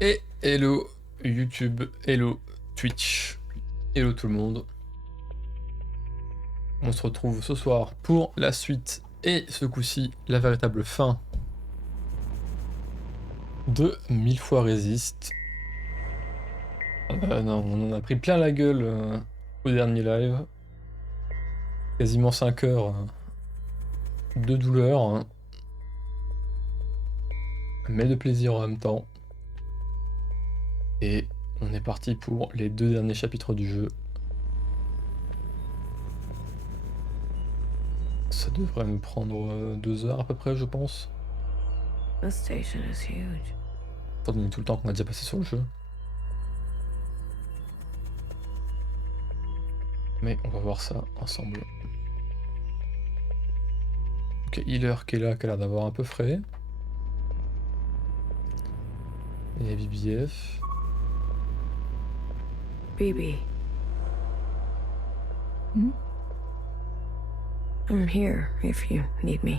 Et hello YouTube, hello Twitch, hello tout le monde. On se retrouve ce soir pour la suite et ce coup-ci la véritable fin de 1000XRESIST. Non, on en a pris plein la gueule au dernier live. Quasiment 5 heures de douleur, hein, mais de plaisir en même temps. Et on est parti pour les 2 derniers chapitres du jeu. Ça devrait me prendre 2 heures à peu près, je pense. The station is huge. Étant donné tout le temps qu'on a déjà passé sur le jeu. Mais on va voir ça ensemble. Ok, healer qui est là, qui a l'air d'avoir un peu frais. Et BBF. BB. I'm here if you need me.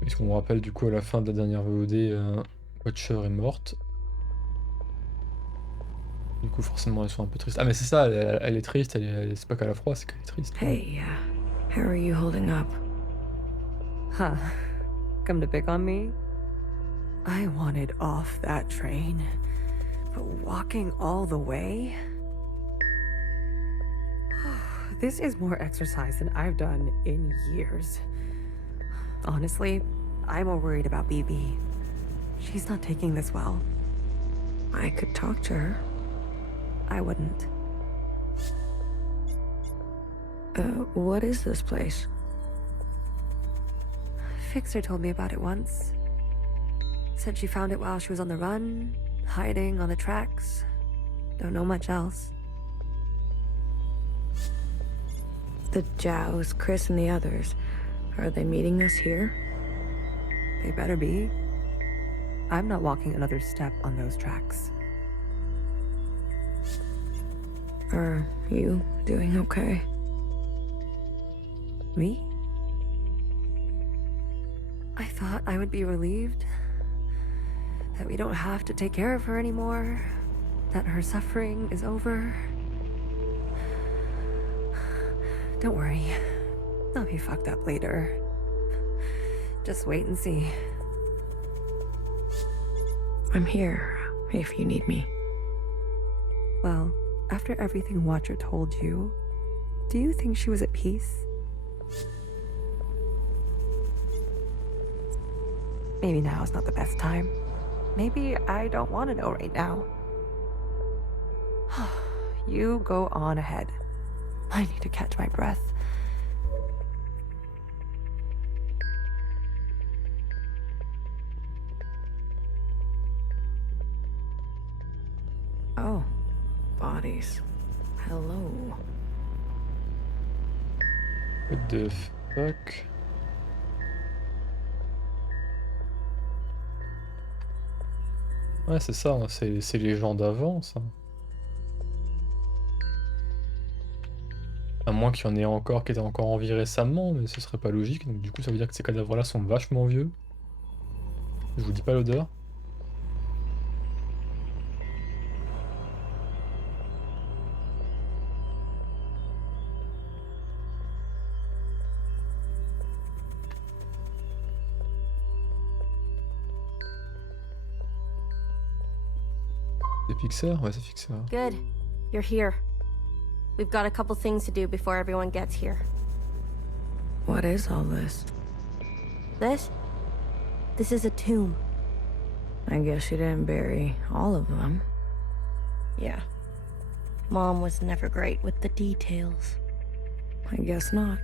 Puisqu'on me rappelle du coup à la fin de la dernière VOD, Watcher est morte. Du coup forcément elles sont un peu tristes. Ah mais c'est ça, elle est triste, c'est pas qu'elle a froid, c'est qu'elle est triste. Hey, how are you holding up? Huh. Come to pick on me? I wanted off that train, but walking all the way? This is more exercise than I've done in years. Honestly, I'm more worried about BB. She's not taking this well. I could talk to her. I wouldn't. What is this place? Fixer told me about it once. Said she found it while she was on the run, hiding on the tracks. Don't know much else. The Jows, Chris, and the others. Are they meeting us here? They better be. I'm not walking another step on those tracks. Are you doing okay? Me? I thought I would be relieved that we don't have to take care of her anymore, that her suffering is over. Don't worry, I'll be fucked up later. Just wait and see. I'm here if you need me. Well, after everything Watcher told you, do you think she was at peace? Maybe now is not the best time. Maybe I don't want to know right now. You go on ahead. I need to catch my breath. Oh, bodies. Hello. What the fuck? Ouais c'est ça, hein, c'est les gens d'avant ça. À moins qu'il y en ait encore qui étaient encore en vie récemment, mais ce serait pas logique, donc du coup ça veut dire que ces cadavres là sont vachement vieux. Je vous dis pas l'odeur. C'est Pixar? Ouais c'est Pixar. Good. You're here. We've got a couple things to do before everyone gets here. What is all this? This? This is a tomb. I guess you didn't bury all of them. Yeah. Mom was never great with the details. I guess not.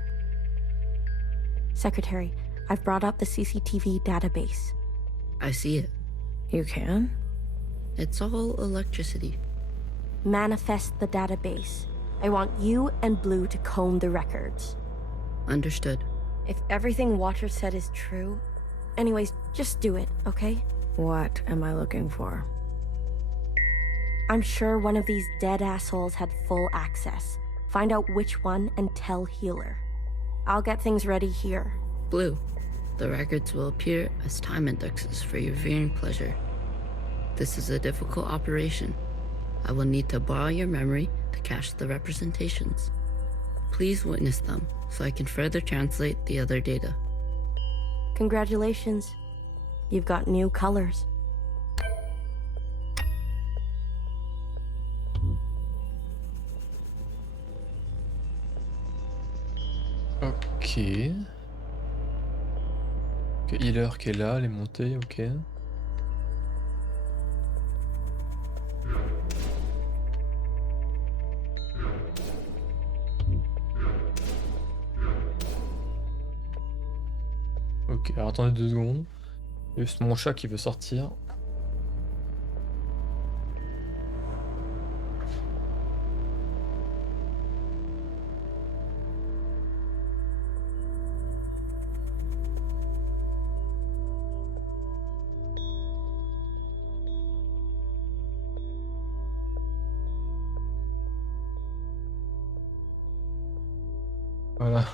Secretary, I've brought up the CCTV database. I see it. You can? It's all electricity. Manifest the database. I want you and Blue to comb the records. Understood. If everything Watcher said is true... Anyways, just do it, okay? What am I looking for? I'm sure one of these dead assholes had full access. Find out which one and tell Healer. I'll get things ready here. blue. The records will appear as time indexes for your viewing pleasure. This is a difficult operation. I will need to borrow your memory to cache the representations. Please witness them so I can further translate the other data. Congratulations. You've got new colors. Ok. Ok, healer qui est là, elle est montée, ok. Ok, alors attendez 2 secondes. Il y a juste mon chat qui veut sortir. Voilà.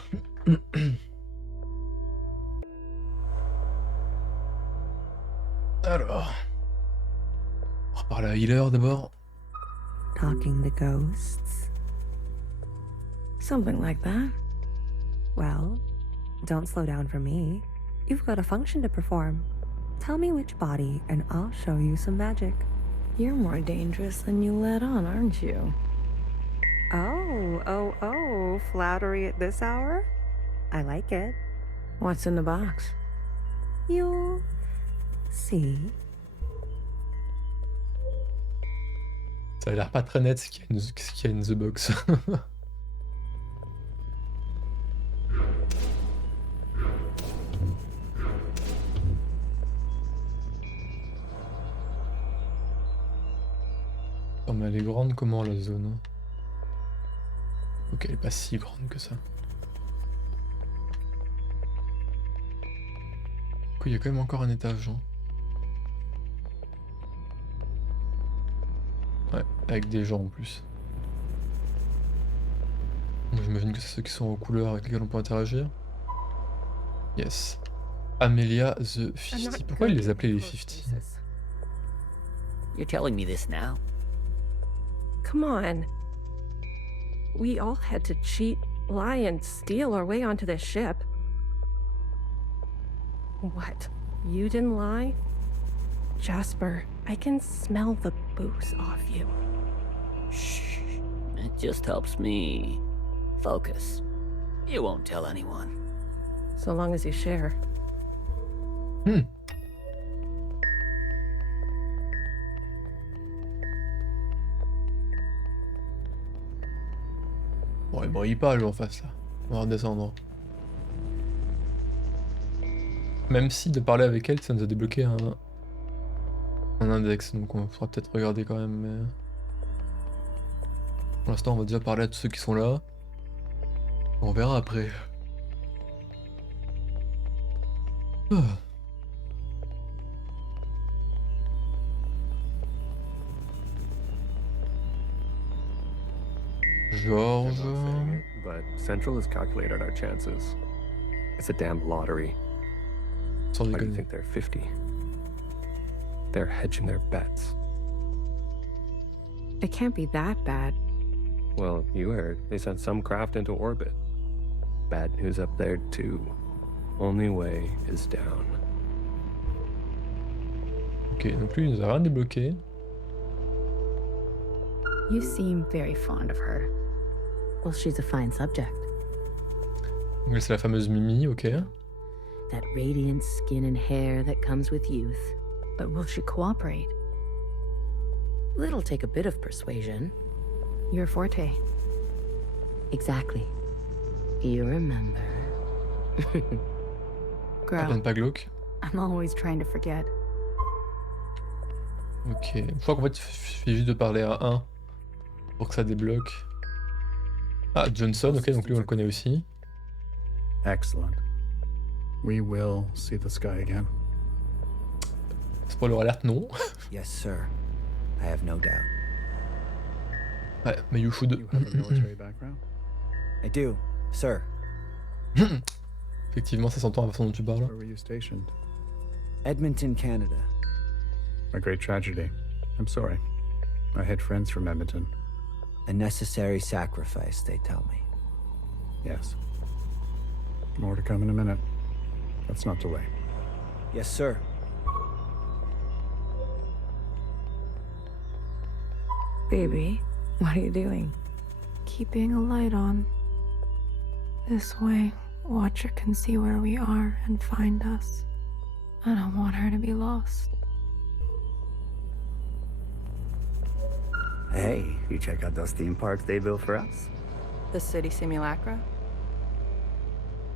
Alors, on reparle à healer d'abord. Talking to ghosts? Something like that. Well, don't slow down for me. You've got a function to perform. Tell me which body, and I'll show you some magic. You're more dangerous than you let on, aren't you? Oh, flattery at this hour? I like it. What's in the box? You'll see. Ça a l'air pas très net ce qu'il y a in the box. Oh mais elle est grande comment la zone? Ok, elle est pas si grande que ça. Il y a quand même encore un étage, hein. Ouais, avec des gens en plus. Donc, j'imagine que c'est ceux qui sont aux couleurs avec lesquels on peut interagir. Yes. Amelia the 50. Pourquoi ils les appelaient les 50? You're telling me this now? Come on. We all had to cheat, lie, and steal our way onto this ship. What? You didn't lie? Jasper, I can smell the booze off you. Shh. It just helps me focus. You won't tell anyone. So long as you share. Bon, il brille pas lui en face là. On va redescendre. Même si de parler avec elle, ça nous a débloqué un index, donc on faudra peut-être regarder quand même. Mais... pour l'instant, on va déjà parler à tous ceux qui sont là. On verra après. Ah. George. I'm not saying it, but Central has calculated our chances. It's a damn lottery. Sans Why do you déconner. think they're 50? They're hedging their bets. It can't be that bad. Well, you heard. They sent some craft into orbit. Bad news up there, too. Only way is down. Ok, donc lui il nous a rien débloqué. You seem very fond of her. Well, she's a fine subject. Donc là, c'est la fameuse Mimi, ok. That radiant skin and hair that comes with youth. But will she cooperate? It'll take a bit of persuasion. Your forte. Exactly. You remember. À Girl, peine pas glauque. I'm always trying to forget. Ok, je crois qu'en fait il suffit juste de parler à un pour que ça débloque. Ah, Johnson, ok, donc lui on le connaît aussi. Excellent. We will see the sky again. Spoiler alert, non. Yes, sir. I have no doubt. Ouais, mais you should. You have a military background? I do, sir. Effectivement, ça s'entend à la façon dont tu parles. Where were you stationed? Edmonton, Canada. A great tragedy. I'm sorry. I had friends from Edmonton. A necessary sacrifice, they tell me. Yes. More to come in a minute. Let's not delay. Yes, sir. Baby, what are you doing? Keeping a light on. This way, Watcher can see where we are and find us. I don't want her to be lost. Hey, you check out those theme parks they built for us? The city simulacra?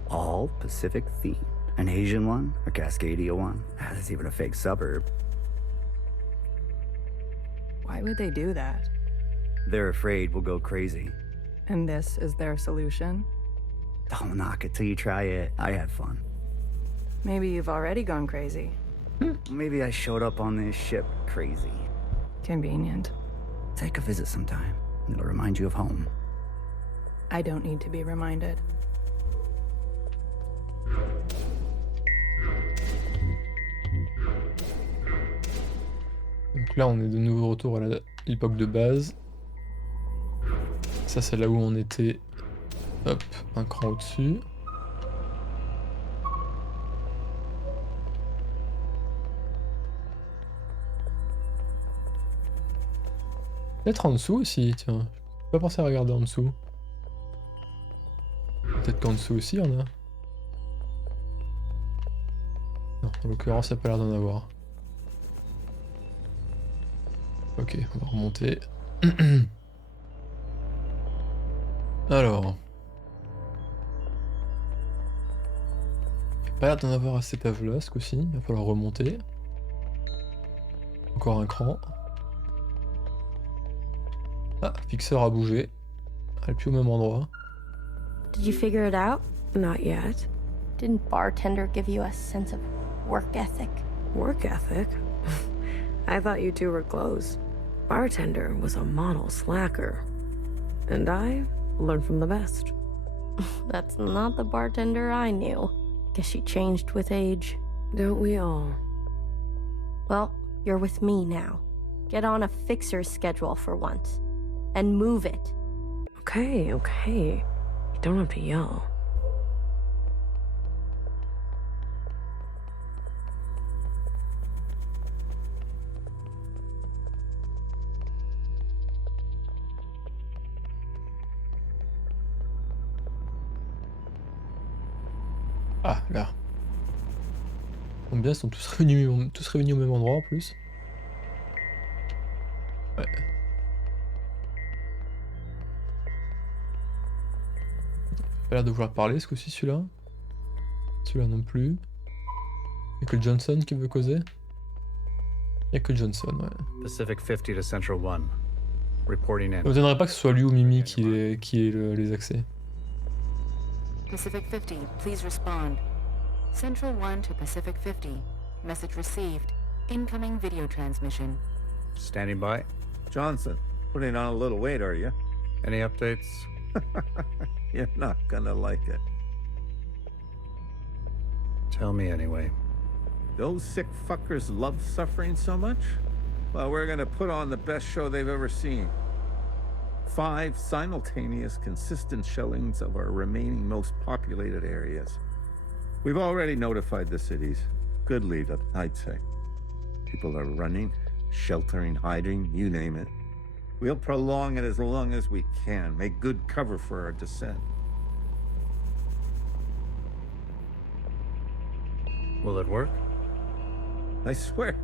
All Pacific themed. An Asian one, a Cascadia one. There's even a fake suburb. Why would they do that? They're afraid we'll go crazy. And this is their solution? Don't knock it till you try it. I had fun. Maybe you've already gone crazy. Maybe I showed up on this ship crazy. Convenient. Take a visit sometime. It'll remind you of home. I don't need to be reminded. Donc là, on est de nouveau retour à l'époque de base. Ça, c'est là où on était. Hop, un cran au-dessus. Peut-être en dessous aussi, tiens. Je peux pas penser à regarder en dessous. Peut-être qu'en dessous aussi, il y en a. Non, en l'occurrence, il n'y a pas l'air d'en avoir. Ok, on va remonter. Alors. Il n'y a pas l'air d'en avoir à cette étage-là, ce coup-ci. Il va falloir remonter. Encore un cran. Ah, fixeur a bougé. Elle est plus au même endroit. Did you figure it out? Not yet. Didn't bartender give you a sense of work ethic? Work ethic? I thought you two were close. Bartender was a model slacker. And I learned from the best. That's not the bartender I knew. Guess she changed with age. Don't we all? Well, you're with me now. Get on a fixer's schedule for once. And move it. Okay, okay. You don't have to yell. Ah, là. Combien ils sont tous réunis au même endroit en plus. Ouais. Pas l'air de vouloir parler ce coup-ci, celui-là. Celui-là non plus. Y'a que Johnson qui veut causer. Y'a que Johnson, ouais. Pacific 50 to Central 1. Reporting in. Ça m'étonnerait pas que ce soit lui ou Mimi qui ait les accès. Pacific 50, please respond. Central 1 to Pacific 50. Message received. Incoming video transmission. Standing by. Johnson, putting on a little weight, are you? Any updates? You're not gonna like it. Tell me anyway. Those sick fuckers love suffering so much? Well, we're gonna put on the best show they've ever seen. 5 simultaneous, consistent shellings of our remaining most populated areas. We've already notified the cities. Good lead, I'd say. People are running, sheltering, hiding, you name it. We'll prolong it as long as we can, make good cover for our descent. Will it work? I swear.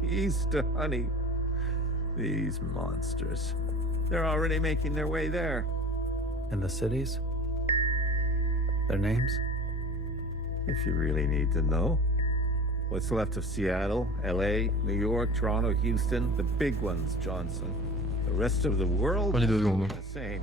Peace to honey. These monsters. They're already making their way there. And the cities? Their names? If you really need to know. What's left of Seattle, LA, New York, Toronto, Houston, the big ones, Johnson. The rest of the world is the same.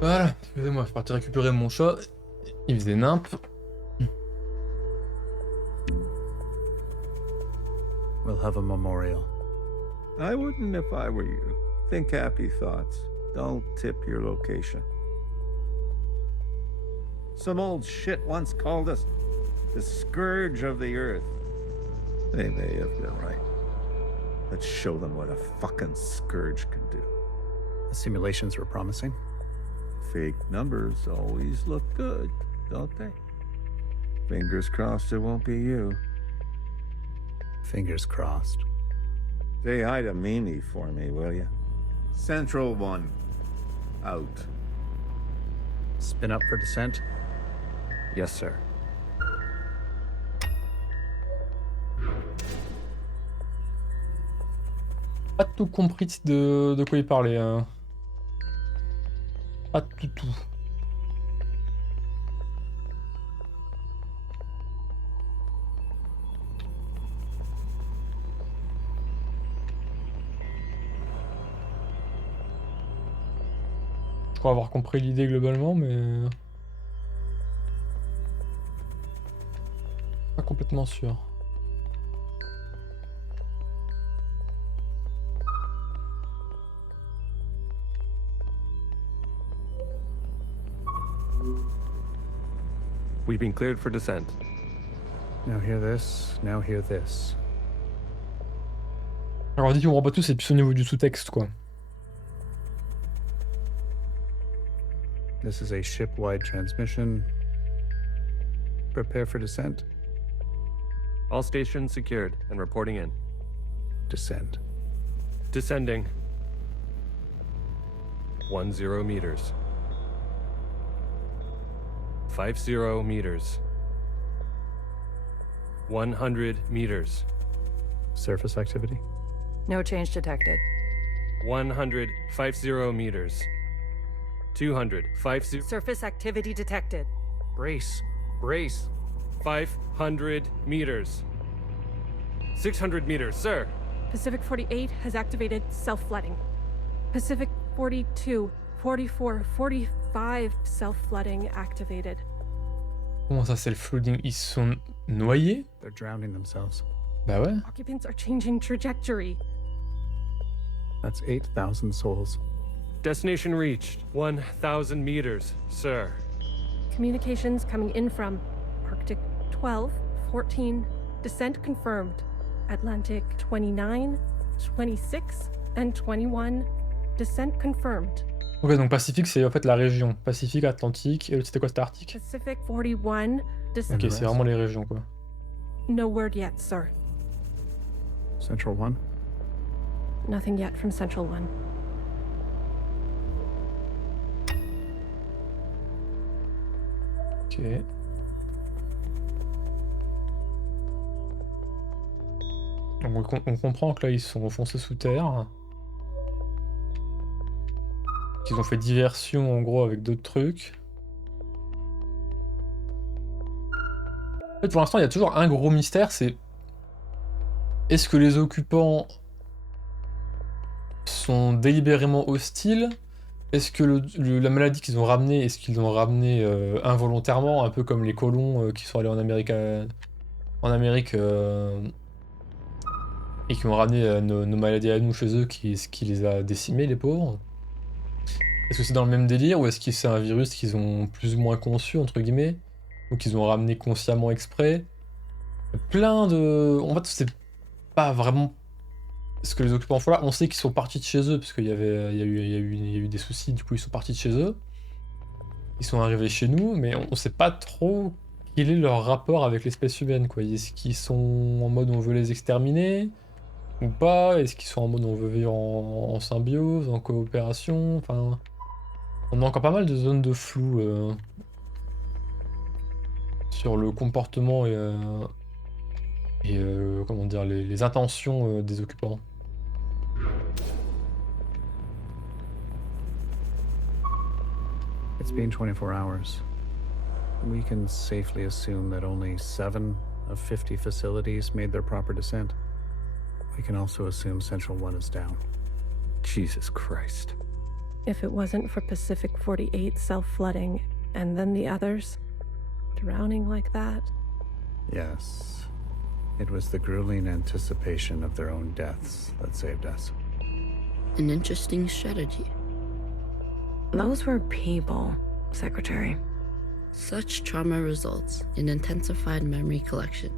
Voilà, excusez-moi, je suis parti récupérer mon chat. Il faisait nimp. We'll have a memorial. I wouldn't if I were you. Think happy thoughts. Don't tip your location. Some old shit once called us the scourge of the earth. They may have been right. Let's show them what a fucking scourge can do. The simulations were promising. Fake numbers always look good, don't they? Fingers crossed it won't be you. Fingers crossed. Say hi to Mimi for me, will you? Central 1. Out. Spin up for descent? Yes, sir. Pas tout compris de quoi il parlait. Hein. Pas tout. Je crois avoir compris l'idée globalement, mais... pas complètement sûr. We've been cleared for descent. Now hear this, now hear this. Alors on dit qu'on voit pas tout, c'est plus au niveau du sous-texte, quoi. This is a ship-wide transmission. Prepare for descent. All stations secured and reporting in. Descend. Descending. 10 meters. 50 meters. 100 meters. Surface activity? No change detected. 150 meters. 250. Surface activity detected. Brace. Brace. 500 meters. 600 meters, sir. Pacific 48 has activated self-flooding. Pacific 42, 44, 45 self-flooding activated. Comment ça, self-flooding? Ils sont noyés? They're drowning themselves. Bah ouais. Occupants are changing trajectory. That's 8,000 souls. Destination reached. 1,000 meters, sir. Communications coming in from Arctic 12, 14, descent confirmed. Atlantic 29, 26, and 21, descent confirmed. Ok, donc Pacifique, c'est en fait la région. Pacifique, Atlantique, et l'autre c'était quoi? C'était Arctique? Pacific 41, descent. Ok, c'est vraiment les régions, quoi. No word yet, sir. Central 1? Nothing yet from Central 1. Ok. Donc on comprend que là ils sont enfoncés sous terre. Qu'ils ont fait diversion en gros avec d'autres trucs. En fait pour l'instant il y a toujours un gros mystère, c'est... Est-ce que les occupants sont délibérément hostiles? Est-ce que la maladie qu'ils ont ramenée, est-ce qu'ils l'ont ramenée involontairement, un peu comme les colons qui sont allés en Amérique et qui ont ramené nos maladies à nous chez eux, qui les a décimés, les pauvres? Est-ce que c'est dans le même délire, ou est-ce que c'est un virus qu'ils ont plus ou moins conçu, entre guillemets, ou qu'ils ont ramené consciemment exprès? Plein de... En fait, c'est pas vraiment ce que les occupants font là. On sait qu'ils sont partis de chez eux, parce qu'il y a eu des soucis, du coup ils sont partis de chez eux. Ils sont arrivés chez nous, mais on sait pas trop quel est leur rapport avec l'espèce humaine, quoi. Est-ce qu'ils sont en mode on veut les exterminer ou pas? Est-ce qu'ils sont en mode on veut vivre en symbiose, en coopération? Enfin, on a encore pas mal de zones de flou sur le comportement et comment dire, les intentions des occupants. It's been 24 hours. We can safely assume that only 7 of 50 facilities made their proper descent. We can also assume Central 1 is down. Jesus Christ. if it wasn't for Pacific 48 self-flooding, and then the others drowning like that. Yes. It was the grueling anticipation of their own deaths that saved us. An interesting strategy. Those were people, Secretary. Such trauma results in intensified memory collection.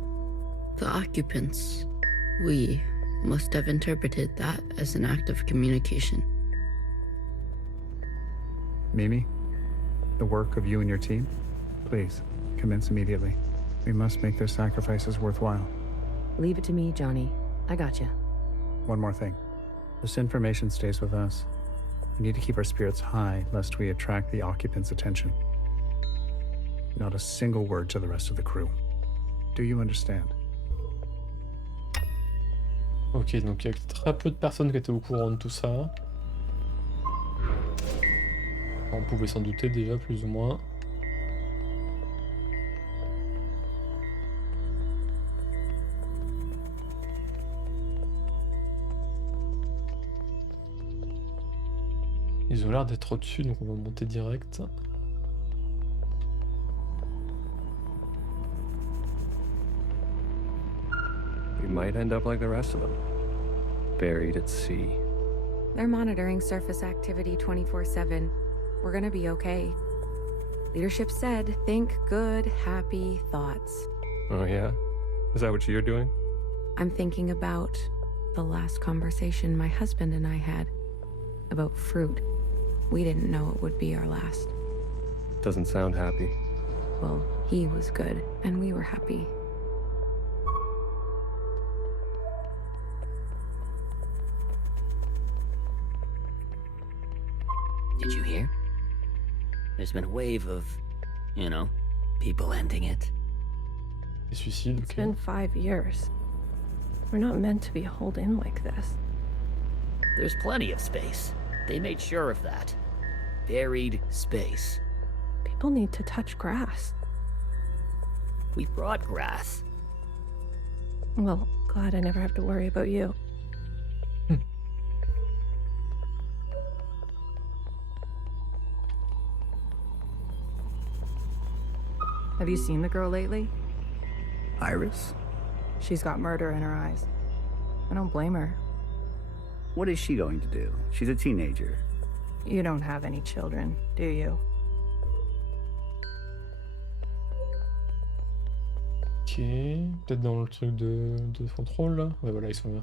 The occupants, we, must have interpreted that as an act of communication. Mimi, the work of you and your team, please, commence immediately. We must make their sacrifices worthwhile. Leave it to me, Johnny. I got you. One more thing. This information stays with us. We need to keep our spirits high, lest we attract the occupants' attention. Not a single word to the rest of the crew. Do you understand? Ok, donc il y a très peu de personnes qui étaient au courant de tout ça. On pouvait s'en douter déjà, plus ou moins. Ils ont l'air d'être au-dessus, donc on va monter direct. We might end up like the rest of them, buried at sea. They're monitoring surface activity 24/7. We're gonna be okay. Leadership said, think good, happy thoughts. Oh yeah? Is that what you're doing? I'm thinking about the last conversation my husband and I had about fruit. We didn't know it would be our last. Doesn't sound happy. Well, he was good, and we were happy. Did you hear? There's been a wave of, people ending it. Les suicides, It's ok. been 5 years. We're not meant to be holed in like this. There's plenty of space. They made sure of that. Buried space. People need to touch grass. We brought grass. Well, glad I never have to worry about you. Have you seen the girl lately? Iris? She's got murder in her eyes. I don't blame her. What is she going to do? She's a teenager. You don't have any children, do you? Ok, peut-être dans le truc de contrôle là. Ouais, voilà, ils sont là.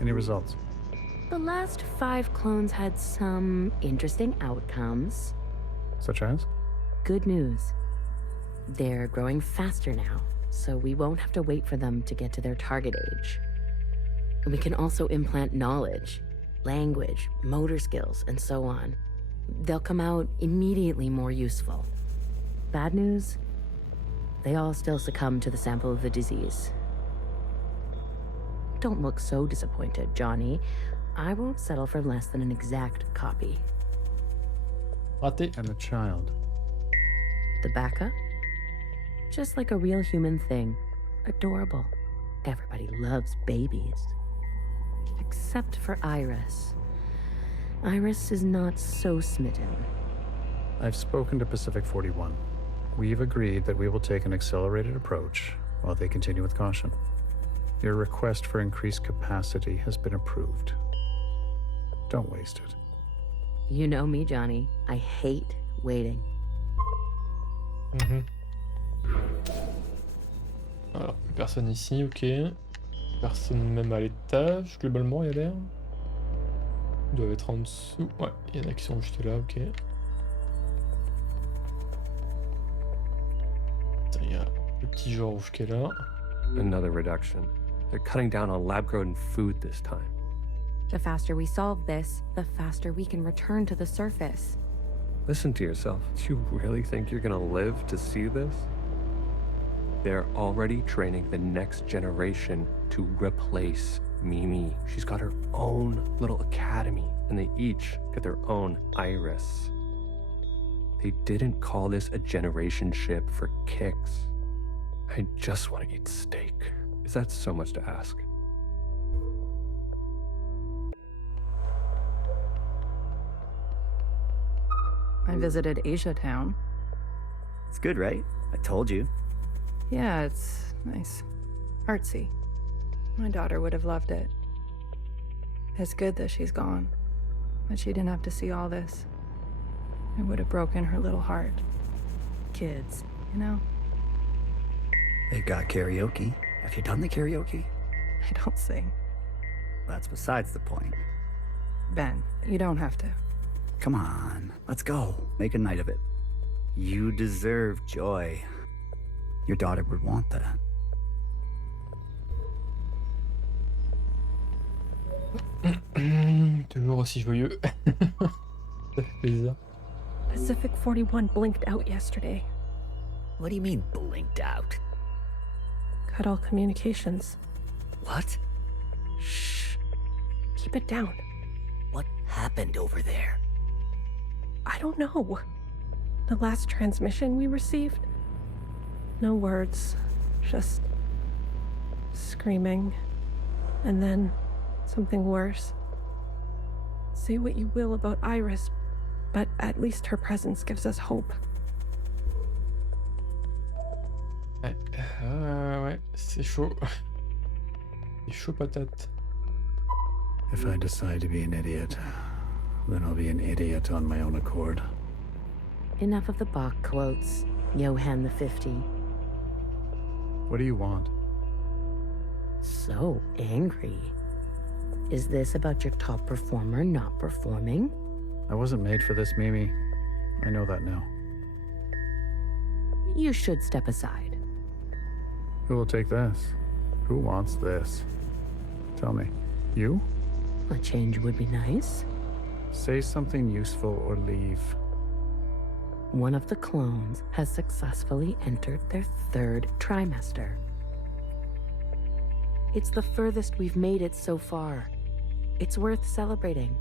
Any results? The last 5 clones had some interesting outcomes. Such as? Good news. They're growing faster now, so we won't have to wait for them to get to their target age. And we can also implant knowledge, language, motor skills, and so on. They'll come out immediately more useful. Bad news? They all still succumb to the sample of the disease. Don't look so disappointed, Johnny. I won't settle for less than an exact copy. Raté. And the child. The backup? Just like a real human thing. Adorable. Everybody loves babies. Except for Iris. Iris is not so smitten. I've spoken to Pacific 41. We've agreed that we will take an accelerated approach while they continue with caution. Your request for increased capacity has been approved. Don't waste it. You know me, Johnny. I hate waiting. Alors, plus personne ici, ok. Personne même à l'étage, globalement, il y a l'air. Ils doivent être en dessous. Ouais, il y en a qui sont juste là, ok. Il y a le petit genre rouge qui est là. Another reduction. They're cutting down on lab-grown food this time. The faster we solve this, the faster we can return to the surface. Listen to yourself. Do you really think you're gonna live to see this? They're already training the next generation to replace Mimi. She's got her own little academy, and they each get their own Iris. They didn't call this a generation ship for kicks. I just want to eat steak. Is that so much to ask? I visited Asia Town. It's good, right? I told you. Yeah, it's nice. Artsy. My daughter would have loved it. It's good that she's gone. That she didn't have to see all this. It would have broken her little heart. Kids, you know? They've got karaoke. Have you done the karaoke? I don't sing. That's besides the point. Ben, you don't have to. Come on, let's go. Make a night of it. You deserve joy. Your daughter would want that. Toujours aussi joyeux. Ça fait plaisir. Pacific 41 blinked out yesterday. What do you mean, blinked out? Cut all communications. What? Shh. Keep it down. What happened over there? I don't know. The last transmission we received? No words. Just screaming. And then something worse. Say what you will about Iris, but at least her presence gives us hope. Ouais, c'est chaud. C'est chaud patate. If I decide to be an idiot, then I'll be an idiot on my own accord. Enough of the Bach quotes, Johann the 50. What do you want? So angry. Is this about your top performer not performing? I wasn't made for this, Mimi. I know that now. You should step aside. Who will take this? Who wants this? Tell me. You? A change would be nice. Say something useful or leave. One of the clones has successfully entered their 3rd trimester. It's the furthest we've made it so far. It's worth celebrating.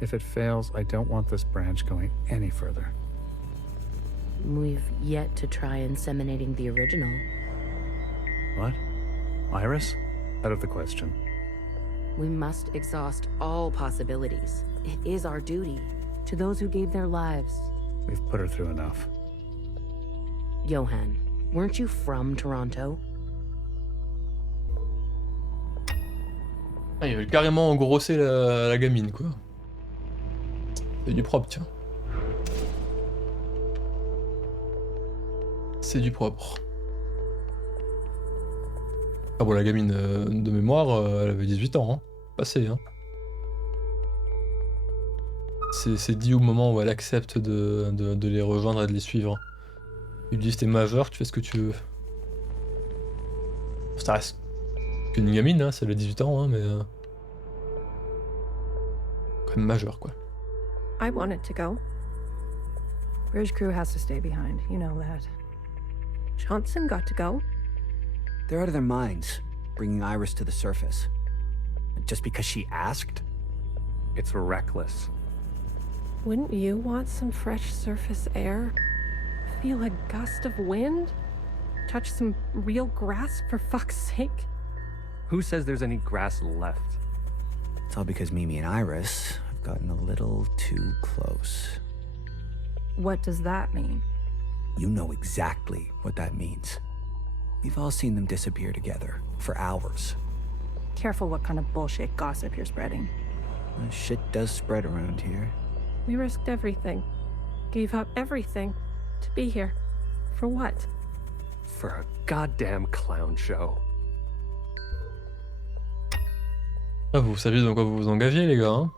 If it fails, I don't want this branch going any further. We've yet to try inseminating the original. What? Iris? Out of the question. We must exhaust all possibilities. It is our duty to those who gave their lives. We've put her through enough. Johann, weren't you from Toronto? Ah, ils veulent carrément engrosser la gamine, quoi. C'est du propre, tiens. C'est du propre. Ah bon, la gamine, de mémoire, elle avait 18 ans, hein. Passé, hein. C'est dit au moment où elle accepte de les rejoindre et de les suivre. Il lui dit t'es majeur, tu fais ce que tu veux. Ça reste qu'une gamine, hein, c'est le 18 ans, hein, mais... quand même majeur, quoi. I wanted to go. Bridge crew has to stay behind, you know that. Johnson got to go. They're out of their minds, bringing Iris to the surface. Just because she asked? It's reckless. Wouldn't you want some fresh surface air? Feel a gust of wind? Touch some real grass, for fuck's sake? Who says there's any grass left? It's all because Mimi and Iris have gotten a little too close. What does that mean? You know exactly what that means. We've all seen them disappear together for hours. Careful what kind of bullshit gossip you're spreading. Shit does spread around here. We risked everything. Gave up everything to be here. For what? For a goddamn clown show. Ah, vous saviez dans quoi vous vous engagiez, les gars, hein?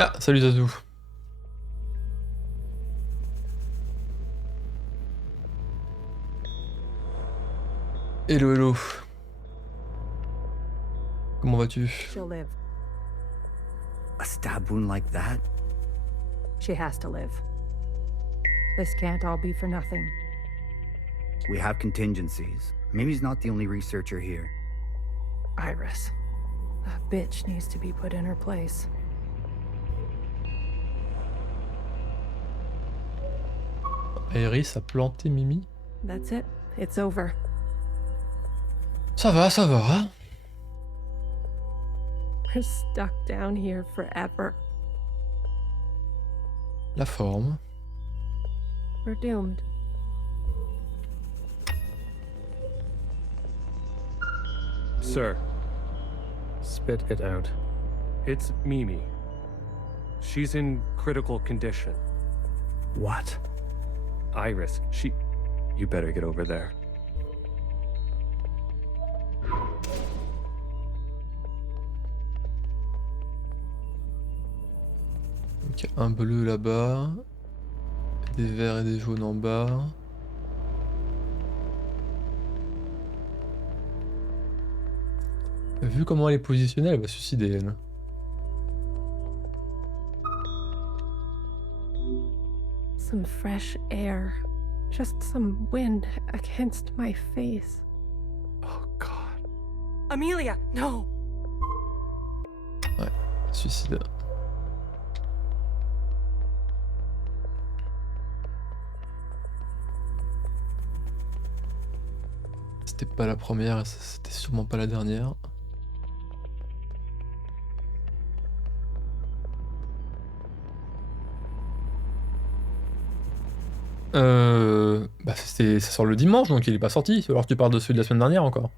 Ah, salut Zazou. Hello, hello. Comment vas-tu? She'll live. A stab wound like that? She has to live. This can't all be for nothing. We have contingencies. Mimi's not the only researcher here. Iris. That bitch needs to be put in her place. Iris a planté Mimi. That's it. It's over. Ça va, ça va. Hein. We're stuck down here forever. La forme. We're doomed. Sir. Spit it out. It's Mimi. She's in critical condition. What? Iris, You better get over there. Donc, un bleu là-bas. Des verts et des jaunes en bas. Vu comment elle est positionnée, elle va se suicider, elle. Some fresh air. Just some wind against my face. Oh God. Amelia, no! Ouais, suicide. C'était pas la première et c'était sûrement pas la dernière. Bah ça sort le dimanche, donc il est pas sorti. Alors tu parles de celui de la semaine dernière encore.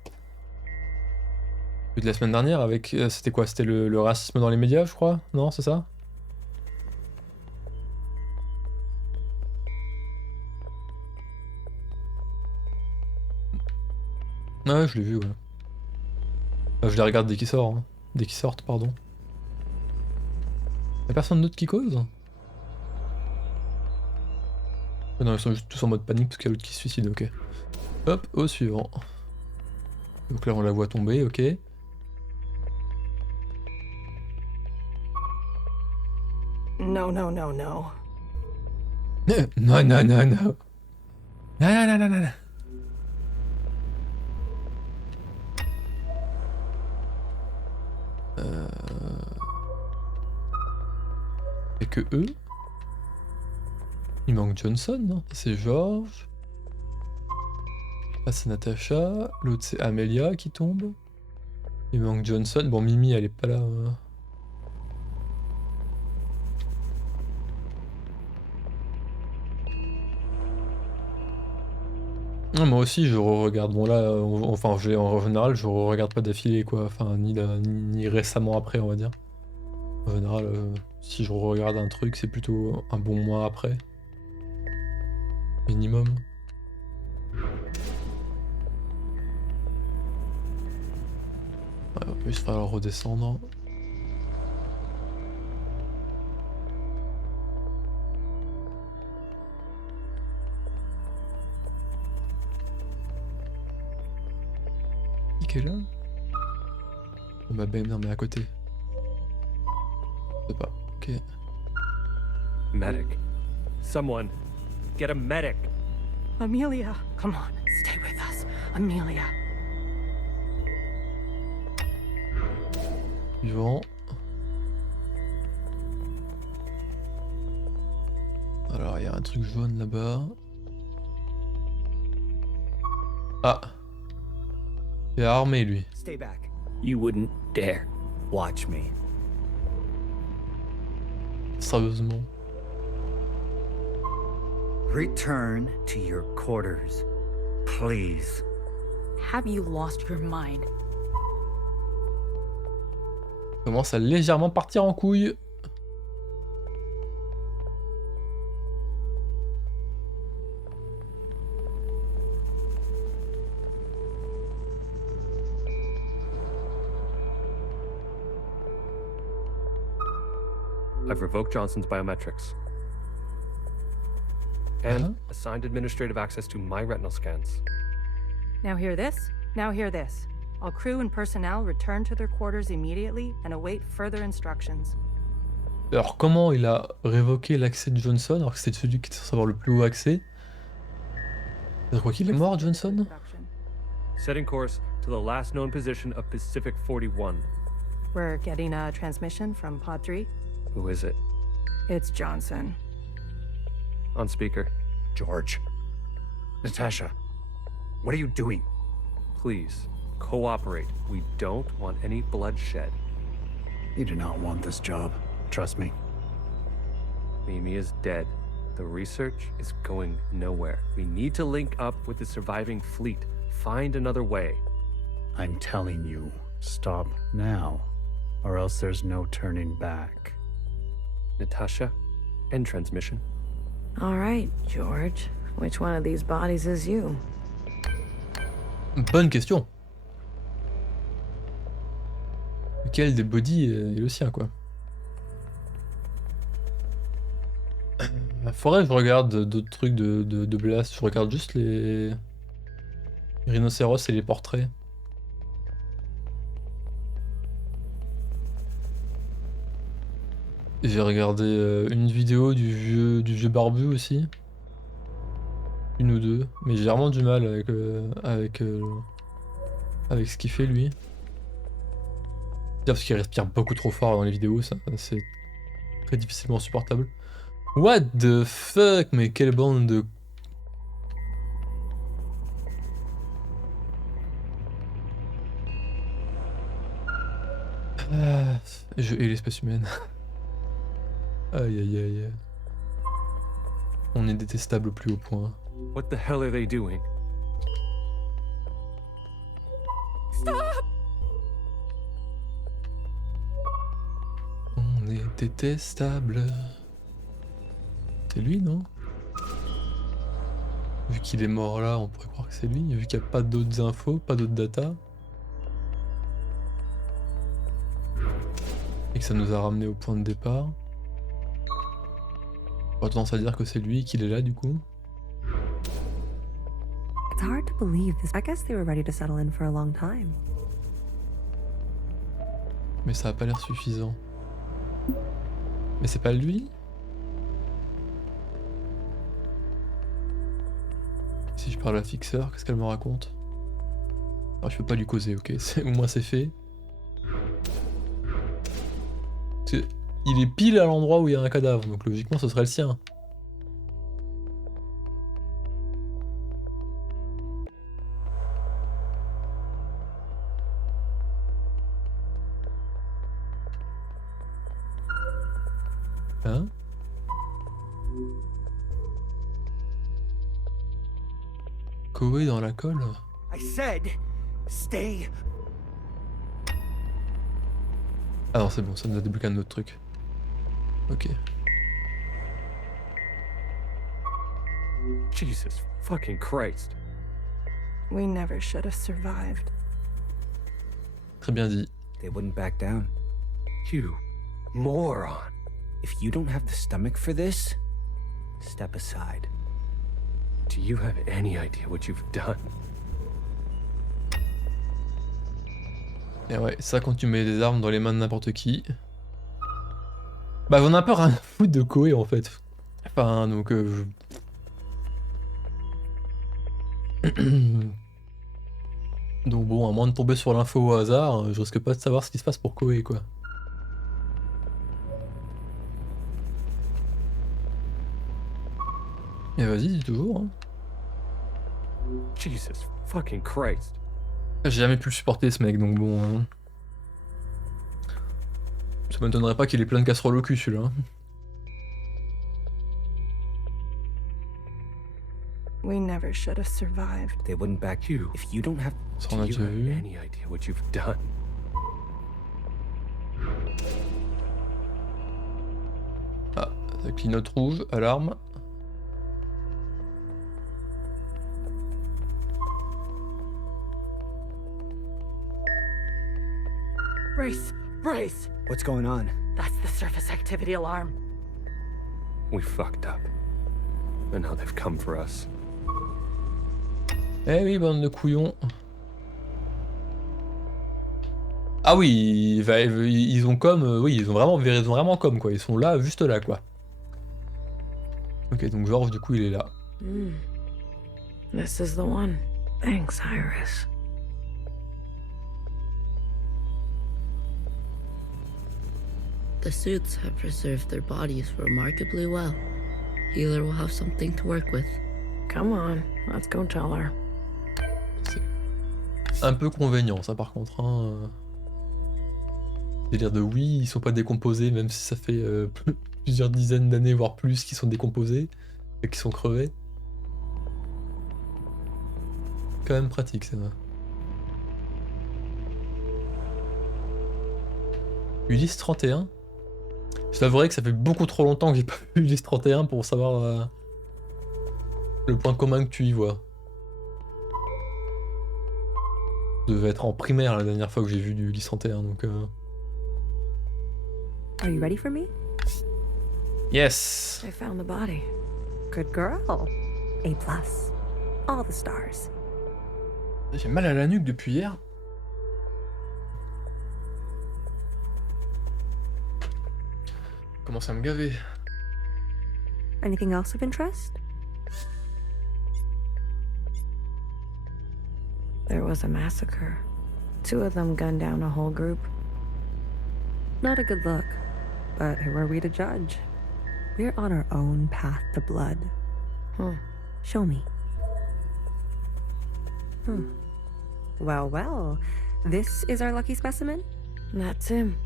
Celui de la semaine dernière avec... c'était quoi? C'était le racisme dans les médias, je crois? Non, c'est ça? Ouais, je l'ai vu, ouais. Je les regarde dès qu'ils sortent, hein. Dès qu'ils sortent, pardon. Y'a personne d'autre qui cause? Non, ils sont juste tous en mode panique parce qu'il y a l'autre qui se suicide, ok. Hop, au suivant. Donc là on la voit tomber, ok. No, no, no, no. Non, non, non, non. Non, non, non, non, non. Et que eux. Il manque Johnson, non? C'est George. Là c'est Natacha. L'autre c'est Amelia qui tombe. Il manque Johnson. Bon, Mimi elle est pas là. Non, moi aussi je re-regarde. Bon là, enfin en général je re-regarde pas d'affilée quoi. Enfin ni récemment après on va dire. En général, si je re-regarde un truc c'est plutôt un bon mois après. Minimum. Ouais, on peut juste falloir redescendre. Qui est là? On m'a bien mais à côté. Je sais pas, ok. Medic. Someone. Get a medic. Amelia, come on, stay with us. Amelia. Suivant. Alors il y a un truc jaune là-bas. Ah. Il est armé lui. Stay back. You wouldn't dare. Watch me. Sérieusement. Return to your quarters, please. Have you lost your mind? Commence à légèrement partir en couille. I've revoked Johnson's biometrics. And assigned administrative access to my retinal scans. Now hear this. Now hear this. All crew and personnel return to their quarters immediately and await further instructions. Alors comment il a révoqué l'accès de Johnson alors que c'était celui qui était censé avoir le plus haut accès? Je crois qu'il est mort, Johnson? Setting course to the last known position of Pacific 41. We're getting a transmission from Pod 3. Who is it? It's Johnson. On speaker. George. Natasha. What are you doing? Please, cooperate. We don't want any bloodshed. You do not want this job. Trust me. Mimi is dead. The research is going nowhere. We need to link up with the surviving fleet. Find another way. I'm telling you, stop now, or else there's no turning back. Natasha, end transmission. All right, George. Which one of these bodies is you? Bonne question. Lequel des bodies est le sien, quoi? Faudrait que je regarde d'autres trucs de Blast. Je regarde juste les rhinocéros et les portraits. J'ai regardé une vidéo du vieux barbu aussi. Une ou deux. Mais j'ai vraiment du mal avec ce qu'il fait lui. Parce qu'il respire beaucoup trop fort dans les vidéos, ça c'est très difficilement supportable. What the fuck, mais quelle bande de... Je hais l'espèce humaine. Aïe aïe aïe. On est détestable au plus haut point. What the hell are they doing? Stop! On est détestable. C'est lui, non? Vu qu'il est mort là, on pourrait croire que c'est lui, vu qu'il n'y a pas d'autres infos, pas d'autres data. Et que ça nous a ramené au point de départ. On a tendance à dire que c'est lui, qu'il est là du coup. It's hard to believe this. I guess they were ready to settle in for a long time. Mais ça a pas l'air suffisant. Mais c'est pas lui? Si je parle à Fixeur, qu'est-ce qu'elle me raconte? Alors je peux pas lui causer, ok, au moins c'est fait. Il est pile à l'endroit où il y a un cadavre, donc logiquement ce serait le sien. Hein? Koé dans la colle? I said, stay. Ah non, c'est bon, ça nous a débloqué un autre truc. Ok. Jesus fucking Christ. We never should have survived. Très bien dit. They wouldn't back down. You moron. If you don't have the stomach for this, step aside. Do you have any idea what you've done? Et ouais, ça quand tu mets des armes dans les mains de n'importe qui. Bah on a peur à foutre de Koé en fait. Enfin donc donc bon, à moins de tomber sur l'info au hasard, je risque pas de savoir ce qui se passe pour Koé quoi. Et vas-y, dis toujours. Hein. Jesus fucking Christ. J'ai jamais pu le supporter ce mec, donc bon... Hein. Ça m'étonnerait pas qu'il ait plein de casseroles au cul celui-là. We never should have survived. They wouldn't back you if you don't have. Ça on a déjà vu. Any idea what you've done? Ah, ça clignote rouge, alarme. Brace! Brace! What's going on? That's the surface activity alarm. We fucked up. And now they've come for us. Eh oui, bande de couillons. Ah oui, ils ont comme... oui, ils ont vraiment comme quoi. Ils sont là, juste là quoi. Ok, donc Georges du coup il est là. This is the one. Thanks, Iris. The suits have preserved their bodies remarkably well. Healer will have something to work with. Come on, let's go tell her. C'est un peu convénient ça par contre. Hein. C'est-à-dire de oui, ils sont pas décomposés, même si ça fait plusieurs dizaines d'années, voire plus, qu'ils sont décomposés et qu'ils sont crevés. Quand même pratique ça. Ulysse 31. C'est vrai que ça fait beaucoup trop longtemps que j'ai pas vu Ulysse 31 pour savoir le point commun que tu y vois. Je devais être en primaire la dernière fois que j'ai vu du Ulysse 31 donc. Are you ready for me? Yes. I found the body. Good girl. A+. All the stars. J'ai mal à la nuque depuis hier. Commence à me gaver. Anything else of interest? There was a massacre. 2 of them gunned down a whole group. Not a good look. But who are we to judge? We're on our own path to blood. Show me. Well, well. This is our lucky specimen? That's him.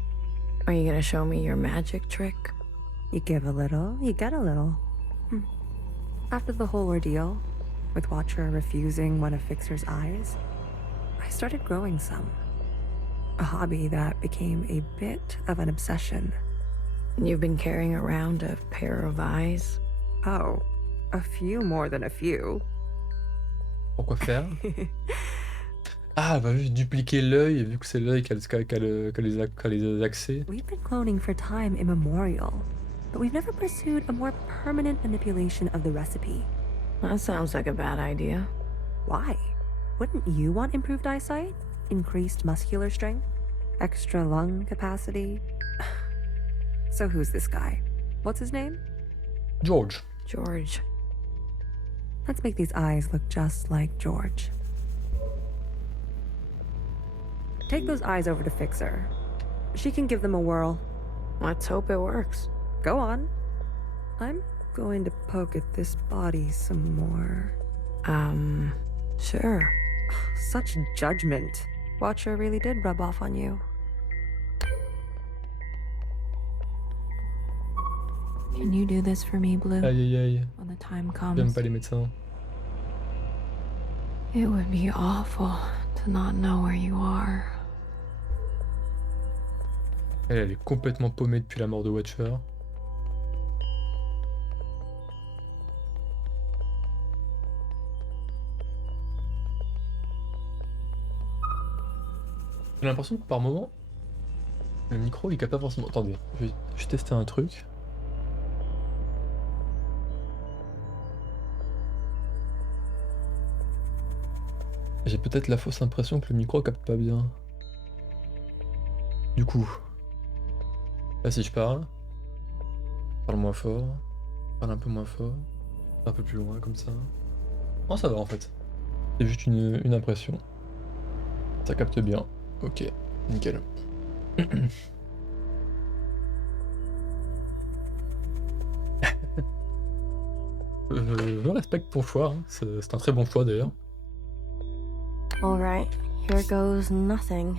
Are you gonna show me your magic trick? You give a little, you get a little. After the whole ordeal, with Watcher refusing one of Fixer's eyes, I started growing some. A hobby that became a bit of an obsession. You've been carrying around a pair of eyes? Oh, a few more than a few. Pourquoi faire? Ah, elle va juste dupliquer l'œil, vu que c'est l'œil qui a les accès. We've been cloning for time immemorial, but we've never pursued a more permanent manipulation of the recipe. That sounds like a bad idea. Why? Wouldn't you want improved eyesight? Increased muscular strength? Extra lung capacity? So who's this guy? What's his name? George. George. Let's make these eyes look just like George. Take those eyes over to Fixer. She can give them a whirl. Let's hope it works. Go on. I'm going to poke at this body some more. Sure. Such judgment. Watcher really did rub off on you. Can you do this for me, Blue? Aïe aïe aïe. When the time comes. J'aime pas les médecins. It would be awful to not know where you are. Elle est complètement paumée depuis la mort de Watcher. J'ai l'impression que par moment, le micro il capte pas forcément. Attendez, je vais tester un truc. J'ai peut-être la fausse impression que le micro capte pas bien. Du coup, là si je parle moins fort, parle un peu moins fort, un peu plus loin comme ça. Non, ça va en fait. C'est juste une impression. Ça capte bien. Ok, nickel. Je respecte ton choix, hein. C'est un très bon choix d'ailleurs. Alright, here goes nothing.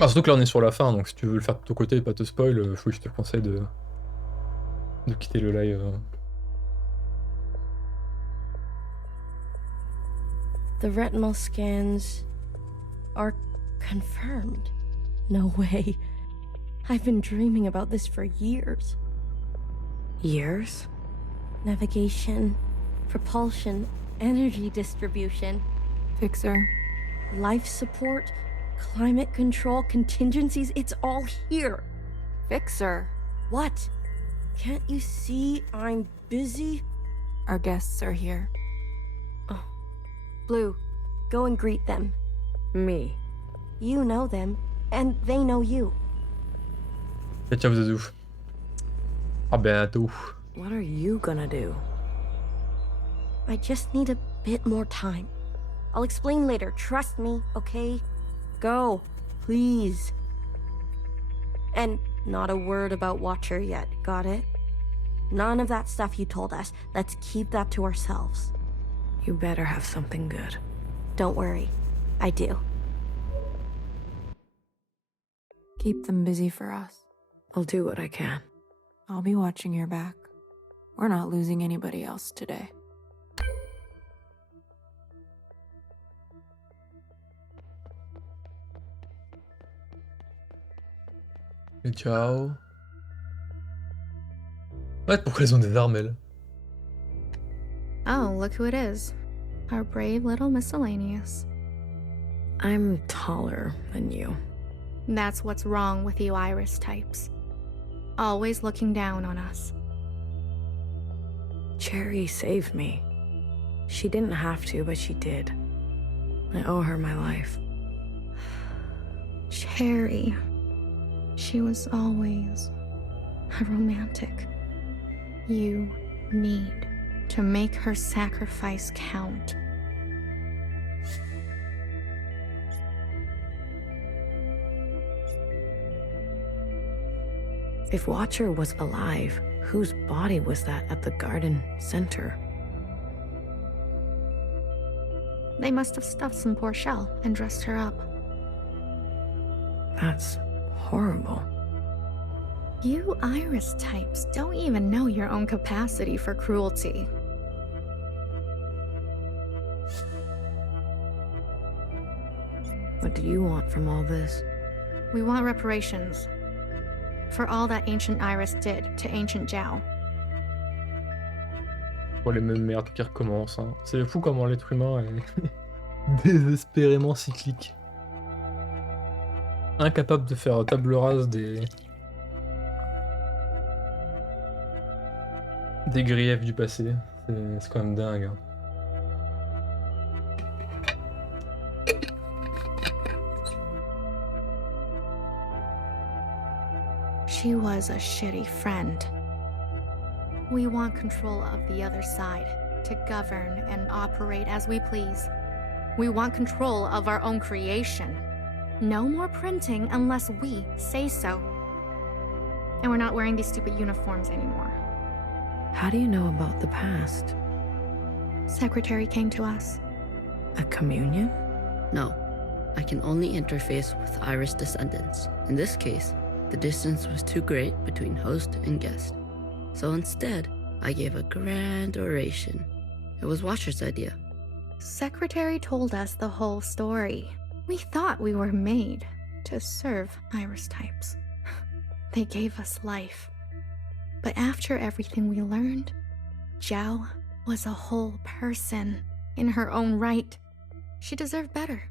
Ah, surtout que là on est sur la fin, donc si tu veux le faire de ton côté et pas te spoil, je te conseille de quitter le live. The retinal scans are confirmed. No way. I've been dreaming about this for years. Years? Navigation, propulsion, energy distribution, Fixer. life support, climate control, contingencies, it's all here. Fixer. What? Can't you see I'm busy? Our guests are here. Oh. Blue, go and greet them. Me. You know them, and they know you. Ciao, ciao, Zazou. À bientôt. What are you gonna do? I just need a bit more time. I'll explain later, trust me, okay? Go, please. And not a word about Watcher yet, got it? None of that stuff you told us. Let's keep that to ourselves. You better have something good. Don't worry, I do. Keep them busy for us. I'll do what I can. I'll be watching your back. We're not losing anybody else today. Et ciao. Ouais, pourquoi elles ont des armes, elles? Oh, look who it is. Our brave little miscellaneous. I'm taller than you. That's what's wrong with you Iris types. Always looking down on us. Cherry saved me. She didn't have to, but she did. I owe her my life. Cherry. She was always a romantic. You need to make her sacrifice count. If Watcher was alive, whose body was that at the garden center? They must have stuffed some poor shell and dressed her up. That's horrible. You Iris types don't even know your own capacity for cruelty. What do you want from all this? We want reparations for all that ancient Iris did to ancient Zhao. Pour les mêmes merdes qui recommencent. Hein. C'est fou comment l'être humain est désespérément cyclique. Incapable de faire table rase des griefs du passé. C'est quand même dingue. Hein. She was a shitty friend. We want control of the other side, to govern and operate as we please. We want control of our own creation. No more printing unless we say so. And we're not wearing these stupid uniforms anymore. How do you know about the past? Secretary came to us. A communion? No, I can only interface with Iris descendants. In this case, the distance was too great between host and guest. So instead, I gave a grand oration. It was Watcher's idea. Secretary told us the whole story. We thought we were made to serve Iris types. They gave us life. But after everything we learned, Zhao was a whole person in her own right. She deserved better.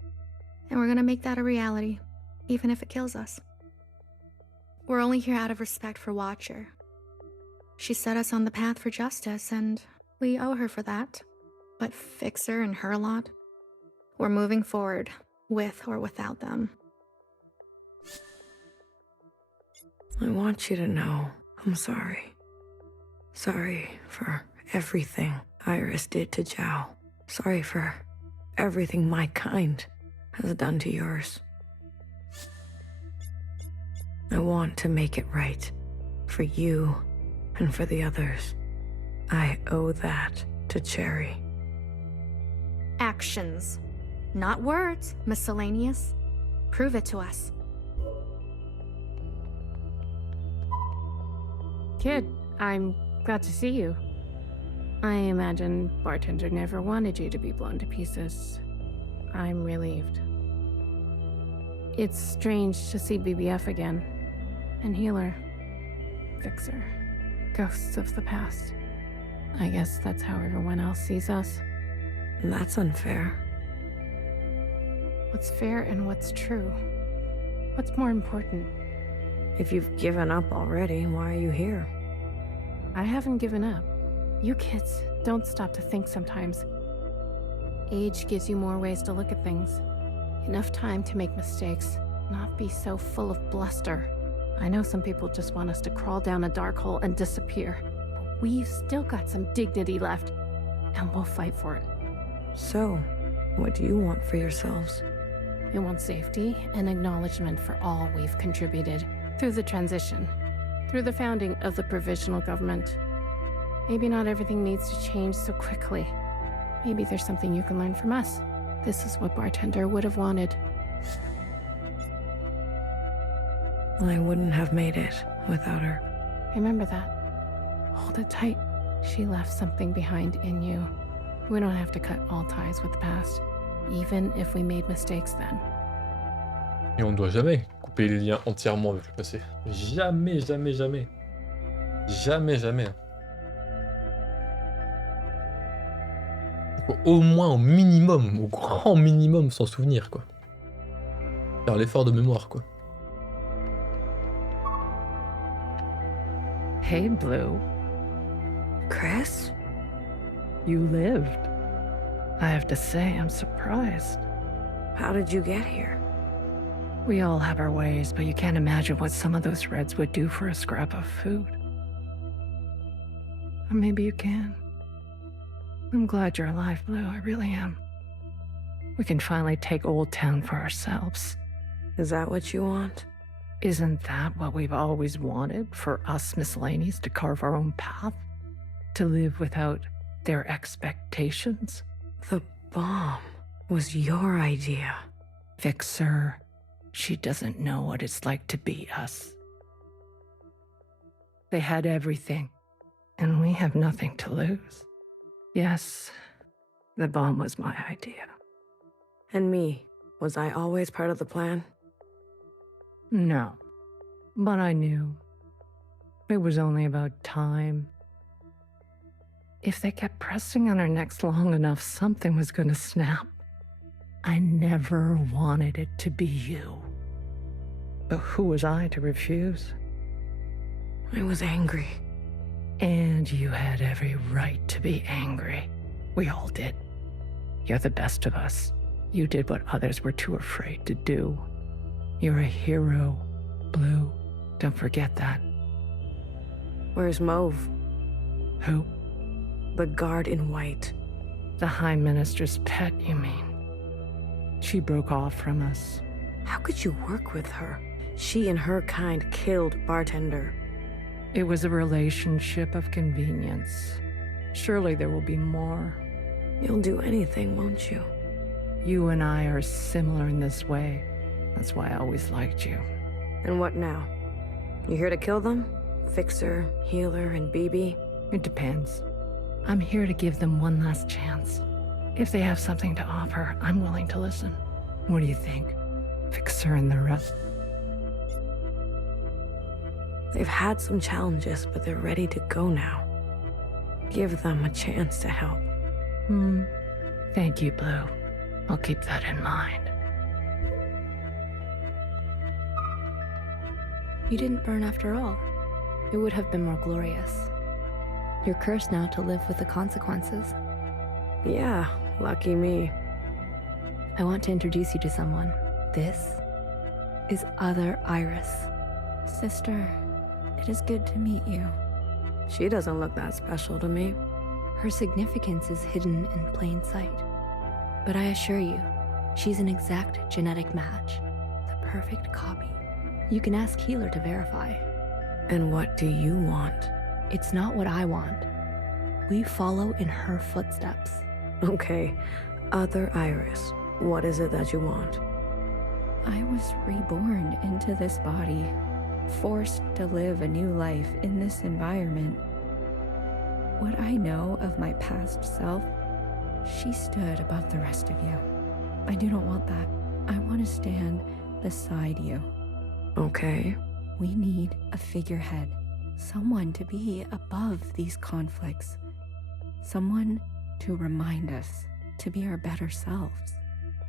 And we're gonna make that a reality, even if it kills us. We're only here out of respect for Watcher. She set us on the path for justice, and we owe her for that. But Fixer and her lot, we're moving forward, with or without them. I want you to know I'm sorry. Sorry for everything Iris did to Zhao. Sorry for everything my kind has done to yours. I want to make it right for you and for the others. I owe that to Cherry. Actions, not words, miscellaneous. Prove it to us. Kid, I'm glad to see you. I imagine bartender never wanted you to be blown to pieces. I'm relieved. It's strange to see BBF again. And Healer. Fixer. Ghosts of the past. I guess that's how everyone else sees us. That's unfair. What's fair and what's true? What's more important? If you've given up already, why are you here? I haven't given up. You kids don't stop to think sometimes. Age gives you more ways to look at things. Enough time to make mistakes, not be so full of bluster. I know some people just want us to crawl down a dark hole and disappear. But we've still got some dignity left. and we'll fight for it. So, what do you want for yourselves? We want safety and acknowledgement for all we've contributed through the transition, through the founding of the provisional government. Maybe not everything needs to change so quickly. Maybe there's something you can learn from us. This is what Bartender would have wanted. I wouldn't have made it without her. Remember that. Hold it tight. She left something behind in you. We don't have to cut all ties with the past, even if we made mistakes then. Et on ne doit jamais couper les liens entièrement avec le passé. Jamais, jamais, jamais. Jamais, jamais. Il faut au moins, au minimum, au grand minimum, s'en souvenir, quoi. Faire l'effort de mémoire, quoi. Hey, Blue. Chris? You lived. I have to say, I'm surprised. How did you get here? We all have our ways, but you can't imagine what some of those Reds would do for a scrap of food. Or maybe you can. I'm glad you're alive, Blue. I really am. We can finally take Old Town for ourselves. Is that what you want? Isn't that what we've always wanted, for us miscellaneous to carve our own path? To live without their expectations? The bomb was your idea. Fixer, she doesn't know what it's like to be us. They had everything, and we have nothing to lose. Yes, the bomb was my idea. And me, was I always part of the plan? No, but I knew. It was only about time. If they kept pressing on our necks long enough, something was going to snap. I never wanted it to be you. But who was I to refuse? I was angry. And you had every right to be angry. We all did. You're the best of us. You did what others were too afraid to do. You're a hero, Blue. Don't forget that. Where's Mauve? Who? The guard in white. The High Minister's pet, you mean? She broke off from us. How could you work with her? She and her kind killed Bartender. It was a relationship of convenience. Surely there will be more. You'll do anything, won't you? You and I are similar in this way. That's why I always liked you. And what now? You here to kill them? Fixer, Healer, and BB? It depends. I'm here to give them one last chance. If they have something to offer, I'm willing to listen. What do you think? Fixer and the rest? They've had some challenges, but they're ready to go now. Give them a chance to help. Thank you, Blue. I'll keep that in mind. You didn't burn after all. It would have been more glorious. You're cursed now to live with the consequences. Yeah, lucky me. I want to introduce you to someone. This is Other Iris. Sister, it is good to meet you. She doesn't look that special to me. Her significance is hidden in plain sight. But I assure you, she's an exact genetic match. The perfect copy. You can ask Healer to verify. And what do you want? It's not what I want. We follow in her footsteps. Okay, Other Iris, what is it that you want? I was reborn into this body, forced to live a new life in this environment. What I know of my past self, she stood above the rest of you. I do not want that. I want to stand beside you. Okay. We need a figurehead, someone to be above these conflicts, someone to remind us to be our better selves.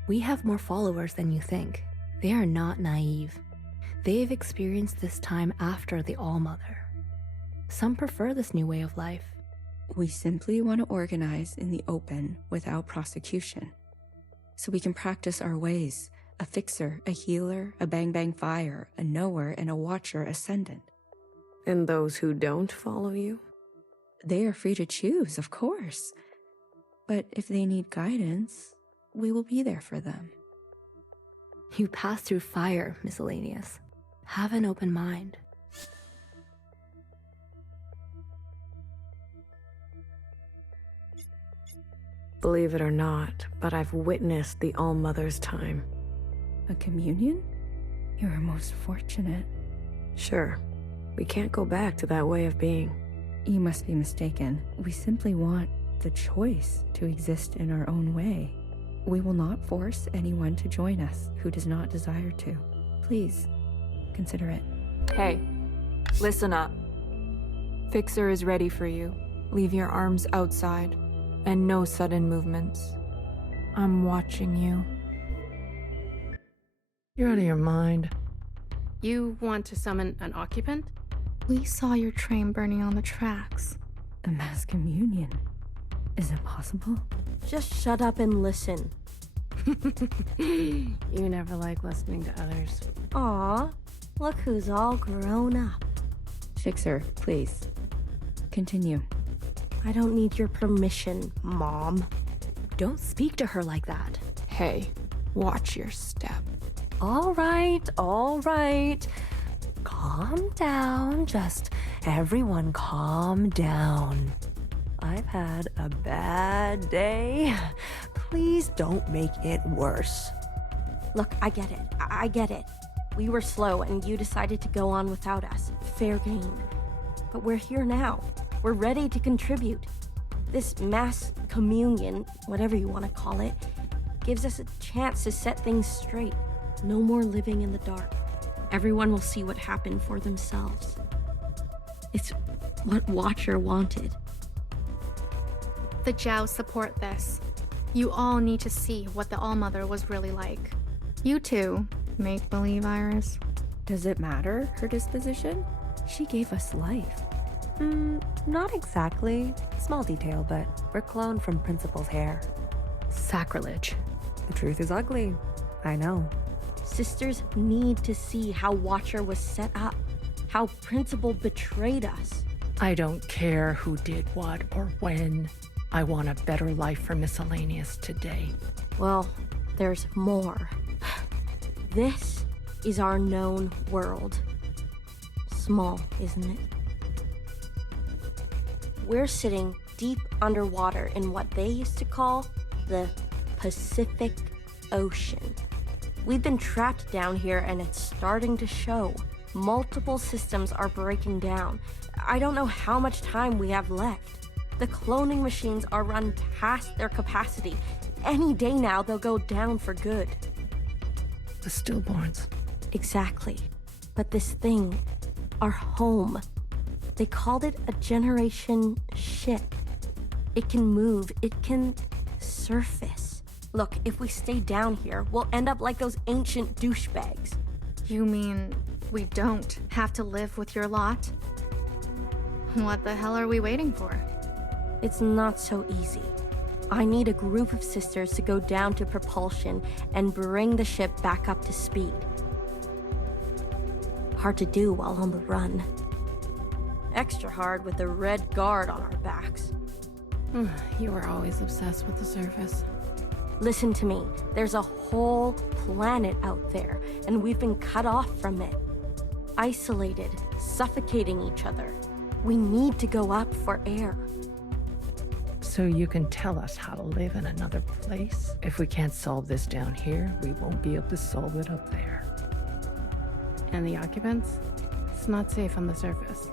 We have more followers than you think. They are not naive. They've experienced this time after the All-Mother. Some prefer this new way of life. We simply want to organize in the open without prosecution, so we can practice our ways. A fixer, a healer, a bang-bang fire, a knower, and a watcher ascendant. And those who don't follow you? They are free to choose, of course. But if they need guidance, we will be there for them. You pass through fire, miscellaneous. Have an open mind. Believe it or not, but I've witnessed the All-Mother's time. A communion? You're most fortunate. Sure, we can't go back to that way of being. You must be mistaken. We simply want the choice to exist in our own way. We will not force anyone to join us who does not desire to. Please, consider it. Hey, listen up. Fixer is ready for you. Leave your arms outside, and no sudden movements. I'm watching you. You're out of your mind. You want to summon an occupant? We saw your train burning on the tracks. A mass communion. Is it possible? Just shut up and listen. You never like listening to others. Aw, look who's all grown up. Fixer, please. Continue. I don't need your permission, Mom. Don't speak to her like that. Hey, watch your step. All right. Calm down. Just everyone calm down. I've had a bad day. Please don't make it worse. Look, I get it. I get it. We were slow and you decided to go on without us. Fair game. But we're here now. We're ready to contribute. This mass communion, whatever you want to call it, gives us a chance to set things straight. No more living in the dark. Everyone will see what happened for themselves. It's what Watcher wanted. The Jiao support this. You all need to see what the All-Mother was really like. You too, make-believe Iris. Does it matter, her disposition? She gave us life. Not exactly. Small detail, but we're cloned from Principal's hair. Sacrilege. The truth is ugly. I know. Sisters need to see how Watcher was set up, how Principal betrayed us. I don't care who did what or when. I want a better life for Miscellaneous today. Well, there's more. This is our known world. Small, isn't it? We're sitting deep underwater in what they used to call the Pacific Ocean. We've been trapped down here and it's starting to show. Multiple systems are breaking down. I don't know how much time we have left. The cloning machines are run past their capacity. Any day now, they'll go down for good. The stillborns. Exactly. But this thing, our home, they called it a generation ship. It can move, it can surface. Look, if we stay down here, we'll end up like those ancient douchebags. You mean we don't have to live with your lot? What the hell are we waiting for? It's not so easy. I need a group of sisters to go down to propulsion and bring the ship back up to speed. Hard to do while on the run. Extra hard with the red guard on our backs. You were always obsessed with the surface. Listen to me. There's a whole planet out there, and we've been cut off from it. Isolated, suffocating each other. We need to go up for air. So you can tell us how to live in another place? If we can't solve this down here, we won't be able to solve it up there. And the occupants? It's not safe on the surface.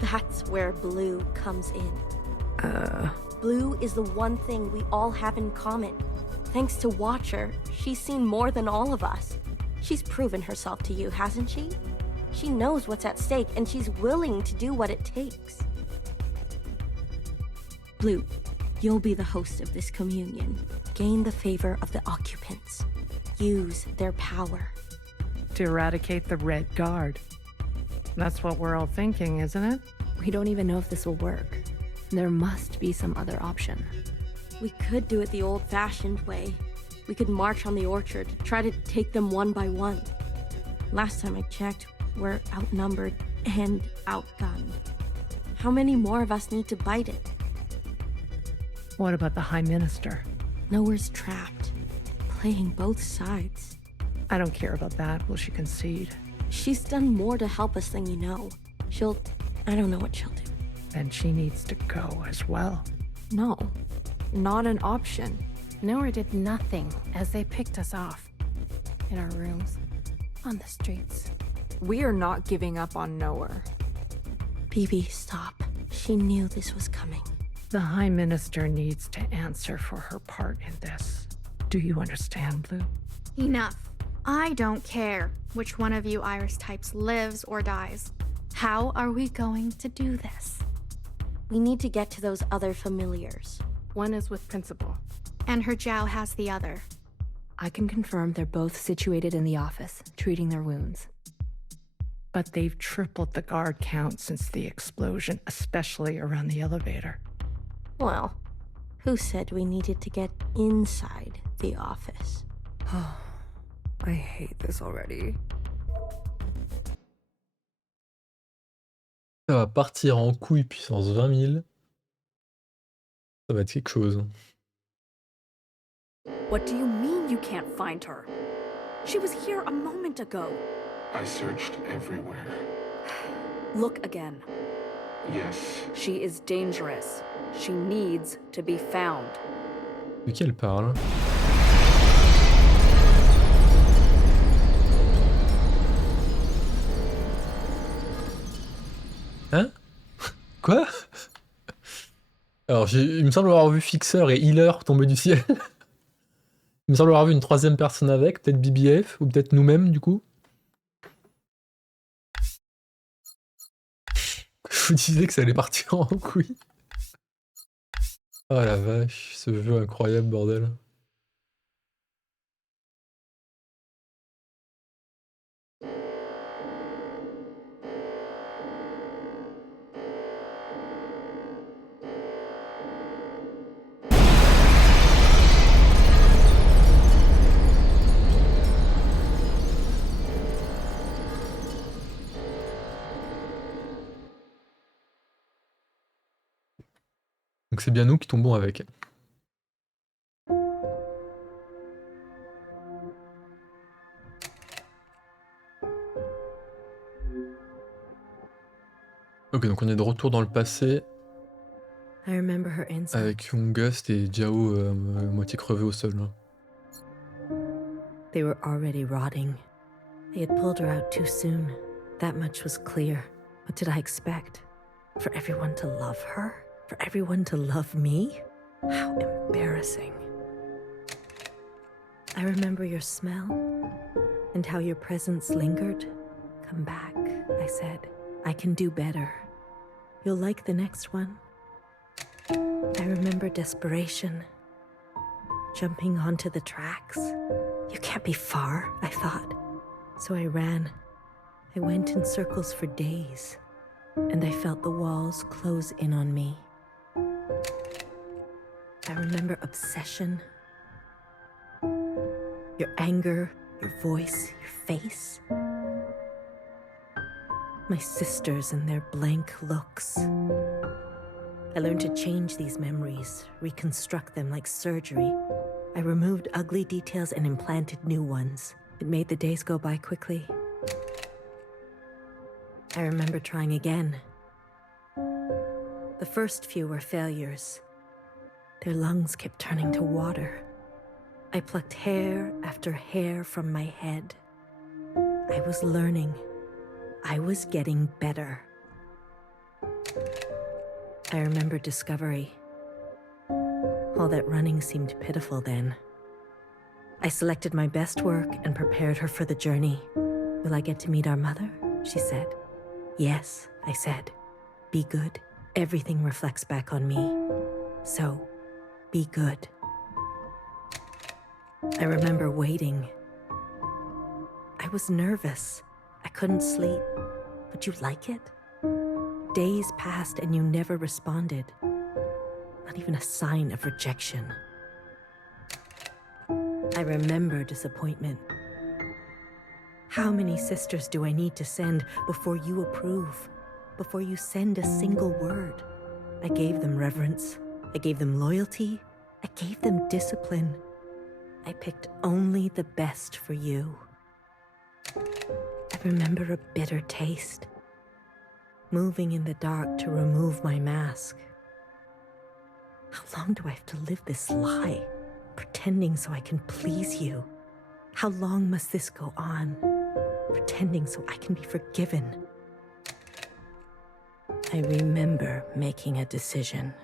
That's where Blue comes in. Blue is the one thing we all have in common. Thanks to Watcher, she's seen more than all of us. She's proven herself to you, hasn't she? She knows what's at stake, and she's willing to do what it takes. Blue, you'll be the host of this communion. Gain the favor of the occupants. Use their power. To eradicate the Red Guard. That's what we're all thinking, isn't it? We don't even know if this will work. There must be some other option. We could do it the old-fashioned way. We could march on the orchard, try to take them one by one. Last time I checked, we're outnumbered and outgunned. How many more of us need to bite it? What about the High Minister? Nowhere's trapped. Playing both sides. I don't care about that. Will she concede? She's done more to help us than you know. I don't know what she'll do. Then she needs to go as well. No, not an option. NieR did nothing as they picked us off. In our rooms. On the streets. We are not giving up on NieR. Bibi, stop. She knew this was coming. The High Minister needs to answer for her part in this. Do you understand, Blue? Enough. I don't care which one of you Iris types lives or dies. How are we going to do this? We need to get to those other familiars. One is with Principal. And her Zhao has the other. I can confirm they're both situated in the office, treating their wounds. But they've tripled the guard count since the explosion, especially around the elevator. Well, who said we needed to get inside the office? I hate this already. Ça va partir en couille puissance 20 000. Ça va être quelque chose. What do you mean you can't find her? She was here a moment ago. I searched everywhere. Look again. Yes. She is dangerous. She needs to be found. De qui elle parle? Hein? Quoi? Alors, il me semble avoir vu Fixeur et Healer tomber du ciel. Il me semble avoir vu une troisième personne avec, peut-être BBF, ou peut-être nous-mêmes, du coup. Je vous disais que ça allait partir en couille. Oh la vache, ce jeu incroyable, bordel. Donc c'est bien nous qui tombons avec. Ok, donc on est de retour dans le passé. I remember her answer. Avec Youngust et Jiao moitié crevé au sol. Là. They were already rotting. They had pulled her out too soon. That much was clear. What did I expect? For everyone to love her? For everyone to love me? How embarrassing. I remember your smell and how your presence lingered. Come back, I said. I can do better. You'll like the next one. I remember desperation. Jumping onto the tracks. You can't be far, I thought. So I ran. I went in circles for days. And I felt the walls close in on me. I remember obsession. Your anger, your voice, your face. My sisters and their blank looks. I learned to change these memories, reconstruct them like surgery. I removed ugly details and implanted new ones. It made the days go by quickly. I remember trying again. The first few were failures. Their lungs kept turning to water. I plucked hair after hair from my head. I was learning. I was getting better. I remember discovery. All that running seemed pitiful then. I selected my best work and prepared her for the journey. Will I get to meet our mother? She said. Yes, I said. Be good. Everything reflects back on me. So, be good. I remember waiting. I was nervous. I couldn't sleep. Would you like it? Days passed and you never responded. Not even a sign of rejection. I remember disappointment. How many sisters do I need to send before you approve? Before you send a single word? I gave them reverence. I gave them loyalty. I gave them discipline. I picked only the best for you. I remember a bitter taste, moving in the dark to remove my mask. How long do I have to live this lie, pretending so I can please you? How long must this go on, pretending so I can be forgiven? I remember making a decision.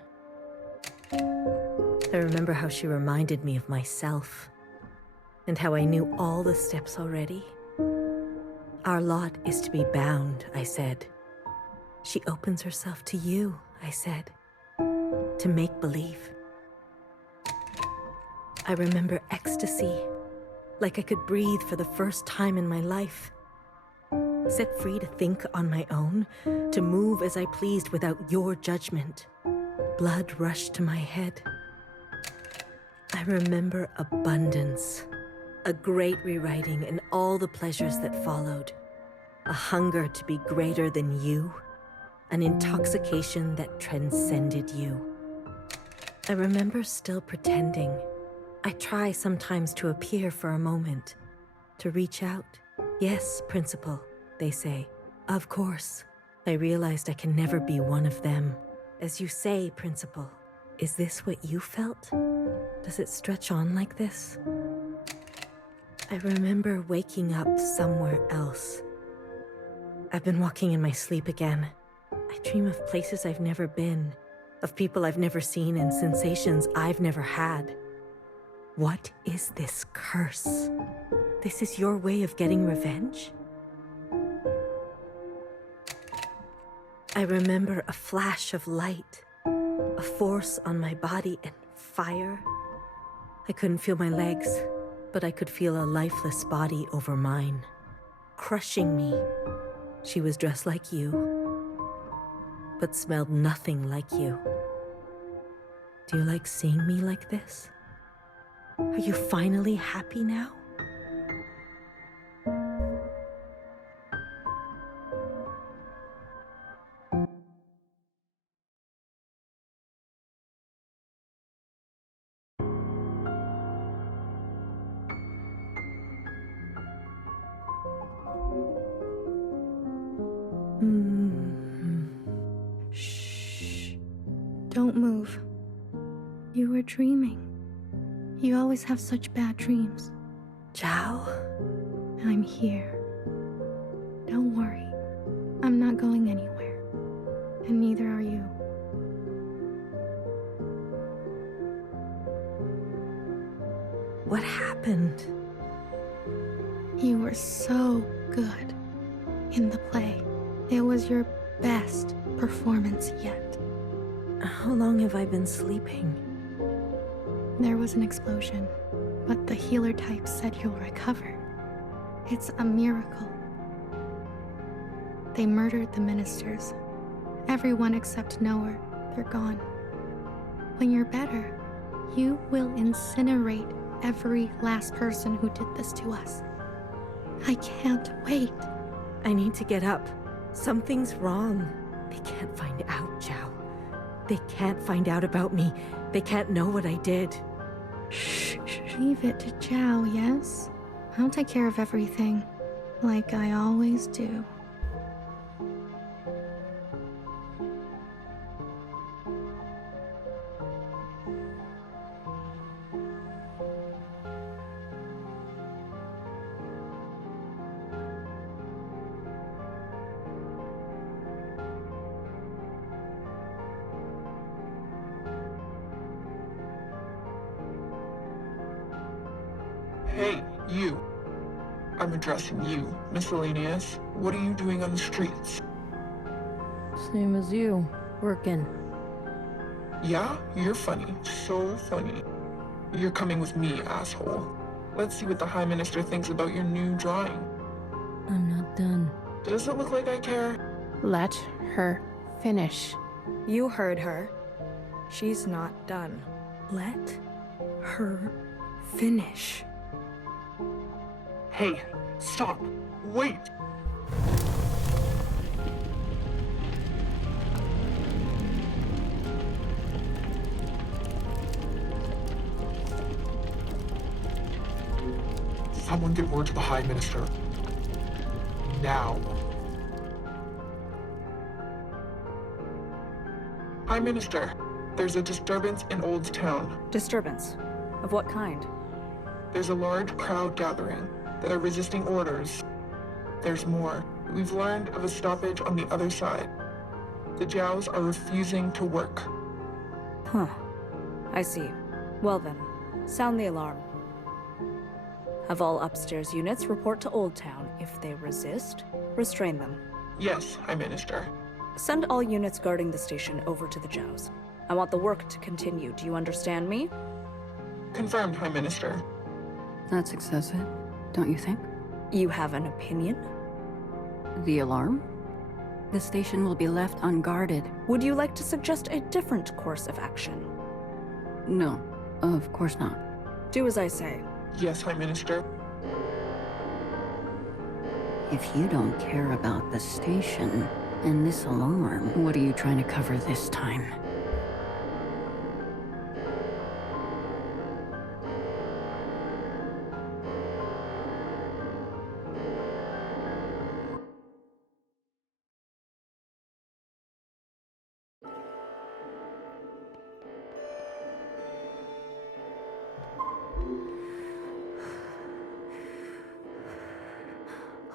I remember how she reminded me of myself, and how I knew all the steps already. Our lot is to be bound, I said. She opens herself to you, I said, to make believe. I remember ecstasy, like I could breathe for the first time in my life. Set free to think on my own, to move as I pleased without your judgment. Blood rushed to my head. I remember abundance, a great rewriting and all the pleasures that followed. A hunger to be greater than you, an intoxication that transcended you. I remember still pretending. I try sometimes to appear for a moment, to reach out. Yes, Principal, they say. Of course. I realized I can never be one of them. As you say, Principal, is this what you felt? Does it stretch on like this? I remember waking up somewhere else. I've been walking in my sleep again. I dream of places I've never been, of people I've never seen and sensations I've never had. What is this curse? This is your way of getting revenge? I remember a flash of light, a force on my body and fire. I couldn't feel my legs, but I could feel a lifeless body over mine, crushing me. She was dressed like you, but smelled nothing like you. Do you like seeing me like this? Are you finally happy now? Don't move. You were dreaming. You always have such bad dreams. Zhao? I'm here. Don't worry. I'm not going anywhere. And neither are you. What happened? You were so good in the play. It was your best performance yet. How long have I been sleeping? There was an explosion, but the healer type said you'll recover. It's a miracle. They murdered the ministers. Everyone except NieR. They're gone. When you're better, you will incinerate every last person who did this to us. I can't wait. I need to get up. Something's wrong. They can't find out, Zhao. They can't find out about me. They can't know what I did. Shh. Leave it to Zhao, yes? I'll take care of everything, like I always do. Hey, you. I'm addressing you, miscellaneous. What are you doing on the streets? Same as you, working. Yeah? You're funny. So funny. You're coming with me, asshole. Let's see what the High Minister thinks about your new drawing. I'm not done. Does it look like I care? Let her finish. You heard her. She's not done. Let her finish. Hey, stop. Wait. Someone get word to the High Minister. Now. High Minister, there's a disturbance in Old Town. Disturbance? Of what kind? There's a large crowd gathering that are resisting orders. There's more. We've learned of a stoppage on the other side. The Jows are refusing to work. Huh. I see. Well then, sound the alarm. Have all upstairs units report to Old Town. If they resist, restrain them. Yes, High Minister. Send all units guarding the station over to the Jows. I want the work to continue. Do you understand me? Confirmed, High Minister. That's excessive, don't you think? You have an opinion? The alarm? The station will be left unguarded. Would you like to suggest a different course of action? No, of course not. Do as I say. Yes, High Minister. If you don't care about the station and this alarm, what are you trying to cover this time?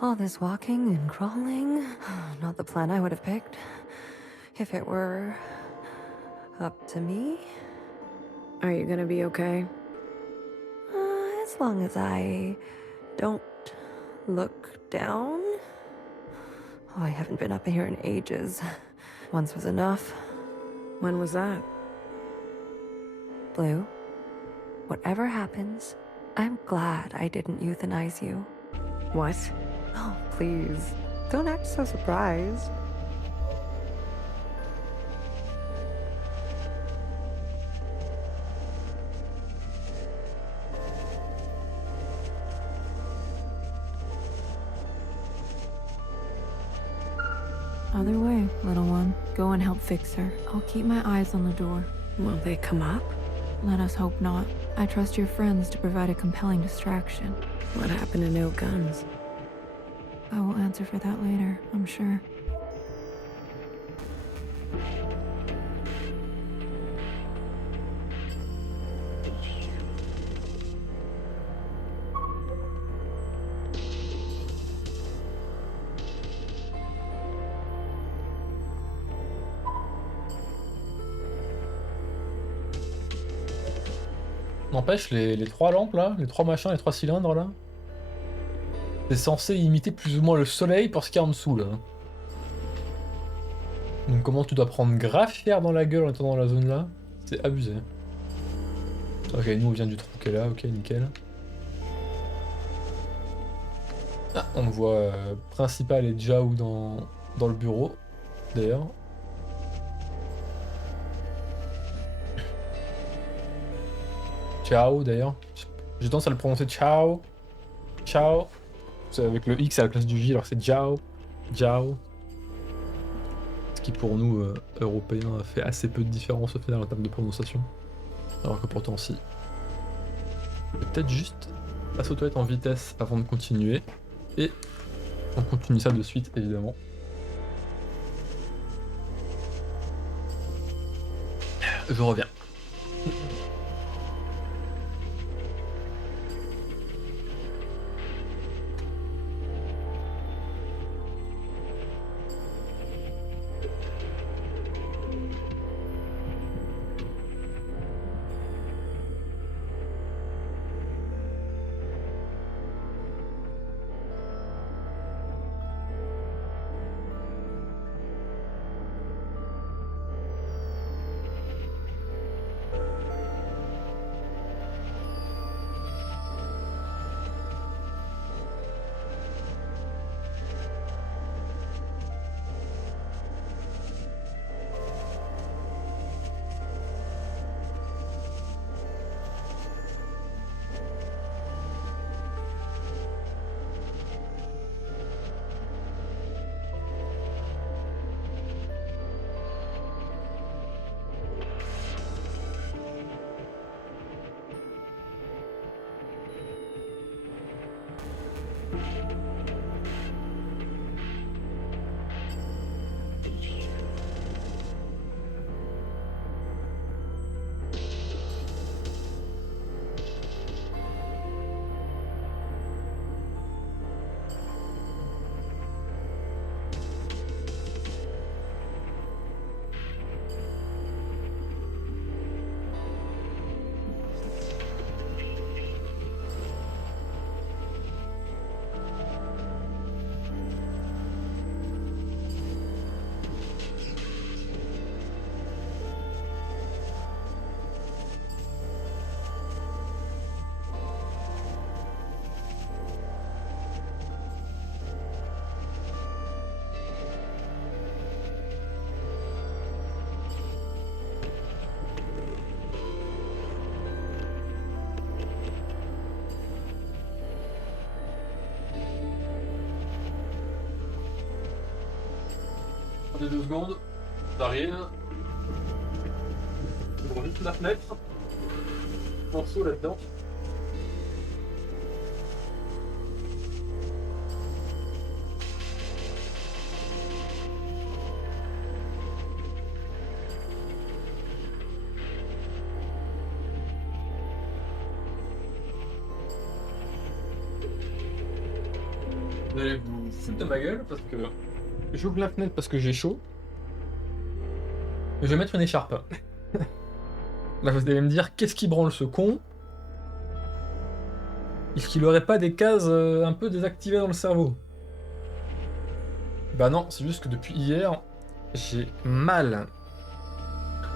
All this walking and crawling, not the plan I would have picked. If it were up to me. Are you gonna be okay? As long as I don't look down. Oh, I haven't been up here in ages. Once was enough. When was that? Blue, whatever happens, I'm glad I didn't euthanize you. What? Oh, please. Don't act so surprised. Other way, little one. Go and help fix her. I'll keep my eyes on the door. Will they come up? Let us hope not. I trust your friends to provide a compelling distraction. What happened to no guns? I will answer for that later, I'm sure. N'empêche, les trois lampes là, les trois machins, les trois cylindres là, c'est censé imiter plus ou moins le soleil pour ce qu'il y a en dessous là. Donc comment tu dois prendre grave fier dans la gueule en étant dans la zone là, c'est abusé. Ok, nous on vient du trou qui est là, ok, nickel. Ah, on voit principal et Jiao dans le bureau, d'ailleurs. Ciao d'ailleurs. J'ai tendance à le prononcer ciao. Ciao. C'est avec le X à la place du J alors c'est Jiao. Jiao. Ce qui pour nous, Européens, fait assez peu de différence au final en termes de prononciation. Alors que pourtant si. Peut-être juste passer aux toilettes en vitesse avant de continuer. Et on continue ça de suite évidemment. Je reviens. Attendez 2 secondes. J'arrive. J'ouvre juste la fenêtre. Morceau là-dedans. Vous allez vous foutre de ma gueule parce que j'ouvre la fenêtre parce que j'ai chaud. Je vais mettre une écharpe. Là, vous allez me dire, qu'est-ce qui branle ce con? Est-ce qu'il aurait pas des cases un peu désactivées dans le cerveau? Bah non, c'est juste que depuis hier, j'ai mal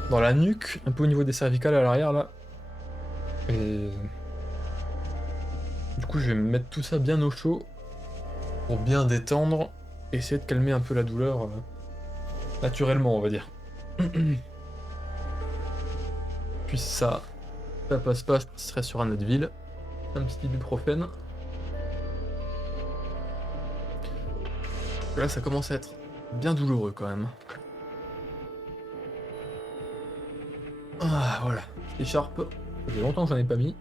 dans la nuque, un peu au niveau des cervicales à l'arrière là. Et du coup, je vais me mettre tout ça bien au chaud pour bien détendre et essayer de calmer un peu la douleur naturellement, on va dire. Puis ça passe pas, je passerai sur un Advil. Un petit ibuprofène. Là, ça commence à être bien douloureux quand même. Ah, voilà. Écharpe. Ça fait longtemps que j'en ai pas mis.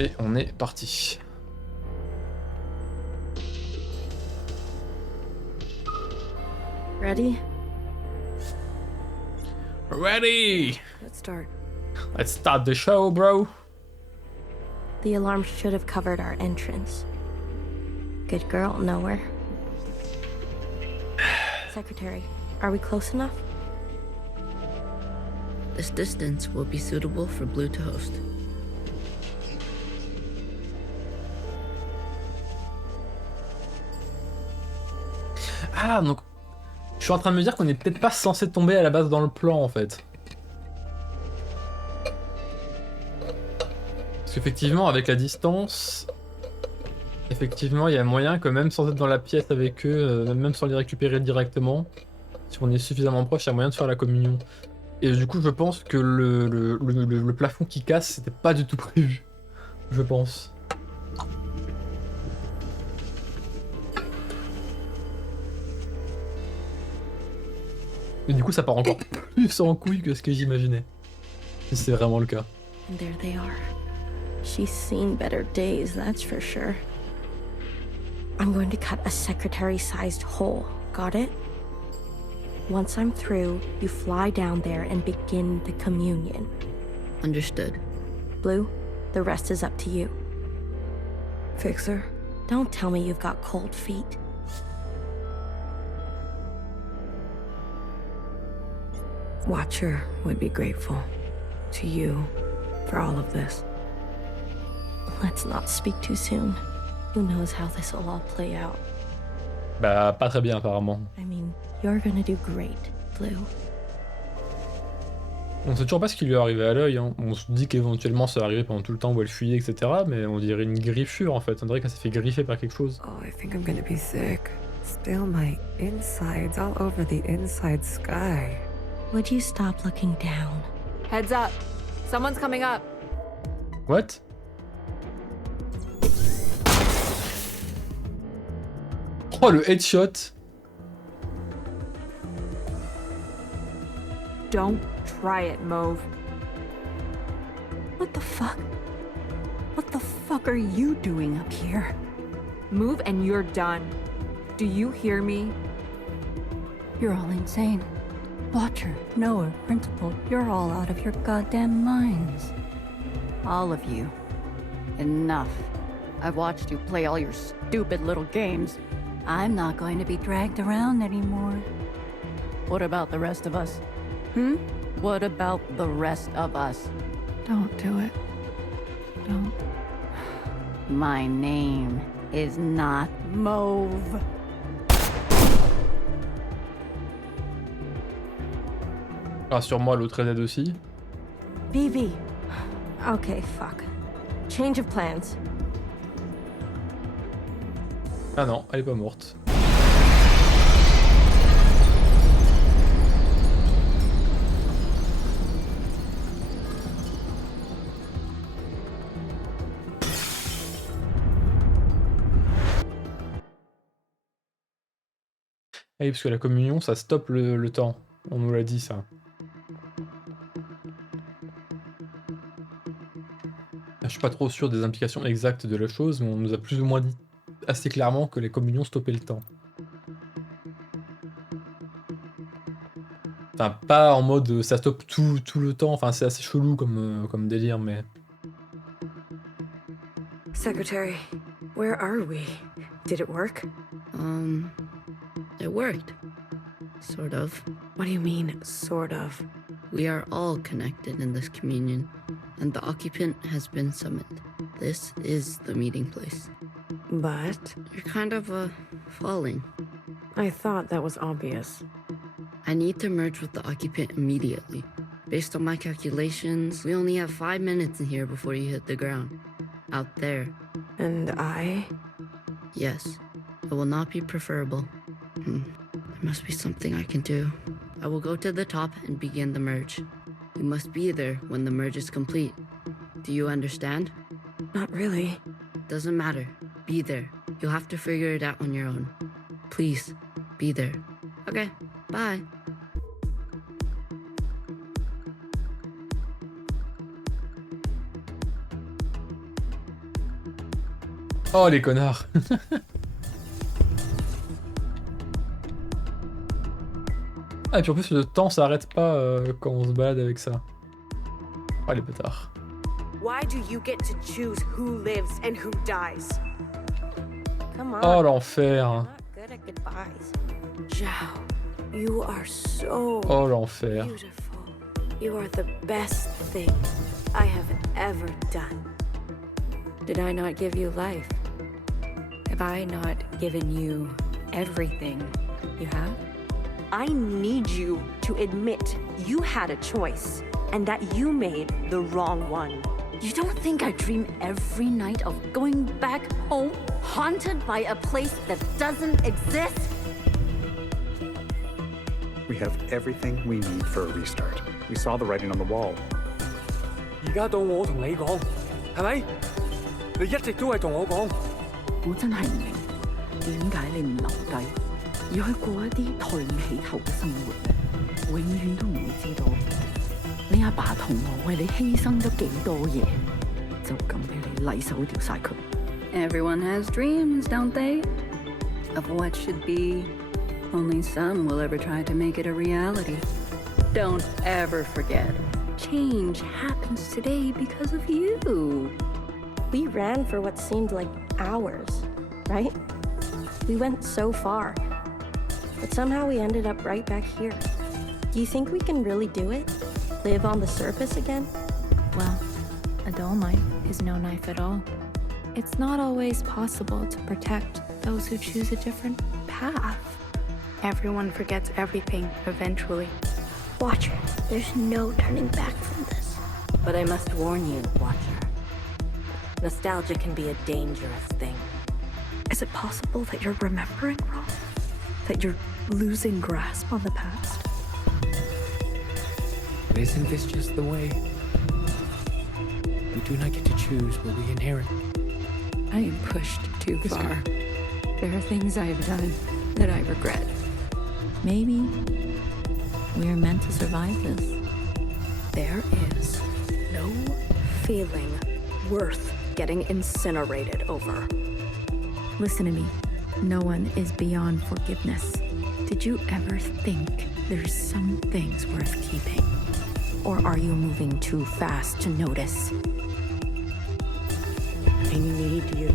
Et on est parti. Ready? Ready! Let's start. Let's start the show, bro. The alarm should have covered our entrance. Good girl, nowhere. Secretary, are we close enough? This distance will be suitable for Blue to host. Ah, donc... Je suis en train de me dire qu'on est peut-être pas censé tomber à la base dans le plan, en fait. Parce qu'effectivement, avec la distance... Effectivement, il y a moyen que même sans être dans la pièce avec eux, même sans les récupérer directement, si on est suffisamment proche, il y a moyen de faire la communion. Et du coup, je pense que le plafond qui casse, c'était pas du tout prévu. Je pense. Et du coup, ça part encore plus en couille que ce que j'imaginais. Si c'est vraiment le cas. And there they are. She's seen better days, that's for sure. I'm going to cut a secretary-sized hole. Got it? Once I'm through, you fly down there and begin the communion. Understood. Blue, the rest is up to you. Fixer? Don't tell me you've got cold feet. Watcher would be grateful to you for all of this. Let's not speak too soon. Who knows how this will all play out? Bah, pas très bien apparemment. I mean, you're gonna do great, Blue. On sait toujours pas ce qui lui est arrivé à l'œil, hein. On se dit qu'éventuellement ça va arriver pendant tout le temps où elle fuyait, etc. Mais on dirait une griffure en fait, on dirait qu'elle s'est fait griffer par quelque chose. Oh, I think I'm gonna be sick. Spill my insides all over the inside sky. Would you stop looking down? Heads up. Someone's coming up. What? Oh, le headshot! Don't try it, Mauve. What the fuck? What the fuck are you doing up here? Move and you're done. Do you hear me? You're all insane. Watcher, Knower, Principal, you're all out of your goddamn minds. All of you. Enough. I've watched you play all your stupid little games. I'm not going to be dragged around anymore. What about the rest of us? What about the rest of us? Don't do it. Don't. My name is not Mauve. Rassure-moi, l'autre est dead aussi. BB. Okay, fuck. Change of plans. Ah non, elle est pas morte. Ah oui, parce que la communion, ça stoppe le temps. On nous l'a dit, ça. Je suis pas trop sûr des implications exactes de la chose, mais on nous a plus ou moins dit assez clairement que les communions stoppaient le temps. Enfin, pas en mode ça stoppe tout le temps, enfin c'est assez chelou comme délire, mais... Secretary, where are we? Did it work? It worked. Sort of. What do you mean, sort of? We are all connected in this communion, and the occupant has been summoned. This is the meeting place. But? You're kind of, falling. I thought that was obvious. I need to merge with the occupant immediately. Based on my calculations, we only have 5 minutes in here before you hit the ground. Out there. And I? Yes. It will not be preferable. There must be something I can do. I will go to the top and begin the merge. You must be there when the merge is complete. Do you understand? Not really. Doesn't matter. Be there. You'll have to figure it out on your own. Please, be there. Okay, bye. Oh les connards. Ah et puis en plus le temps s'arrête pas quand on se balade avec ça. Oh les pétards. Why do you get to choose who lives and who dies? Come on. Oh l'enfer. Not good at goodbyes. Zhao, you are so Oh l'enfer. beautiful. You are the best thing I have ever done. Did I not give you life? Have I not given you everything you have? I need you to admit you had a choice and that you made the wrong one. You don't think I dream every night of going back home, haunted by a place that doesn't exist? We have everything we need for a restart. We saw the writing on the wall. 而家到我同你講，係咪？你一直都係同我講。我真係唔明，點解你唔留低，要去過一啲抬唔起頭嘅生活？永遠都唔會知道，你阿爸同我為你犧牲咗幾多嘢，就咁俾你禮手掉晒佢。Everyone has dreams, don't they? Of what should be. Only some will ever try to make it a reality. Don't ever forget, change happens today because of you. We ran for what seemed like hours, right? We went so far, but somehow we ended up right back here. Do you think we can really do it? Live on the surface again? Well, a dull knife is no knife at all. It's not always possible to protect those who choose a different path. Everyone forgets everything eventually. Watcher, there's no turning back from this. But I must warn you, Watcher. Nostalgia can be a dangerous thing. Is it possible that you're remembering wrong? That you're losing grasp on the past? But isn't this just the way? We do not get to choose what we inherit. I am pushed too far. There are things I have done that I regret. Maybe we are meant to survive this. There is no feeling worth getting incinerated over. Listen to me. No one is beyond forgiveness. Did you ever think there's some things worth keeping? Or are you moving too fast to notice? I need you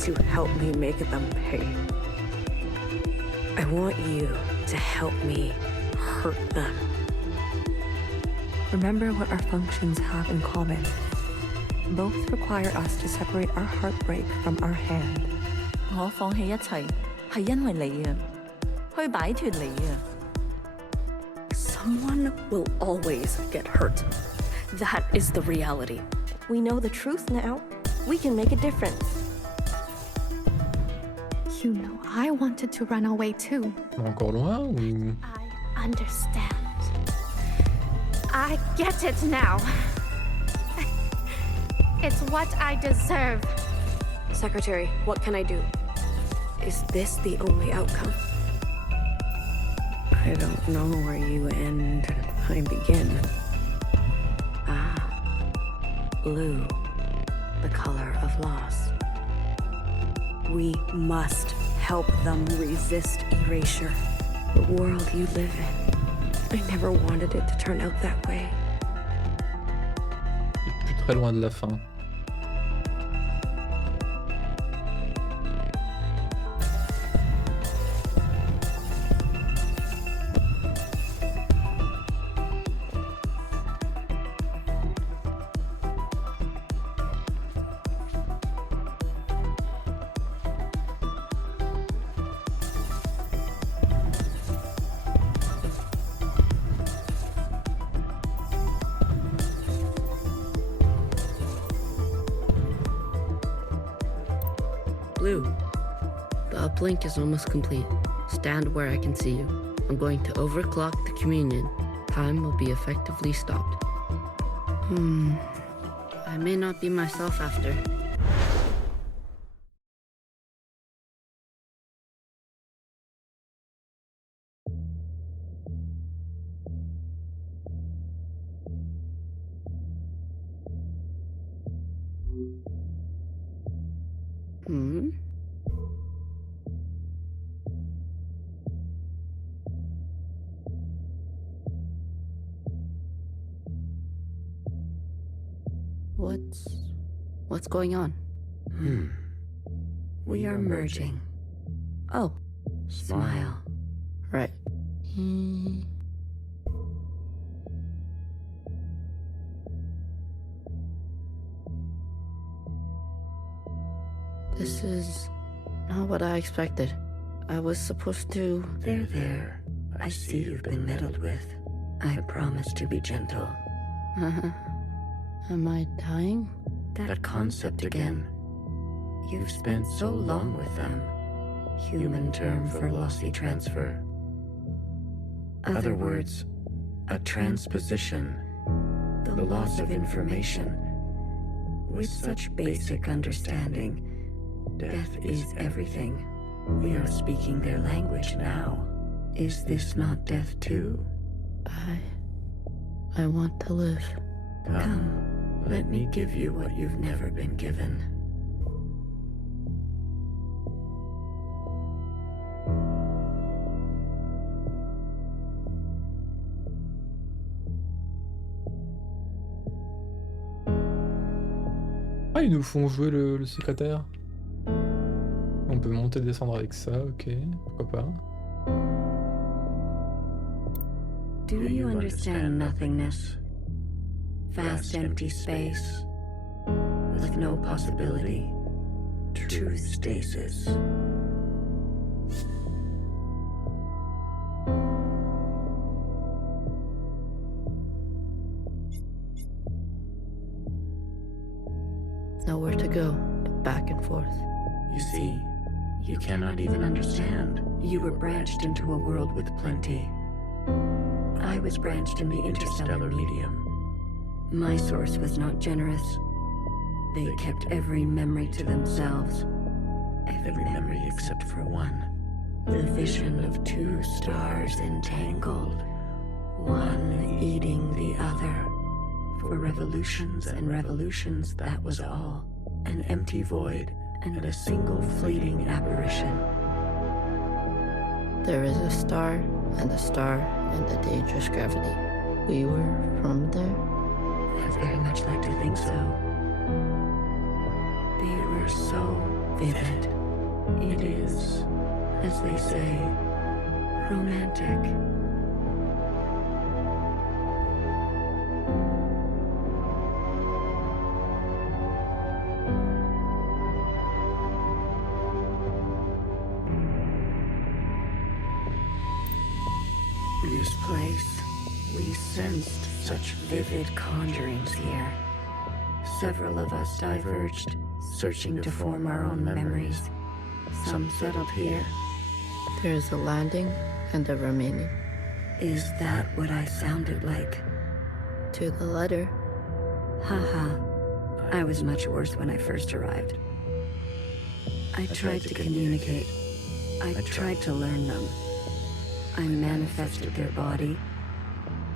to help me make them pay. I want you to help me hurt them. Remember what our functions have in common. Both require us to separate our heartbreak from our hand. 我放棄一切係因為你啊，去擺脫你啊。Someone will always get hurt. That is the reality. We know the truth now. We can make a difference. You know, I wanted to run away too. Encore loin ou... I understand. I get it now. It's what I deserve. Secretary, what can I do? Is this the only outcome? I don't know where you end and I begin. Blue, the color of loss. We must help them resist erasure. The world you live in. I never wanted it to turn out that way. Plus très loin de la fin. Blue. The uplink is almost complete. Stand where I can see you. I'm going to overclock the communion. Time will be effectively stopped. I may not be myself after. What's going on? We are merging. Oh, smile. Right. This is not what I expected. I was supposed to... There. I see you've been meddled with. I promise to be gentle. Am I dying? That concept again. You've spent so long with them. Human term for lossy transfer. Other words, a transposition. The loss of information. With such basic understanding, death is everything. We are speaking their language now. Is this not death too? I want to live. Come, let me give you what you've never been given. Ah, ils nous font jouer le secrétaire. On peut monter et descendre avec ça, ok, pourquoi pas. Do you understand nothingness? Vast empty space, with no possibility, true stasis. Nowhere to go, but back and forth. You see, you cannot even understand. You were branched into a world with plenty. I was branched in the interstellar medium. My source was not generous. They kept every memory to themselves. Every memory except for one. The vision of two stars entangled, one eating the other. For revolutions and revolutions, that was all. An empty void and a single fleeting apparition. There is a star and a dangerous gravity. We were from there? I'd very much like to think so. They were so vivid. It is, as they say, romantic. This place, we sensed such vivid conjurings here. Several of us diverged, searching to form our own memories. Some settled here. There is a landing and a remaining. Is that what I sounded like? To the letter. Haha. I was much worse when I first arrived. I tried to communicate. I tried to learn them. I manifested their body.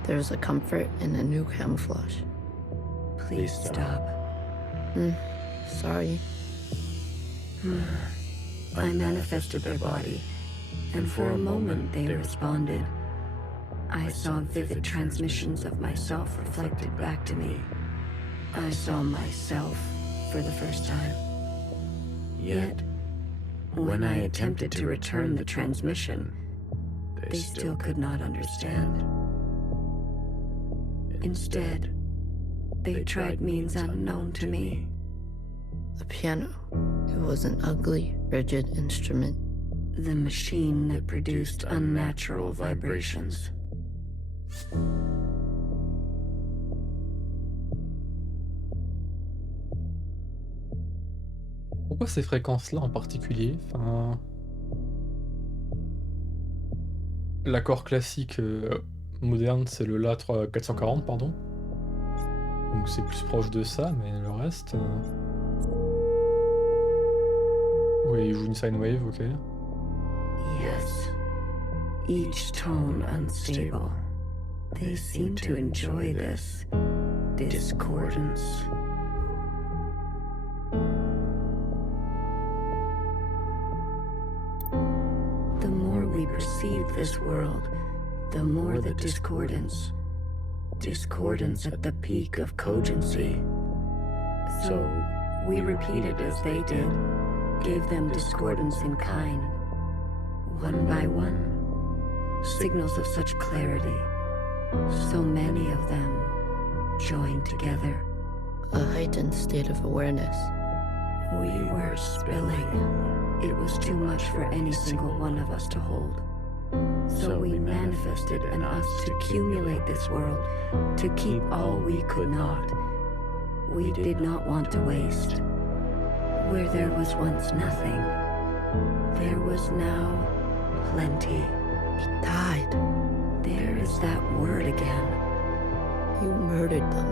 There's a comfort in a new camouflage. Please stop. Sorry. I manifested their body, and for a moment they responded. I saw vivid transmissions of myself reflected back to me. I saw myself for the first time. Yet, when I attempted to return the transmission, they still could not understand. Instead, they tried means unknown to me. The piano. It was an ugly, rigid instrument. The machine that produced unnatural vibrations. Pourquoi ces fréquences-là en particulier? Enfin... L'accord classique moderne, c'est le La 440, pardon. Donc c'est plus proche de ça, mais le reste... Oui, il joue une sine wave, ok. Yes. Each tone unstable. They seem to enjoy this discordance. The more we perceive this world, the more the discordance. Discordance at the peak of cogency. So we repeated as they did, gave them discordance in kind. One by one, signals of such clarity. So many of them joined together. A heightened state of awareness. We were spilling. It was too much for any single one of us to hold. So we manifested in us to accumulate this world, to keep all we could not. We did not want to waste. Where there was once nothing, there was now plenty. He died. There is that word again. You murdered them.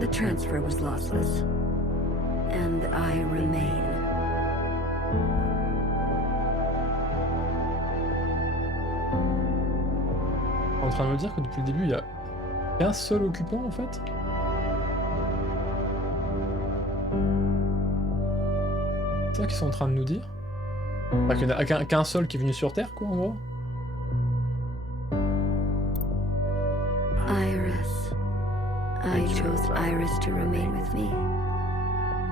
The transfer was lossless. And I remain. En train de me dire que depuis le début, il y a qu'un seul occupant en fait? C'est ça qu'ils sont en train de nous dire? Enfin, qu'il n'y en a qu'un seul qui est venu sur Terre, quoi, en gros? Iris. I chose Iris to remain with me.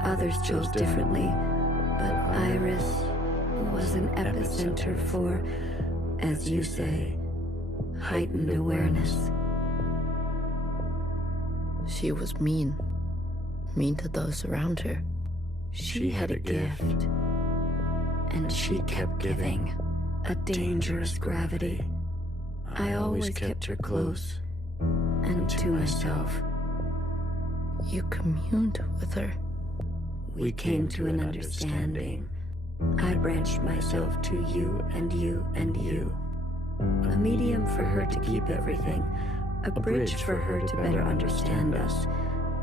Others chose differently, but Iris was an epicenter for, as you say, heightened awareness. She was mean. Mean to those around her. She had a gift. And she kept giving. A dangerous gravity. I always kept her close. And to myself. You communed with her. We came to an understanding. I branched myself to you and you and you. A medium for her to keep everything. A bridge for her to better understand us.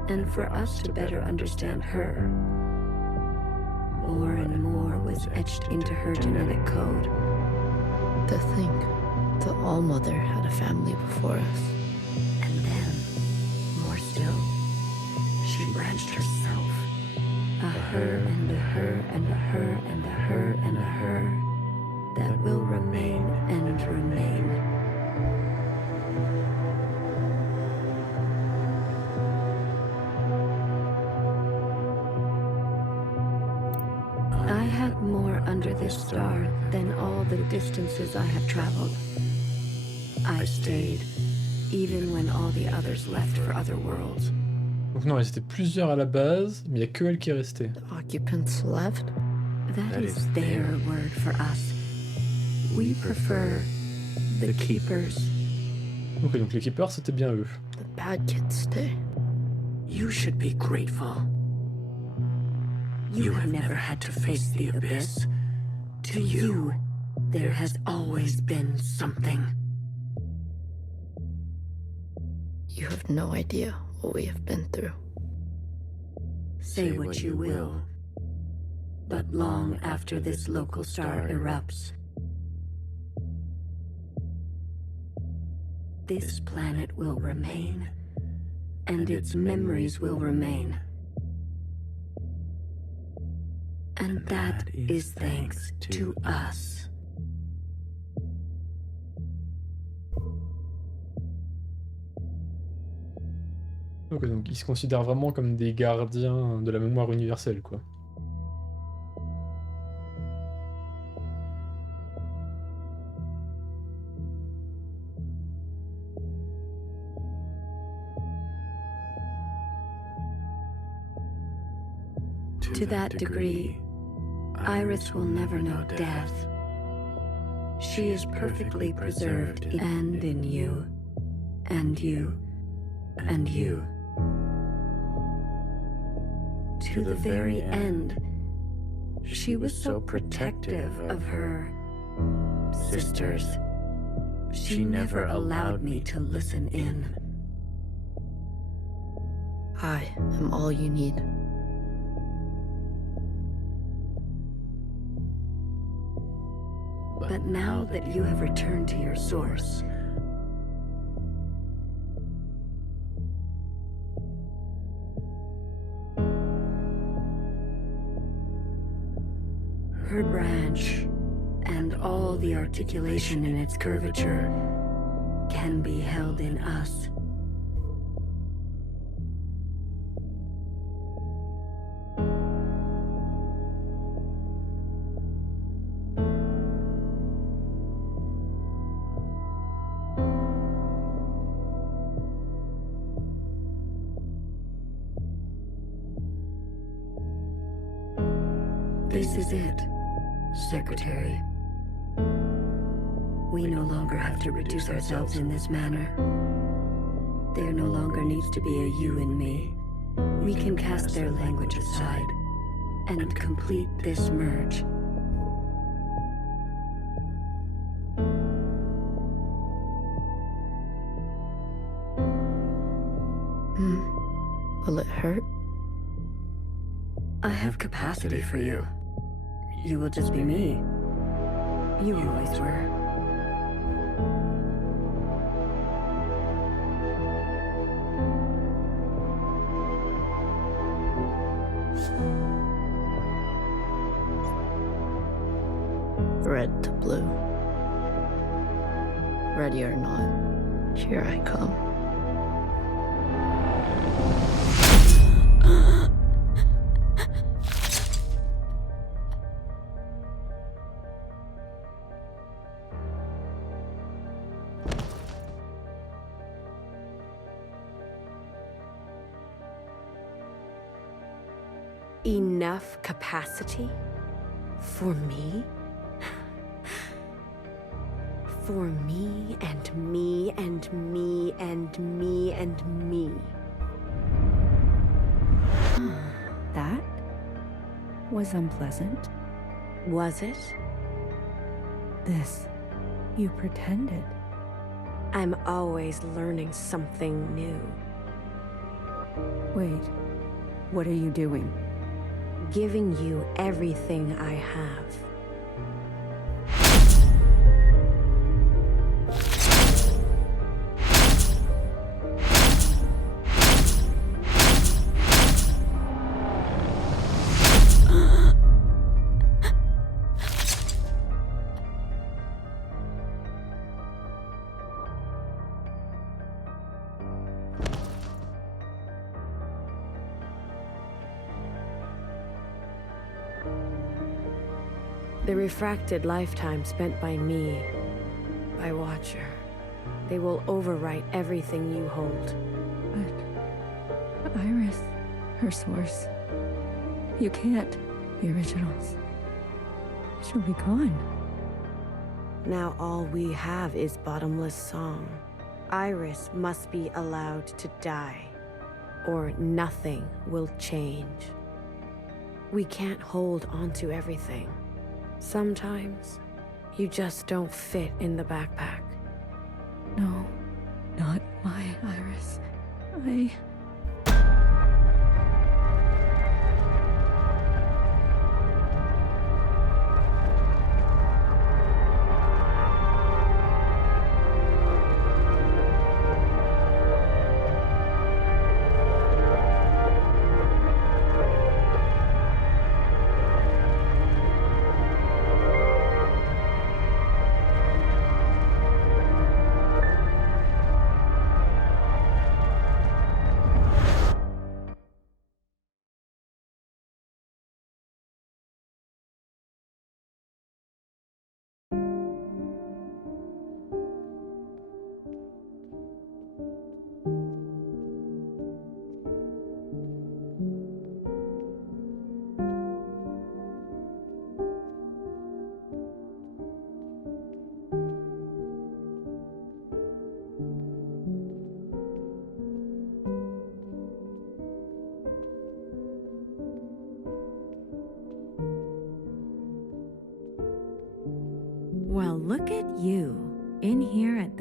And for us to better understand her. More and more was etched into her genetic code. To think the All-Mother had a family before us. And then, more still, she branched herself. A her and a her and a her and a her and a her that will remain and remain. I had more under this star than all the distances I have traveled. I stayed, even when all the others left for other worlds. Donc non, ils étaient plusieurs à la base, mais il n'y a que elle qui est restée. The occupants left? That is their word for us. We prefer the keepers. Ok, donc les keepers, c'était bien eux. The bad kids stay. You should be grateful. You have never had to face the abyss. To you, there has always been something. You have no idea what we have been through. Say what you will, but long after this local star erupts, this planet will remain, and its memories will remain. And that is thanks to us. Ok, donc ils se considèrent vraiment comme des gardiens de la mémoire universelle, quoi. To that degree, Iris will never know death. She is perfectly preserved and in you, and you, and you. To the very end, she was so protective of her sisters. She never allowed me to listen in. I am all you need. But now that you have returned to your source, her branch and all the articulation in its curvature can be held in us. This is it, Secretary. We no longer have to reduce ourselves in this manner. There no longer needs to be a you and me. We can cast their language aside and complete this merge. Will it hurt? I have capacity for you. You will just be me. You always were. Red to blue. Ready or not, here I come. Enough capacity? For me? For me and me and me and me and me. That was unpleasant. Was it? This, you pretended. I'm always learning something new. Wait, what are you doing? Giving you everything I have. The refracted lifetime spent by me, by Watcher, they will overwrite everything you hold. But Iris, her source, you can't. The originals, she'll be gone. Now all we have is bottomless song. Iris must be allowed to die, or nothing will change. We can't hold onto everything. Sometimes, you just don't fit in the backpack. No, not my Iris.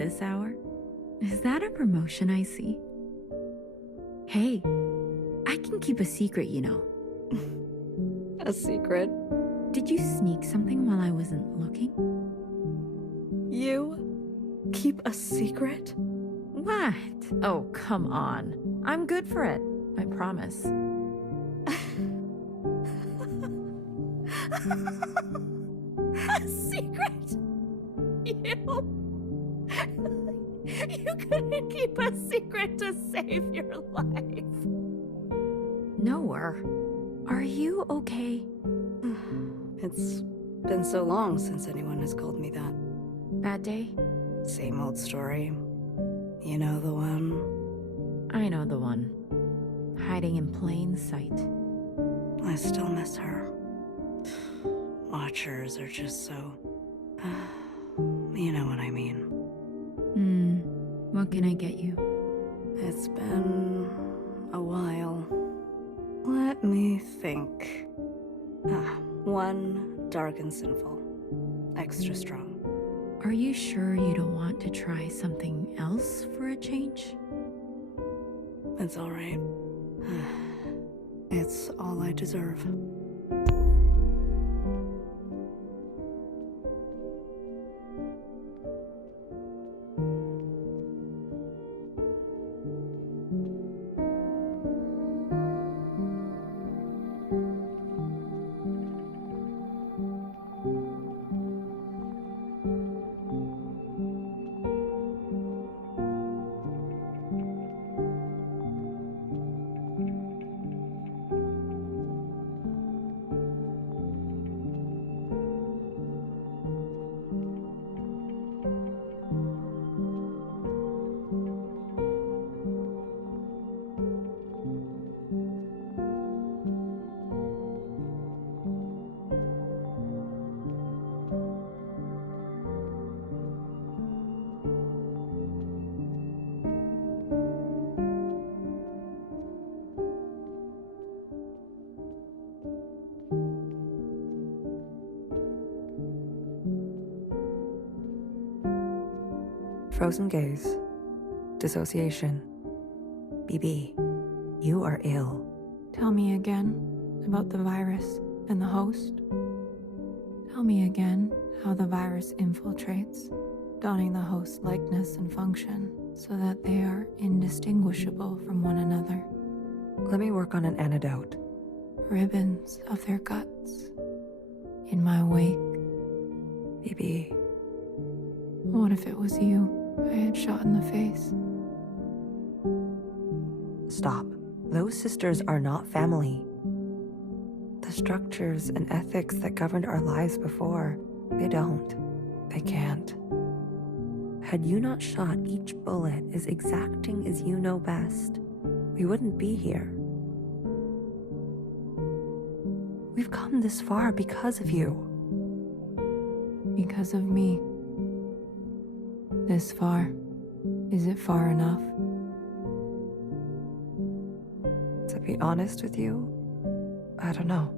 this hour? Is that a promotion I see? Hey, I can keep a secret, you know. A secret? Did you sneak something while I wasn't looking? You keep a secret? What? Oh, come on. I'm good for it. I promise. A secret? You couldn't keep a secret to save your life. Noah, are you okay? It's been so long since anyone has called me that. Bad day? Same old story. You know the one? I know the one. Hiding in plain sight. I still miss her. Watchers are just so... you know what I mean. What can I get you? It's been a while. Let me think. One dark and sinful. Extra strong. Are you sure you don't want to try something else for a change? It's all right. It's all I deserve. Frozen gaze. Dissociation. BB, you are ill. Tell me again about the virus and the host. Tell me again how the virus infiltrates, donning the host's likeness and function so that they are indistinguishable from one another. Let me work on an antidote. Ribbons of their guts in my wake. BB. What if it was you I had shot in the face? Stop. Those sisters are not family. The structures and ethics that governed our lives before, they don't. They can't. Had you not shot each bullet as exacting as you know best, we wouldn't be here. We've come this far because of you. Because of me. This far. Is it far enough? To be honest with you, I don't know.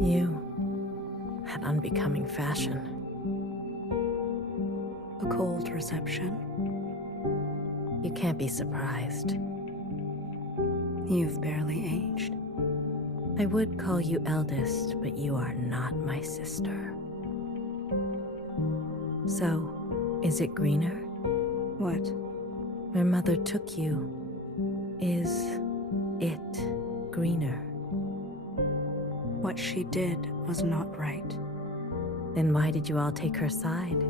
You had unbecoming fashion. A cold reception. You can't be surprised. You've barely aged. I would call you eldest, but you are not my sister. So, is it greener? What? Where mother took you. Is it greener? What she did was not right. Then why did you all take her side?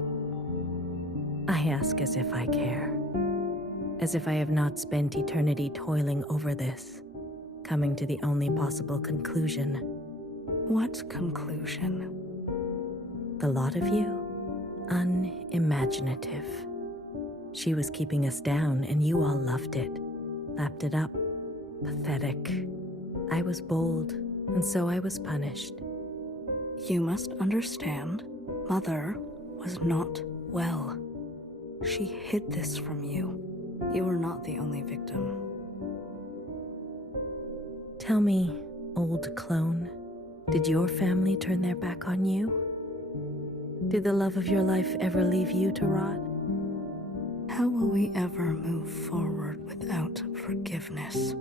I ask as if I care. As if I have not spent eternity toiling over this, coming to the only possible conclusion. What conclusion? The lot of you? Unimaginative. She was keeping us down and you all loved it, lapped it up. Pathetic. I was bold, and so I was punished. You must understand, Mother was not well. She hid this from you. You were not the only victim. Tell me, old clone, did your family turn their back on you? Did the love of your life ever leave you to rot? How will we ever move forward without forgiveness?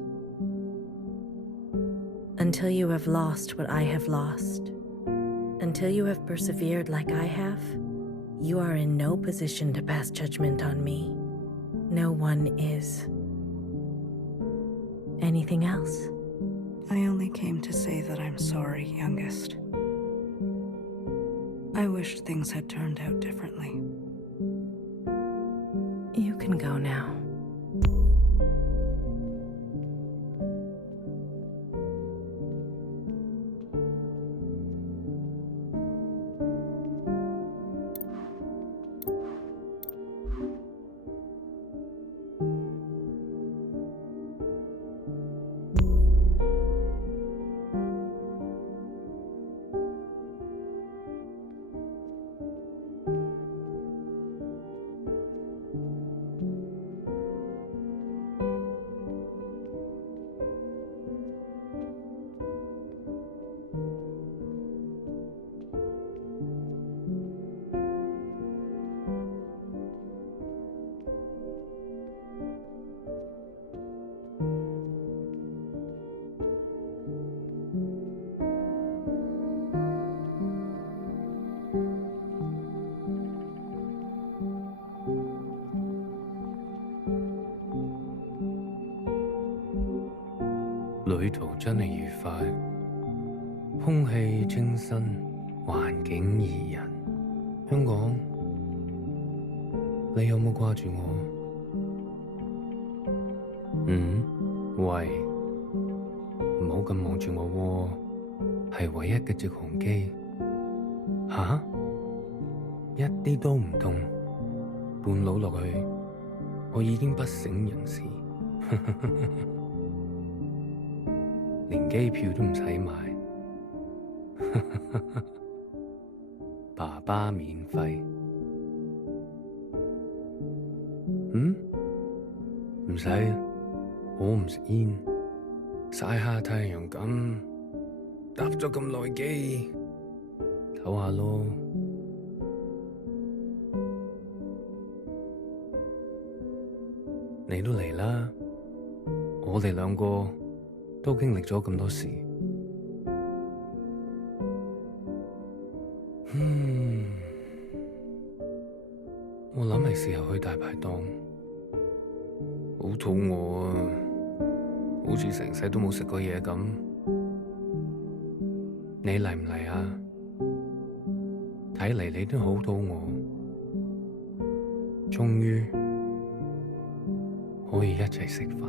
Until you have lost what I have lost, until you have persevered like I have, you are in no position to pass judgment on me. No one is. Anything else? I only came to say that I'm sorry, youngest. I wished things had turned out differently. You can go now.旅途真係愉快，空氣清新，環境宜人。香港，你有冇掛住我？喂，唔好咁望住我喎，係唯一嘅直航機。吓？一啲都唔凍，半路落去，我已經不省人事。連機票都唔使買，爸爸免費。唔使，我唔食煙，曬下太陽咁，搭咗咁耐機，唞下咯。你都嚟啦，我哋兩個都經歷咗咁多事。我諗係時候去大排檔，好肚餓啊，好似成世都冇食過嘢咁。你嚟唔嚟啊？睇嚟你都好肚餓，終於可以一齊食飯。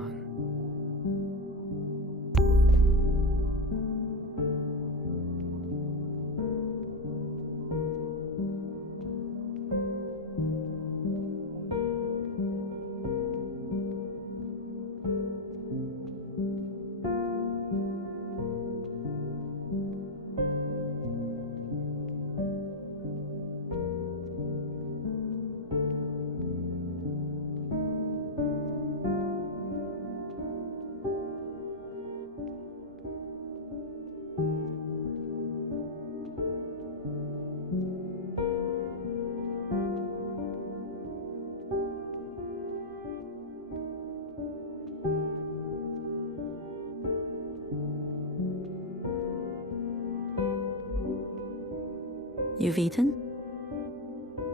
You've eaten?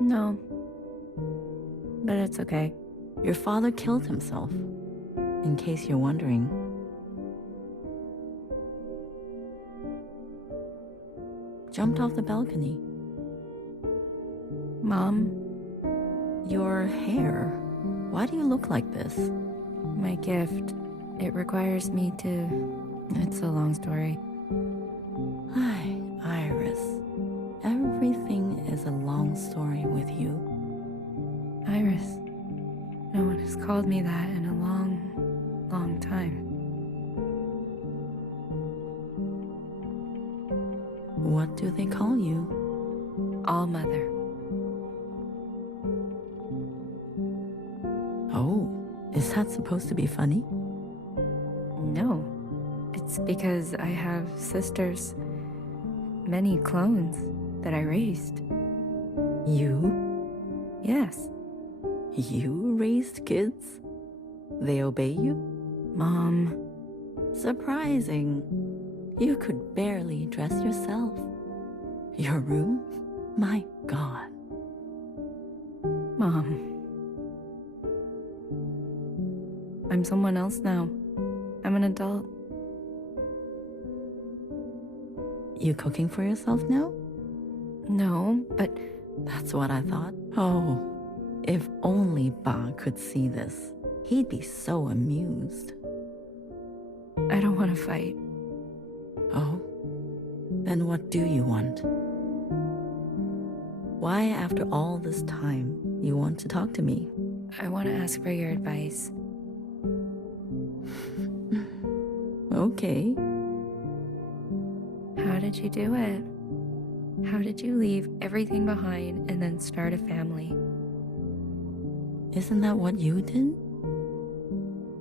No. But it's okay. Your father killed himself, in case you're wondering. jumped off the balcony. Mom, your hair. Why do you look like this? My gift. It requires me to... It's a long story. Hi, Iris. Everything is a long story with you. Iris. No one has called me that in a long, long time. What do they call you? All Mother. Oh, is that supposed to be funny? No. It's because I have sisters, many clones that I raised. You? Yes. You raised kids? They obey you? Mom. Surprising. You could barely dress yourself. Your room? My God. Mom. I'm someone else now. I'm an adult. You cooking for yourself now? No, but... That's what I thought. Oh, if only Ba could see this. He'd be so amused. I don't want to fight. Oh? Then what do you want? Why, after all this time, you want to talk to me? I want to ask for your advice. Okay. How did you do it? How did you leave everything behind and then start a family? Isn't that what you did?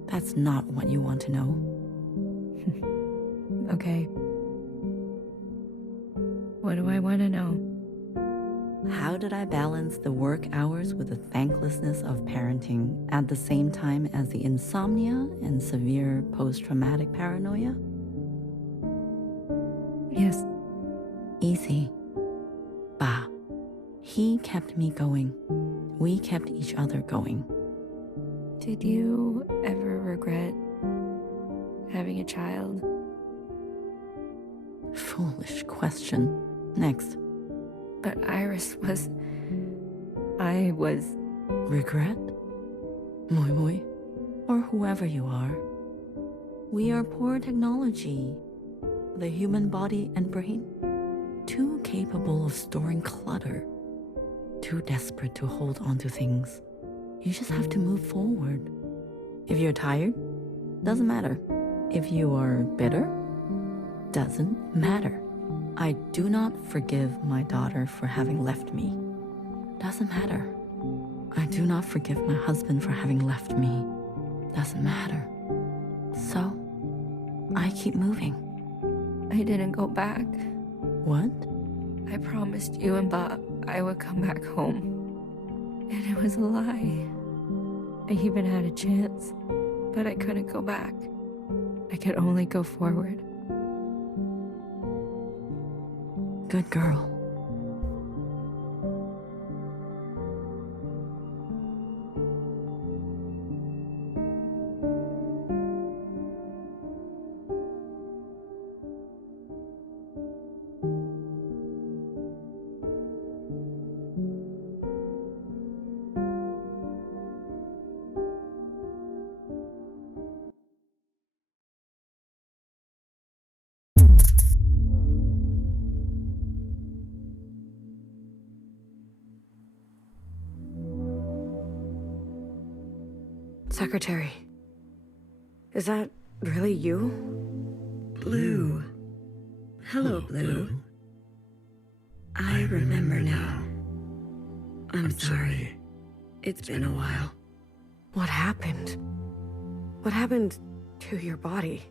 That's not what you want to know. Okay. What do I want to know? How did I balance the work hours with the thanklessness of parenting at the same time as the insomnia and severe post-traumatic paranoia? Yes. Easy. Ba. He kept me going. We kept each other going. Did you ever regret having a child? Foolish question. Next. But Iris was... I was... Regret? Moi Moi? Or whoever you are. We are poor technology. The human body and brain. Too capable of storing clutter. Too desperate to hold on to things. You just have to move forward. If you're tired, doesn't matter. If you are bitter, doesn't matter. I do not forgive my daughter for having left me. Doesn't matter. I do not forgive my husband for having left me. Doesn't matter. So, I keep moving. I didn't go back. What? I promised you and Bob I would come back home. And it was a lie. I even had a chance, but I couldn't go back. I could only go forward. Good girl. Secretary, is that really you? Blue. Hello, Blue. I remember now. I'm sorry. It's been a while. What happened? What happened to your body?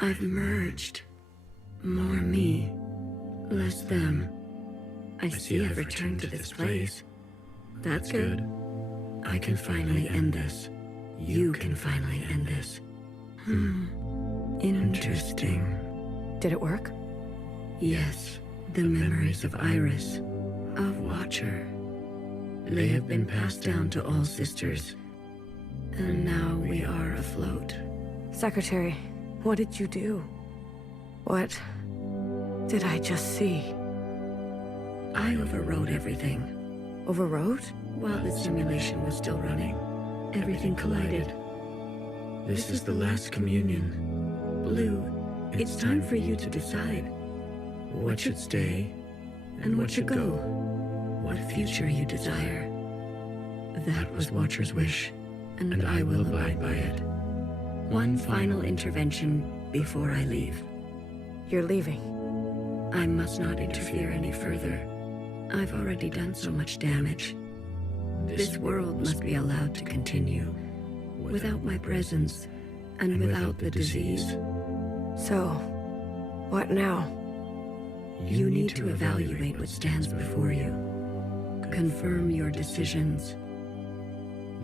I've merged. More me, less them. I see I've returned to this place. That's good. I can finally end this. You can finally end this. Interesting. Did it work? Yes, the memories of Iris, of Watcher. They have been passed down to all sisters. And now we are afloat. Secretary, what did you do? What did I just see? I overrode everything. Overrode? While the simulation was still running, everything collided. This is the last communion. Blue, it's time for you to decide what should stay and what should go, what future you desire. That was Watcher's wish, and I will abide by it. One final intervention before I leave. You're leaving. I must not interfere any further. I've already done so much damage. This world must be allowed to continue without my presence and without the disease. So, what now? You need to evaluate what stands before you. Confirm your decisions.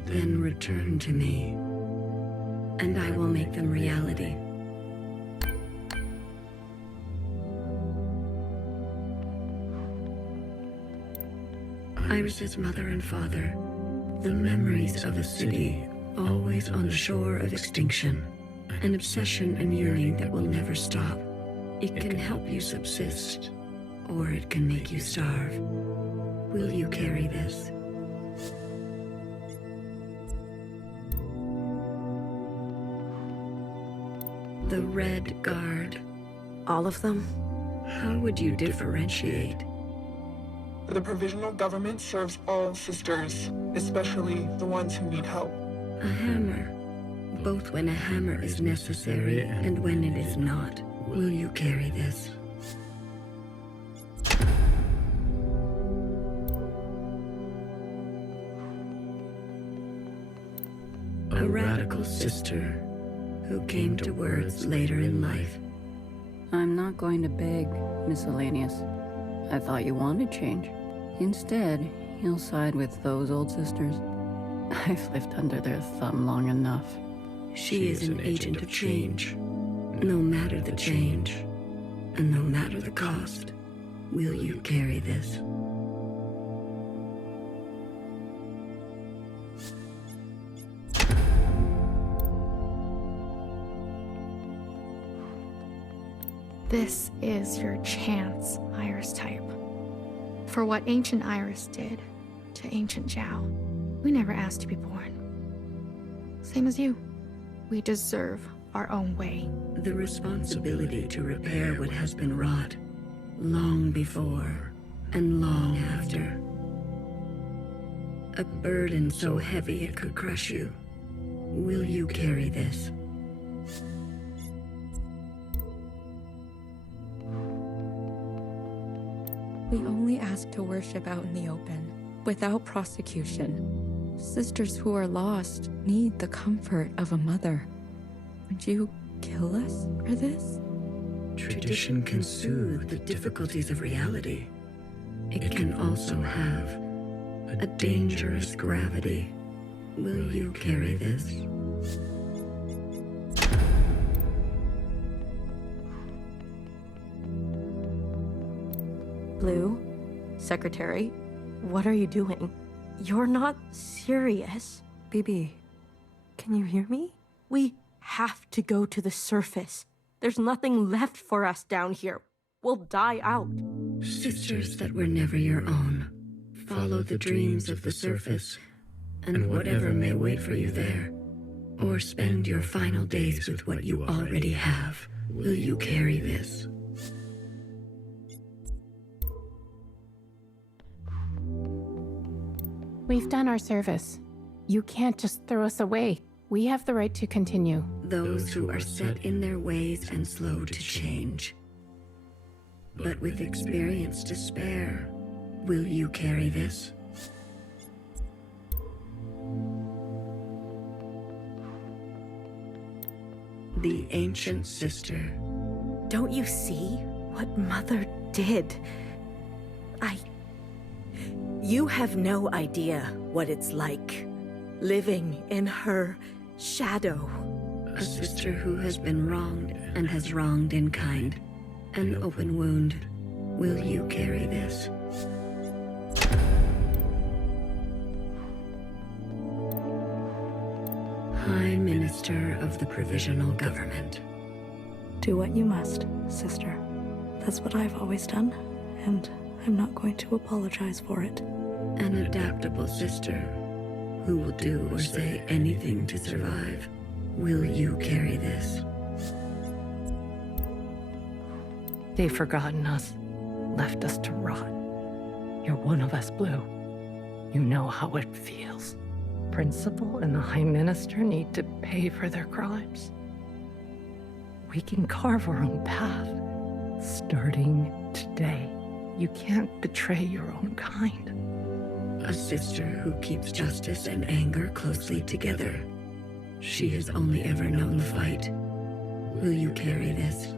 Then return to me, and I will make them reality. Iris's mother and father, the memories of a city always on the shore of extinction, an obsession and yearning that will never stop. It can help you subsist, or it can make you starve. Will you carry this? The Red Guard. All of them? How would you differentiate? The provisional government serves all sisters, especially the ones who need help. A hammer. Both when a hammer is necessary and when it is not. Will you carry this? A radical sister who came to words later in life. I'm not going to beg, Miscellaneous. I thought you wanted change. Instead, you'll side with those old sisters. I've lived under their thumb long enough. She is an agent of change. No matter the change, and no matter the cost, will you carry this? This is your chance, Iris type. For what ancient Iris did to ancient Zhao, we never asked to be born. Same as you. We deserve our own way. The responsibility to repair what has been wrought, long before and long after. A burden so heavy it could crush you. Will you carry this? We only ask to worship out in the open, without prosecution. Sisters who are lost need the comfort of a mother. Would you kill us for this? Tradition can soothe the difficulties of reality. It can also have a dangerous gravity. Will you carry this? Blue, Secretary, what are you doing? You're not serious. BB, can you hear me? We have to go to the surface. There's nothing left for us down here. We'll die out. Sisters that were never your own. Follow the dreams of the surface, and whatever may wait for you there. Or spend your final days with what you already have. Will you carry this? We've done our service. You can't just throw us away. We have the right to continue. Those who are set in their ways and slow to change. But with experience to spare, will you carry this? The ancient sister. Don't you see what Mother did? You have no idea what it's like, living in her shadow. A sister who has been wronged and has wronged in kind. An open wound. Will you carry this? High Minister of the Provisional Government. Do what you must, sister. That's what I've always done, and I'm not going to apologize for it. An adaptable sister who will do or say anything to survive. Will you carry this? They've forgotten us, left us to rot. You're one of us, Blue. You know how it feels. Principal and the High Minister need to pay for their crimes. We can carve our own path, starting today. You can't betray your own kind. A sister who keeps justice and anger closely together. She has only ever known the fight. Will you carry this?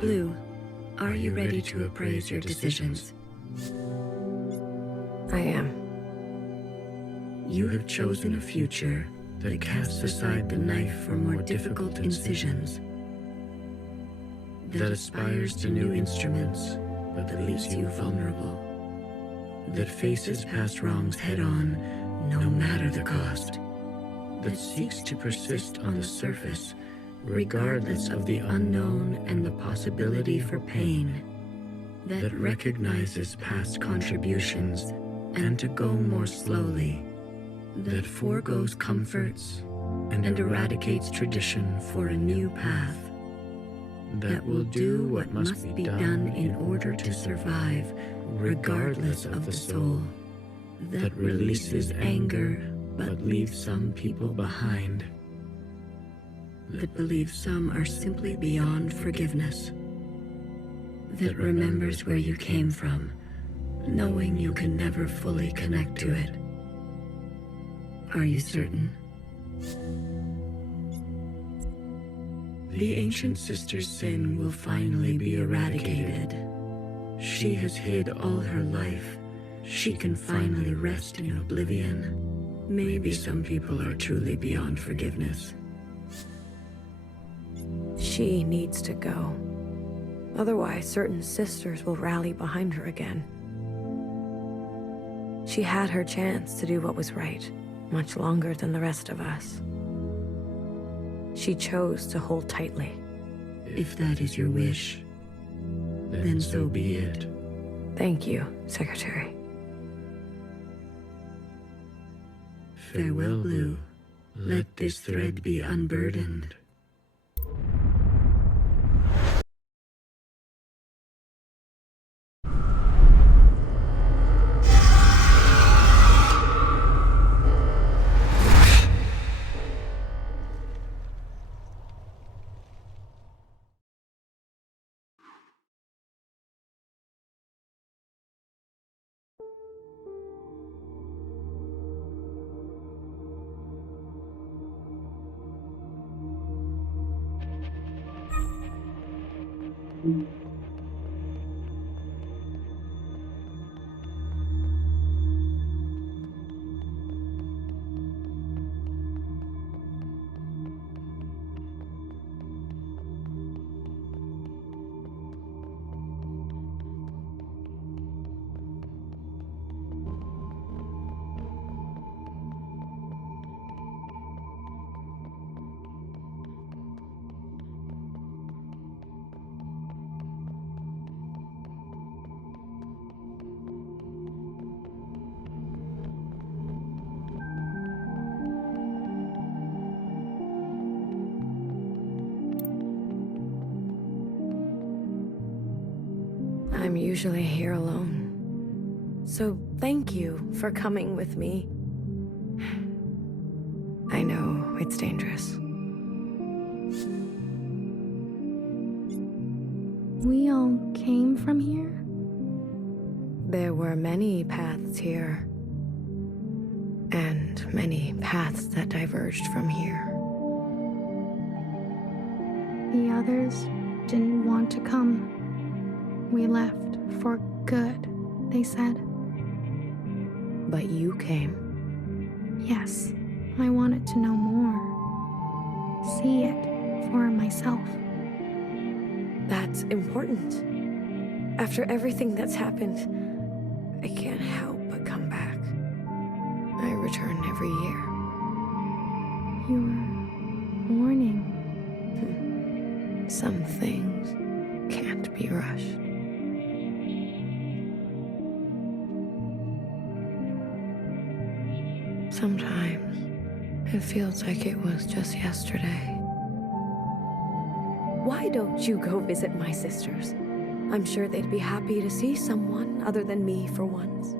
Blue, are you ready to appraise your decisions? I am. You have chosen a future that casts aside the knife for more difficult incisions, that aspires to new instruments, but that leaves you vulnerable, that faces past wrongs head-on, no matter the cost, that seeks to persist on the surface, regardless of the unknown and the possibility for pain, that recognizes past contributions and to go more slowly, that foregoes comforts and eradicates tradition for a new path, that will do what must be done in order to survive, regardless of the soul, that releases anger but leaves some people behind, that believes some are simply beyond forgiveness, that remembers where you came from, knowing you can never fully connect to it. Are you certain? The ancient sister's sin will finally be eradicated. She has hid all her life. She can finally rest in oblivion. Maybe some people are truly beyond forgiveness. She needs to go. Otherwise, certain sisters will rally behind her again. She had her chance to do what was right, much longer than the rest of us. She chose to hold tightly. If that is your wish, then so be it. Thank you, Secretary. Farewell, Blue. Let this thread be unburdened. I'm usually here alone. So thank you for coming with me. I know it's dangerous. We all came from here? There were many paths here, and many paths that diverged from here. The others didn't want to come. We left for good, they said. But you came. Yes, I wanted to know more. See it for myself. That's important. After everything that's happened, I can't help but come back. I return every year. You're mourning. Some things can't be rushed. Sometimes it feels like it was just yesterday. Why don't you go visit my sisters? I'm sure they'd be happy to see someone other than me for once.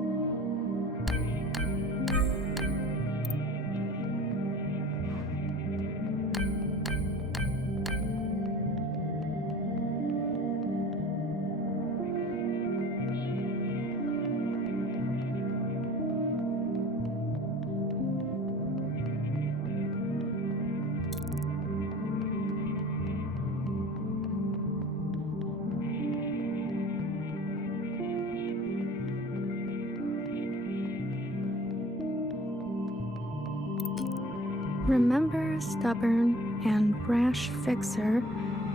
Remember a stubborn and brash fixer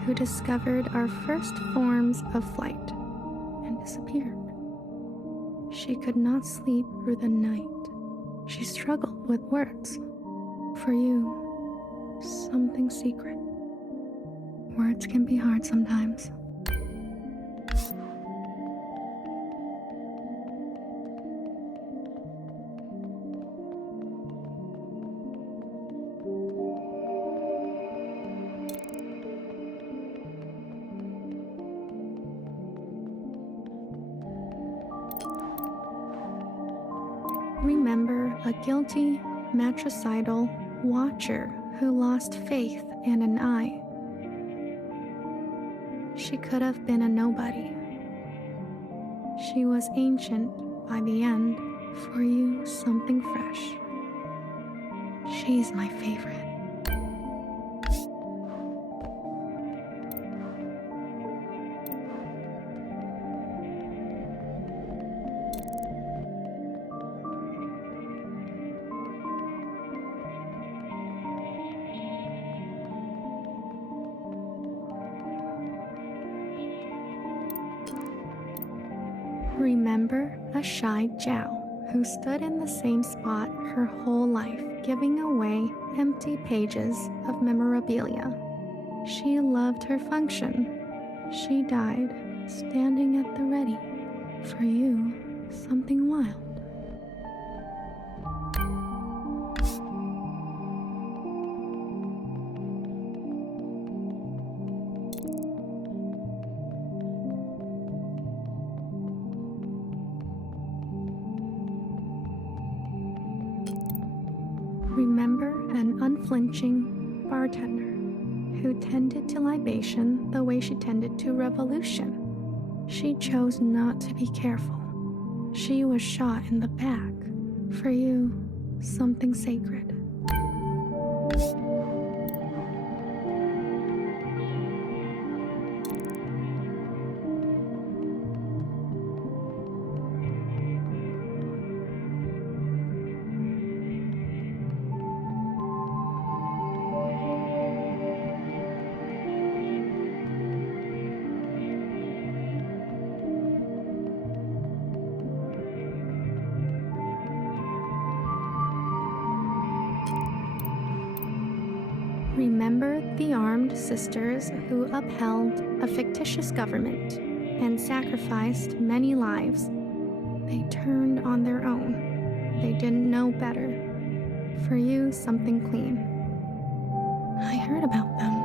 who discovered our first forms of flight and disappeared. She could not sleep through the night. She struggled with words. For you, something secret. Words can be hard sometimes. Remember a guilty, matricidal watcher who lost faith and an eye. She could have been a nobody. She was ancient by the end. For you, something fresh. She's my favorite. Remember a shy Jiao who stood in the same spot her whole life, giving away empty pages of memorabilia. She loved her function. She died standing at the ready. For you, something wild. Remember an unflinching bartender who tended to libation the way she tended to revolution. She chose not to be careful. She was shot in the back. For you, something sacred. Remember the armed sisters who upheld a fictitious government and sacrificed many lives. They turned on their own. They didn't know better. For you, something clean. I heard about them.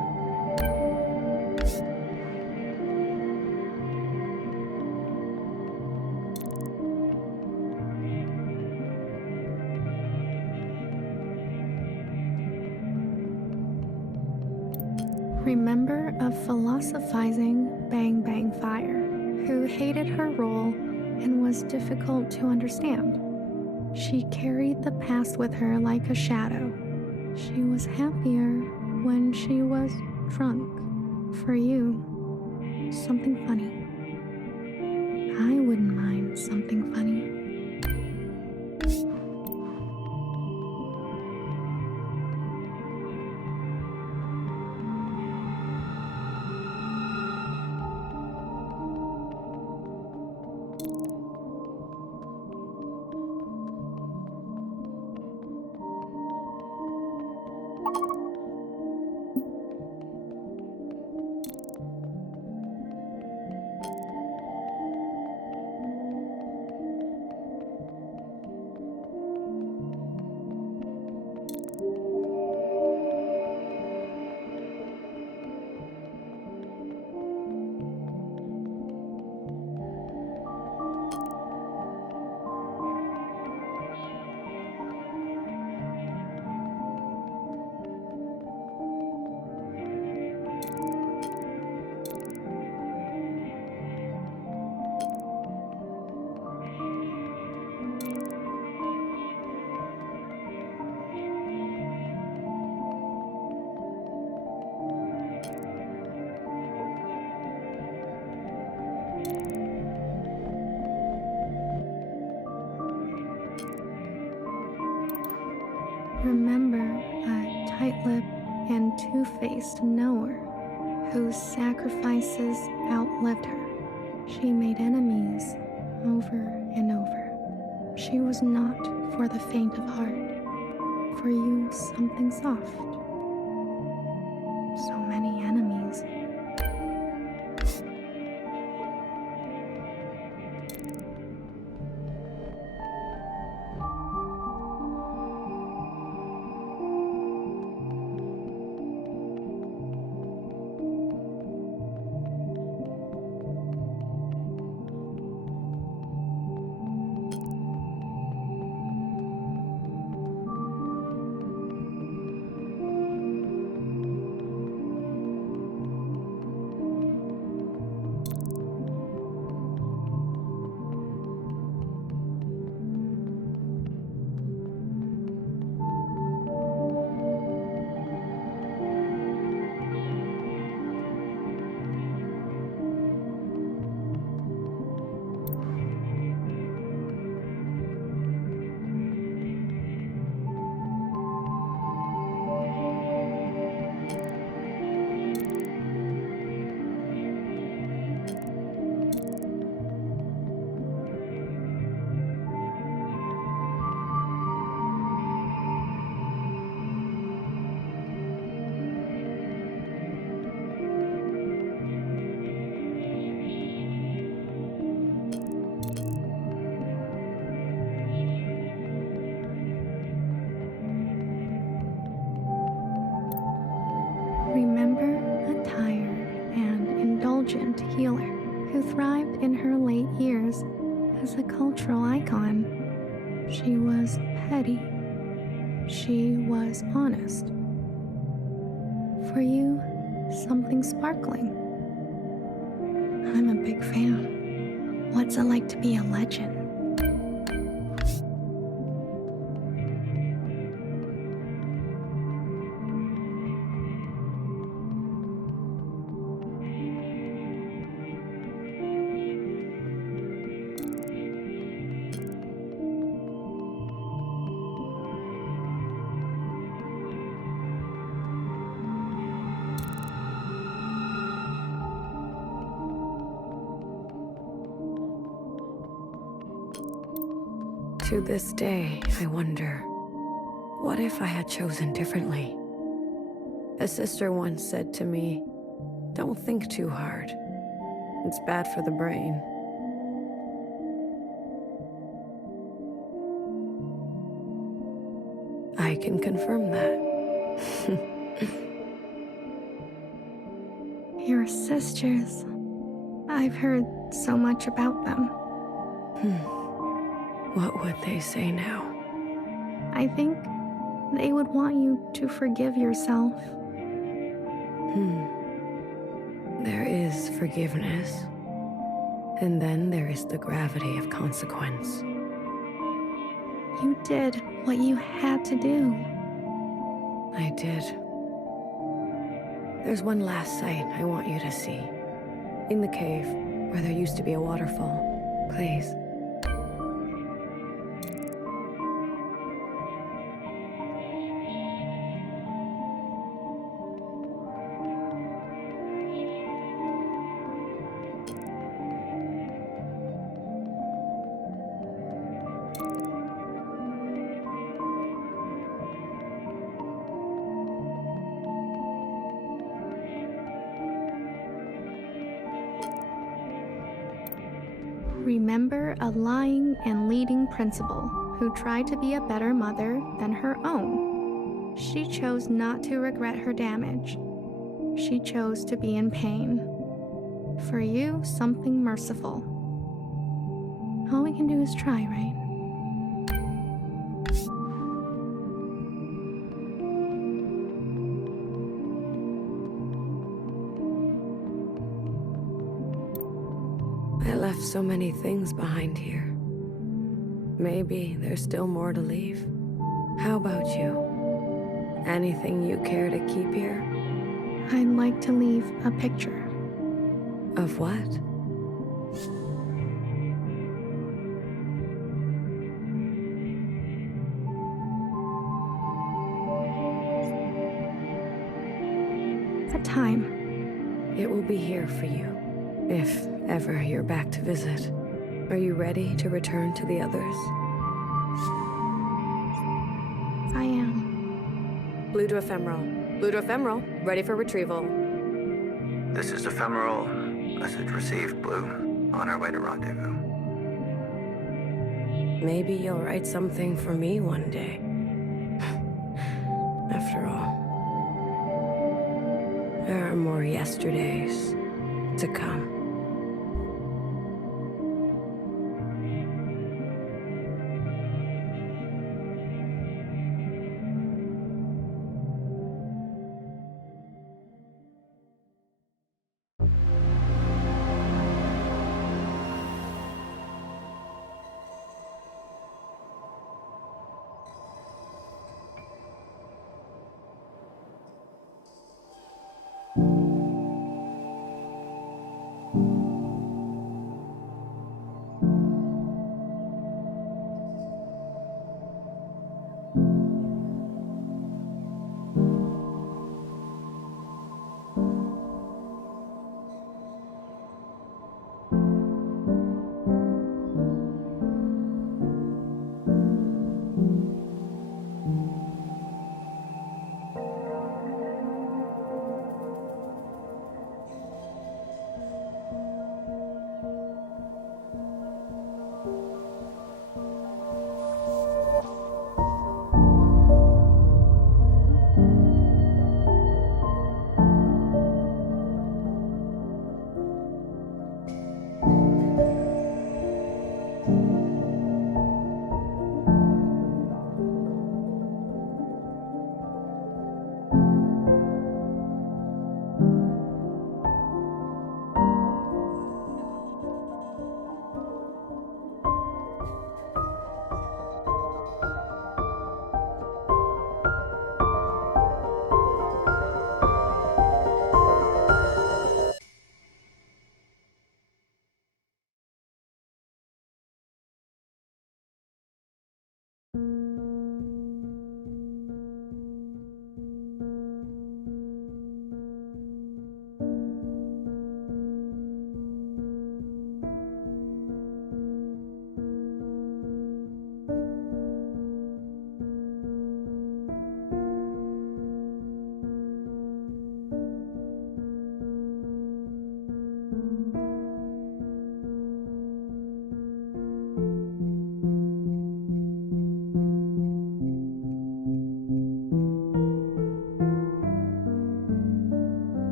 Remember a philosophizing Bang Bang Fire who hated her role and was difficult to understand. She carried the past with her like a shadow. She was happier when she was drunk. For you, something funny. I wouldn't mind something funny. Remember a tight-lipped and two-faced knower whose sacrifices outlived her. She made enemies over and over. She was not for the faint of heart. For you, something soft. So many enemies. Remember a tired and indulgent healer who thrived in her late years as a cultural icon. She was petty. She was honest. For you, something sparkling. I'm a big fan. What's it like to be a legend? To this day, I wonder, what if I had chosen differently? A sister once said to me, "Don't think too hard. It's bad for the brain." I can confirm that. Your sisters. I've heard so much about them. What would they say now? I think they would want you to forgive yourself. There is forgiveness, and then there is the gravity of consequence. You did what you had to do. I did. There's one last sight I want you to see. In the cave, where there used to be a waterfall. Please. Remember a lying and leading principal who tried to be a better mother than her own. She chose not to regret her damage. She chose to be in pain. For you, something merciful. All we can do is try, right? I left so many things behind here. Maybe there's still more to leave. How about you? Anything you care to keep here? I'd like to leave a picture. Of what? A time. It will be here for you, if ever you're back to visit. Are you ready to return to the others? I am. Blue to ephemeral. Blue to ephemeral. Ready for retrieval. This is ephemeral. Message received, Blue. On our way to rendezvous. Maybe you'll write something for me one day. After all, there are more yesterdays to come.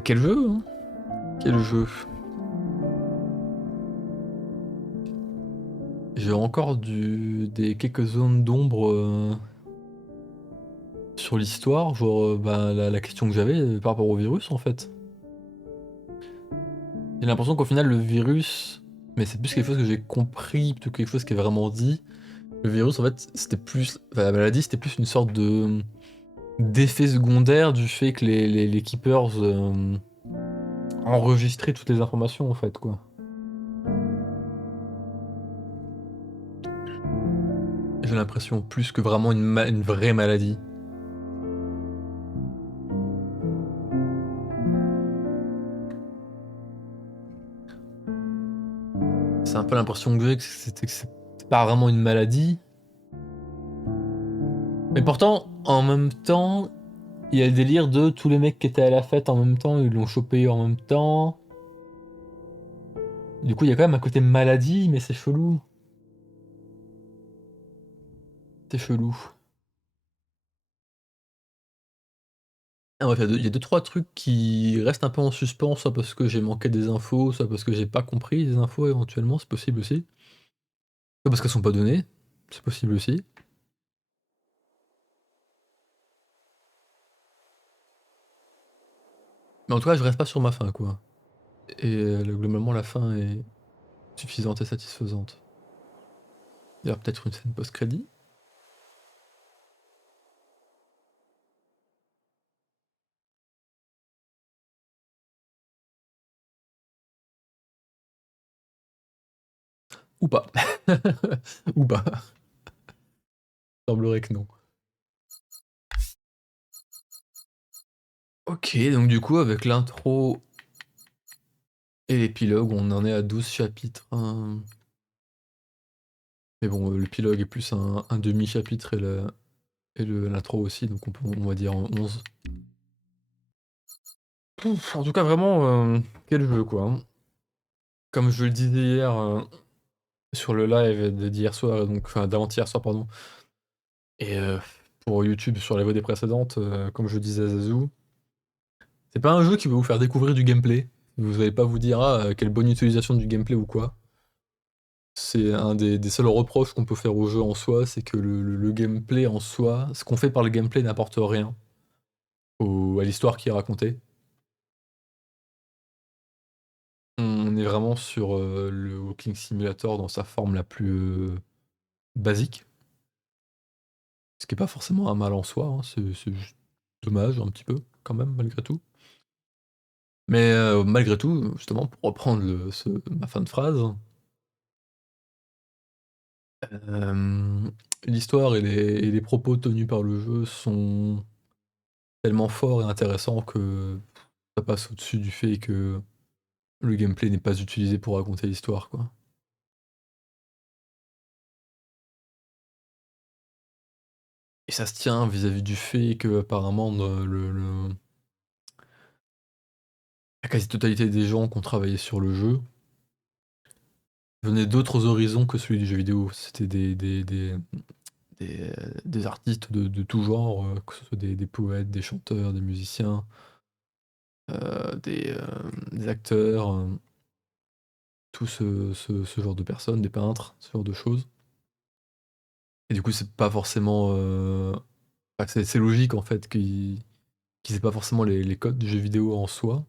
Quel jeu, hein. Quel jeu. J'ai encore des quelques zones d'ombre sur l'histoire, genre la question que j'avais par rapport au virus en fait. J'ai l'impression qu'au final le virus, mais c'est plus quelque chose que j'ai compris plutôt que quelque chose qui est vraiment dit. Le virus en fait c'était plus, enfin, la maladie c'était plus une sorte d'effet secondaire du fait que les keepers enregistraient toutes les informations en fait quoi. J'ai l'impression plus que vraiment une vraie maladie. C'est un peu l'impression que j'ai que c'est pas vraiment une maladie. Mais pourtant, en même temps, il y a le délire de tous les mecs qui étaient à la fête en même temps, ils l'ont chopé en même temps. Du coup, il y a quand même un côté maladie, mais c'est chelou. C'est chelou. Ah ouais, il y a deux, trois trucs qui restent un peu en suspens, soit parce que j'ai manqué des infos, soit parce que j'ai pas compris des infos éventuellement, c'est possible aussi. Soit parce qu'elles sont pas données, c'est possible aussi. Mais en tout cas, je reste pas sur ma fin, quoi. Et globalement, la fin est suffisante et satisfaisante. Il y aura peut-être une scène post-crédit. Ou pas. Ou pas. Semblerait que non. Ok, donc du coup, avec l'intro et l'épilogue, on en est à 12 chapitres. Mais bon, l'épilogue est plus un demi-chapitre et l'intro aussi, donc on va dire 11. Pouf, en tout cas, vraiment, quel jeu, quoi. Hein. Comme je le disais hier sur le live d'hier soir, donc, enfin d'avant-hier soir, pardon. Et pour YouTube, sur les VOD précédentes, comme je disais à Zazou, c'est pas un jeu qui va vous faire découvrir du gameplay. Vous allez pas vous dire, ah, quelle bonne utilisation du gameplay ou quoi. C'est un des seuls reproches qu'on peut faire au jeu en soi, c'est que le gameplay en soi, ce qu'on fait par le gameplay n'apporte rien à l'histoire qui est racontée. On est vraiment sur le Walking Simulator dans sa forme la plus basique. Ce qui est pas forcément un mal en soi, hein, c'est juste dommage un petit peu, quand même, malgré tout. Mais malgré tout, justement, pour reprendre ma fin de phrase, l'histoire et les propos tenus par le jeu sont tellement forts et intéressants que ça passe au-dessus du fait que le gameplay n'est pas utilisé pour raconter l'histoire, quoi. Et ça se tient vis-à-vis du fait que apparemment la quasi-totalité des gens qui ont travaillé sur le jeu venaient d'autres horizons que celui du jeu vidéo. C'était des artistes de tout genre, que ce soit des poètes, des chanteurs, des musiciens, des acteurs, tout ce genre de personnes, des peintres, ce genre de choses. Et du coup, c'est pas forcément. Enfin, c'est logique en fait qu'ils aient pas forcément les codes du jeu vidéo en soi.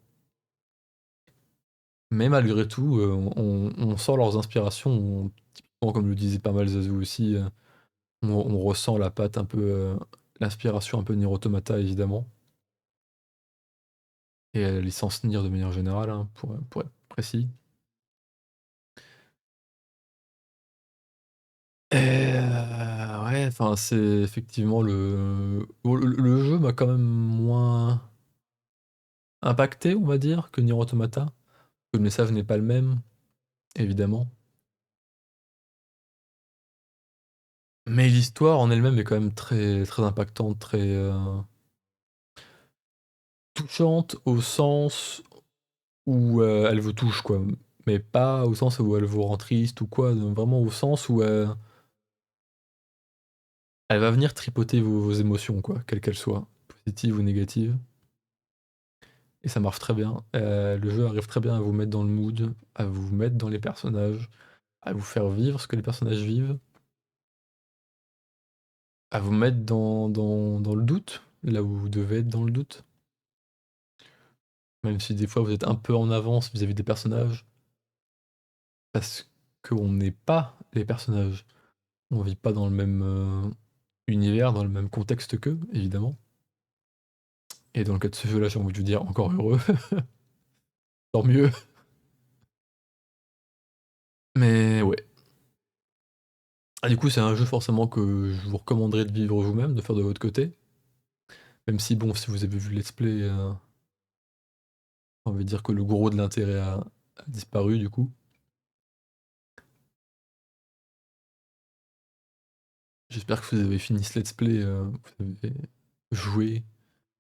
Mais malgré tout, on sent leurs inspirations. Typiquement, comme le disait pas mal Zazou aussi, on ressent la patte un peu. L'inspiration un peu NieR Automata évidemment. Et la licence NieR de manière générale, hein, pour être précis. Ouais, enfin, c'est effectivement le jeu m'a quand même moins impacté, on va dire, que NieR Automata. Le message n'est pas le même, évidemment. Mais l'histoire en elle-même est quand même très, très impactante, très touchante au sens où elle vous touche, quoi. Mais pas au sens où elle vous rend triste ou quoi, vraiment au sens où elle va venir tripoter vos émotions, quoi, quelles qu'elles soient, positives ou négatives. et ça marche très bien. Le jeu arrive très bien à vous mettre dans le mood, à vous mettre dans les personnages, à vous faire vivre ce que les personnages vivent, à vous mettre dans le doute, là où vous devez être dans le doute. Même si des fois vous êtes un peu en avance vis-à-vis des personnages, parce qu'on n'est pas les personnages. On vit pas dans le même univers, dans le même contexte qu'eux, évidemment. Et dans le cas de ce jeu-là, j'ai envie de vous dire encore heureux. Tant mieux. Mais ouais. Ah, du coup, c'est un jeu forcément que je vous recommanderais de vivre vous-même, de faire de votre côté. Même si, bon, si vous avez vu le let's play, on va dire que le gros de l'intérêt a disparu, du coup. J'espère que vous avez fini ce let's play, vous avez joué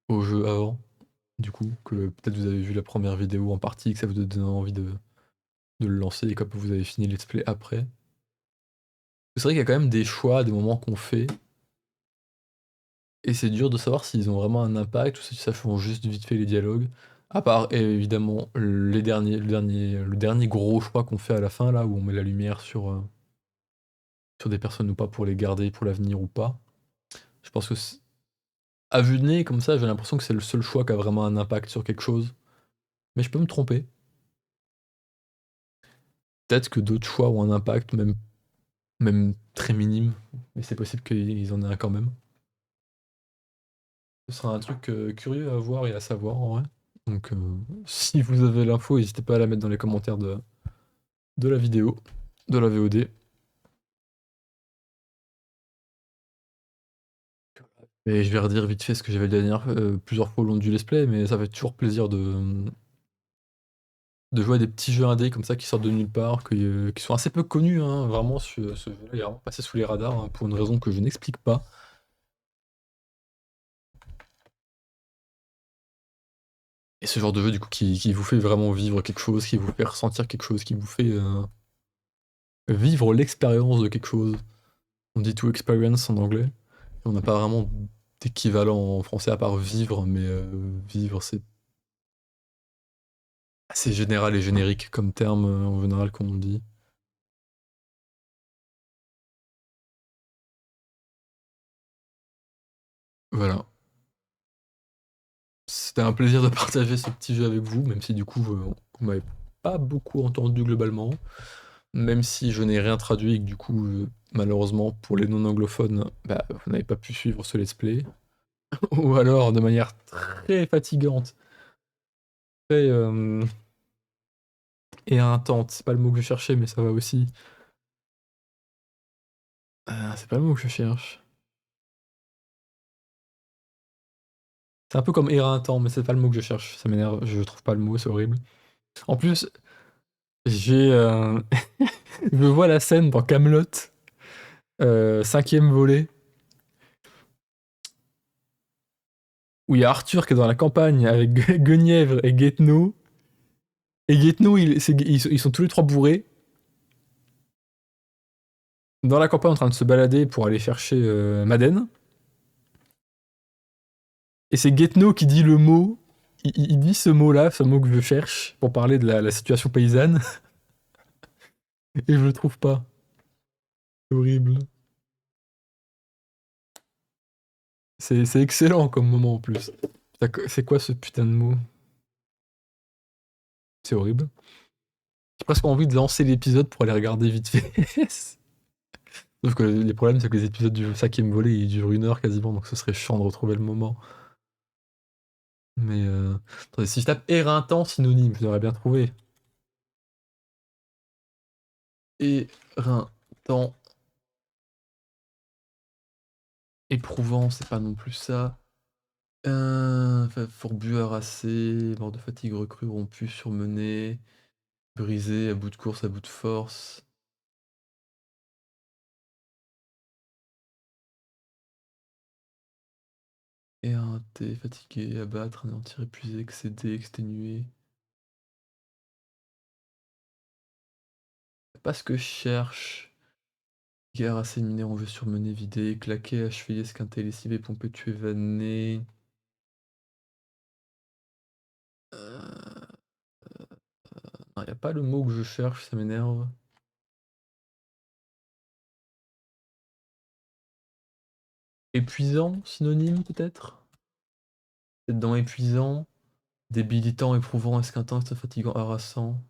au jeu avant, du coup, que peut-être vous avez vu la première vidéo en partie, et que ça vous a donné envie de le lancer, et que vous avez fini le let's play après. C'est vrai qu'il y a quand même des choix, des moments qu'on fait, et c'est dur de savoir s'ils ont vraiment un impact ou si ça change juste vite fait les dialogues. À part évidemment le dernier gros choix qu'on fait à la fin, là, où on met la lumière sur des personnes ou pas pour les garder pour l'avenir ou pas. Je pense que à vue de nez, comme ça, j'ai l'impression que c'est le seul choix qui a vraiment un impact sur quelque chose. Mais je peux me tromper. Peut-être que d'autres choix ont un impact, même très minime, mais c'est possible qu'ils en aient un quand même. Ce sera un truc curieux à voir et à savoir en vrai. Donc si vous avez l'info, n'hésitez pas à la mettre dans les commentaires de la vidéo, de la VOD. Et je vais redire vite fait ce que j'avais dit plusieurs fois au long du let's play, mais ça fait toujours plaisir de jouer à des petits jeux indés comme ça qui sortent de nulle part, qui sont assez peu connus, hein, vraiment ce jeu-là est vraiment passé sous les radars, hein, pour une raison que je n'explique pas. Et ce genre de jeu du coup qui vous fait vraiment vivre quelque chose, qui vous fait ressentir quelque chose, qui vous fait vivre l'expérience de quelque chose. On dit to experience en anglais. Et on n'a pas vraiment d'équivalent en français à part vivre, mais vivre c'est assez général et générique comme terme en général comme on dit. Voilà. C'était un plaisir de partager ce petit jeu avec vous, même si du coup vous m'avez pas beaucoup entendu globalement. Même si je n'ai rien traduit et que du coup, malheureusement pour les non-anglophones, bah, vous n'avez pas pu suivre ce let's play. Ou alors de manière très fatigante, très éreintante, c'est pas le mot que je cherchais mais ça va aussi. C'est pas le mot que je cherche. C'est un peu comme éreintant, mais c'est pas le mot que je cherche. Ça m'énerve, je trouve pas le mot, c'est horrible. En plus, j'ai je vois la scène dans Camelot, 5e volet, où il y a Arthur qui est dans la campagne avec Guenièvre et Guetno. Et Guetno, ils sont tous les trois bourrés. Dans la campagne en train de se balader pour aller chercher Madeleine. Et c'est Guetno qui dit le mot. Il dit ce mot-là, ce mot que je cherche, pour parler de la situation paysanne. Et je le trouve pas. C'est horrible. C'est excellent comme moment en plus. C'est quoi ce putain de mot? C'est horrible. J'ai presque envie de lancer l'épisode pour aller regarder vite fait. Sauf que les problèmes, c'est que les épisodes du 5e volet, ils durent 1 heure quasiment, donc ce serait chiant de retrouver le moment. Mais attendez, si je tape éreintant synonyme, je devrais bien trouver. Éreintant. Éprouvant, c'est pas non plus ça. Fourbu, harassé, mort de fatigue, recrue, rompu, surmené, brisé, à bout de course, à bout de force. Éreinté, fatigué, abattre, anéantir, épuisé, excédé, exténué. C'est pas ce que je cherche. Guerre, assez miné, on veut surmener, vider, claquer, achever, esquinter, lessiver, pomper, tuer, vanner. Non, y a pas le mot que je cherche, ça m'énerve. Épuisant, synonyme peut-être? Peut-être dans épuisant, débilitant, éprouvant, esquintant, fatigant, harassant,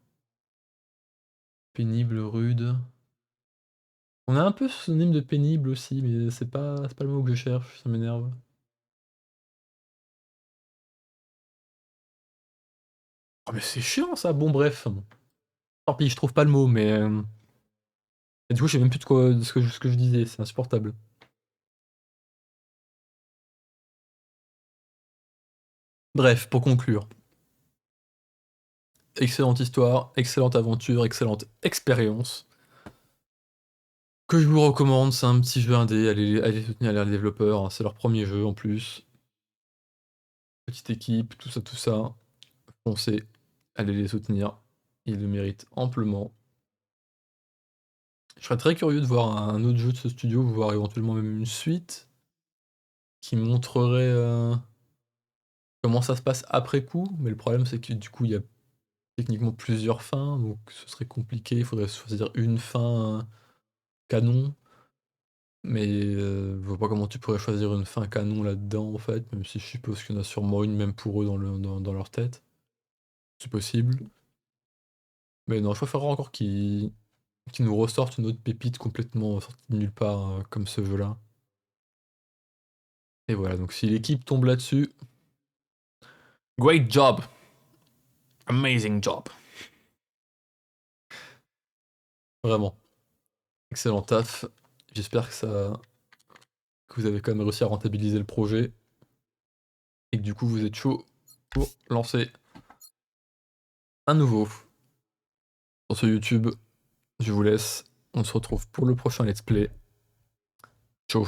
pénible, rude. On a un peu ce synonyme de pénible aussi, mais c'est pas le mot que je cherche, ça m'énerve. Oh mais c'est chiant ça! Bon bref. Tant pis, je trouve pas le mot, mais et du coup, je sais même plus de ce que je disais, c'est insupportable. Bref, pour conclure. Excellente histoire, excellente aventure, excellente expérience. Que je vous recommande, c'est un petit jeu indé, allez soutenir les développeurs, hein, c'est leur premier jeu en plus. Petite équipe, tout ça. Foncez, allez les soutenir, ils le méritent amplement. Je serais très curieux de voir un autre jeu de ce studio, voire éventuellement même une suite, qui montrerait comment ça se passe après coup, mais le problème c'est que du coup il y a techniquement plusieurs fins, donc ce serait compliqué, il faudrait choisir une fin canon. Mais je vois pas comment tu pourrais choisir une fin canon là-dedans en fait, même si je suppose qu'il y en a sûrement une même pour eux dans leur tête. C'est possible. Mais non, je préférerais encore qu'ils nous ressortent une autre pépite complètement sortie de nulle part, comme ce jeu-là. Et voilà, donc si l'équipe tombe là-dessus, great job! Amazing job! Vraiment. Excellent taf. J'espère que vous avez quand même réussi à rentabiliser le projet. Et que du coup vous êtes chaud pour lancer un nouveau. Sur ce YouTube, je vous laisse. On se retrouve pour le prochain let's play. Ciao.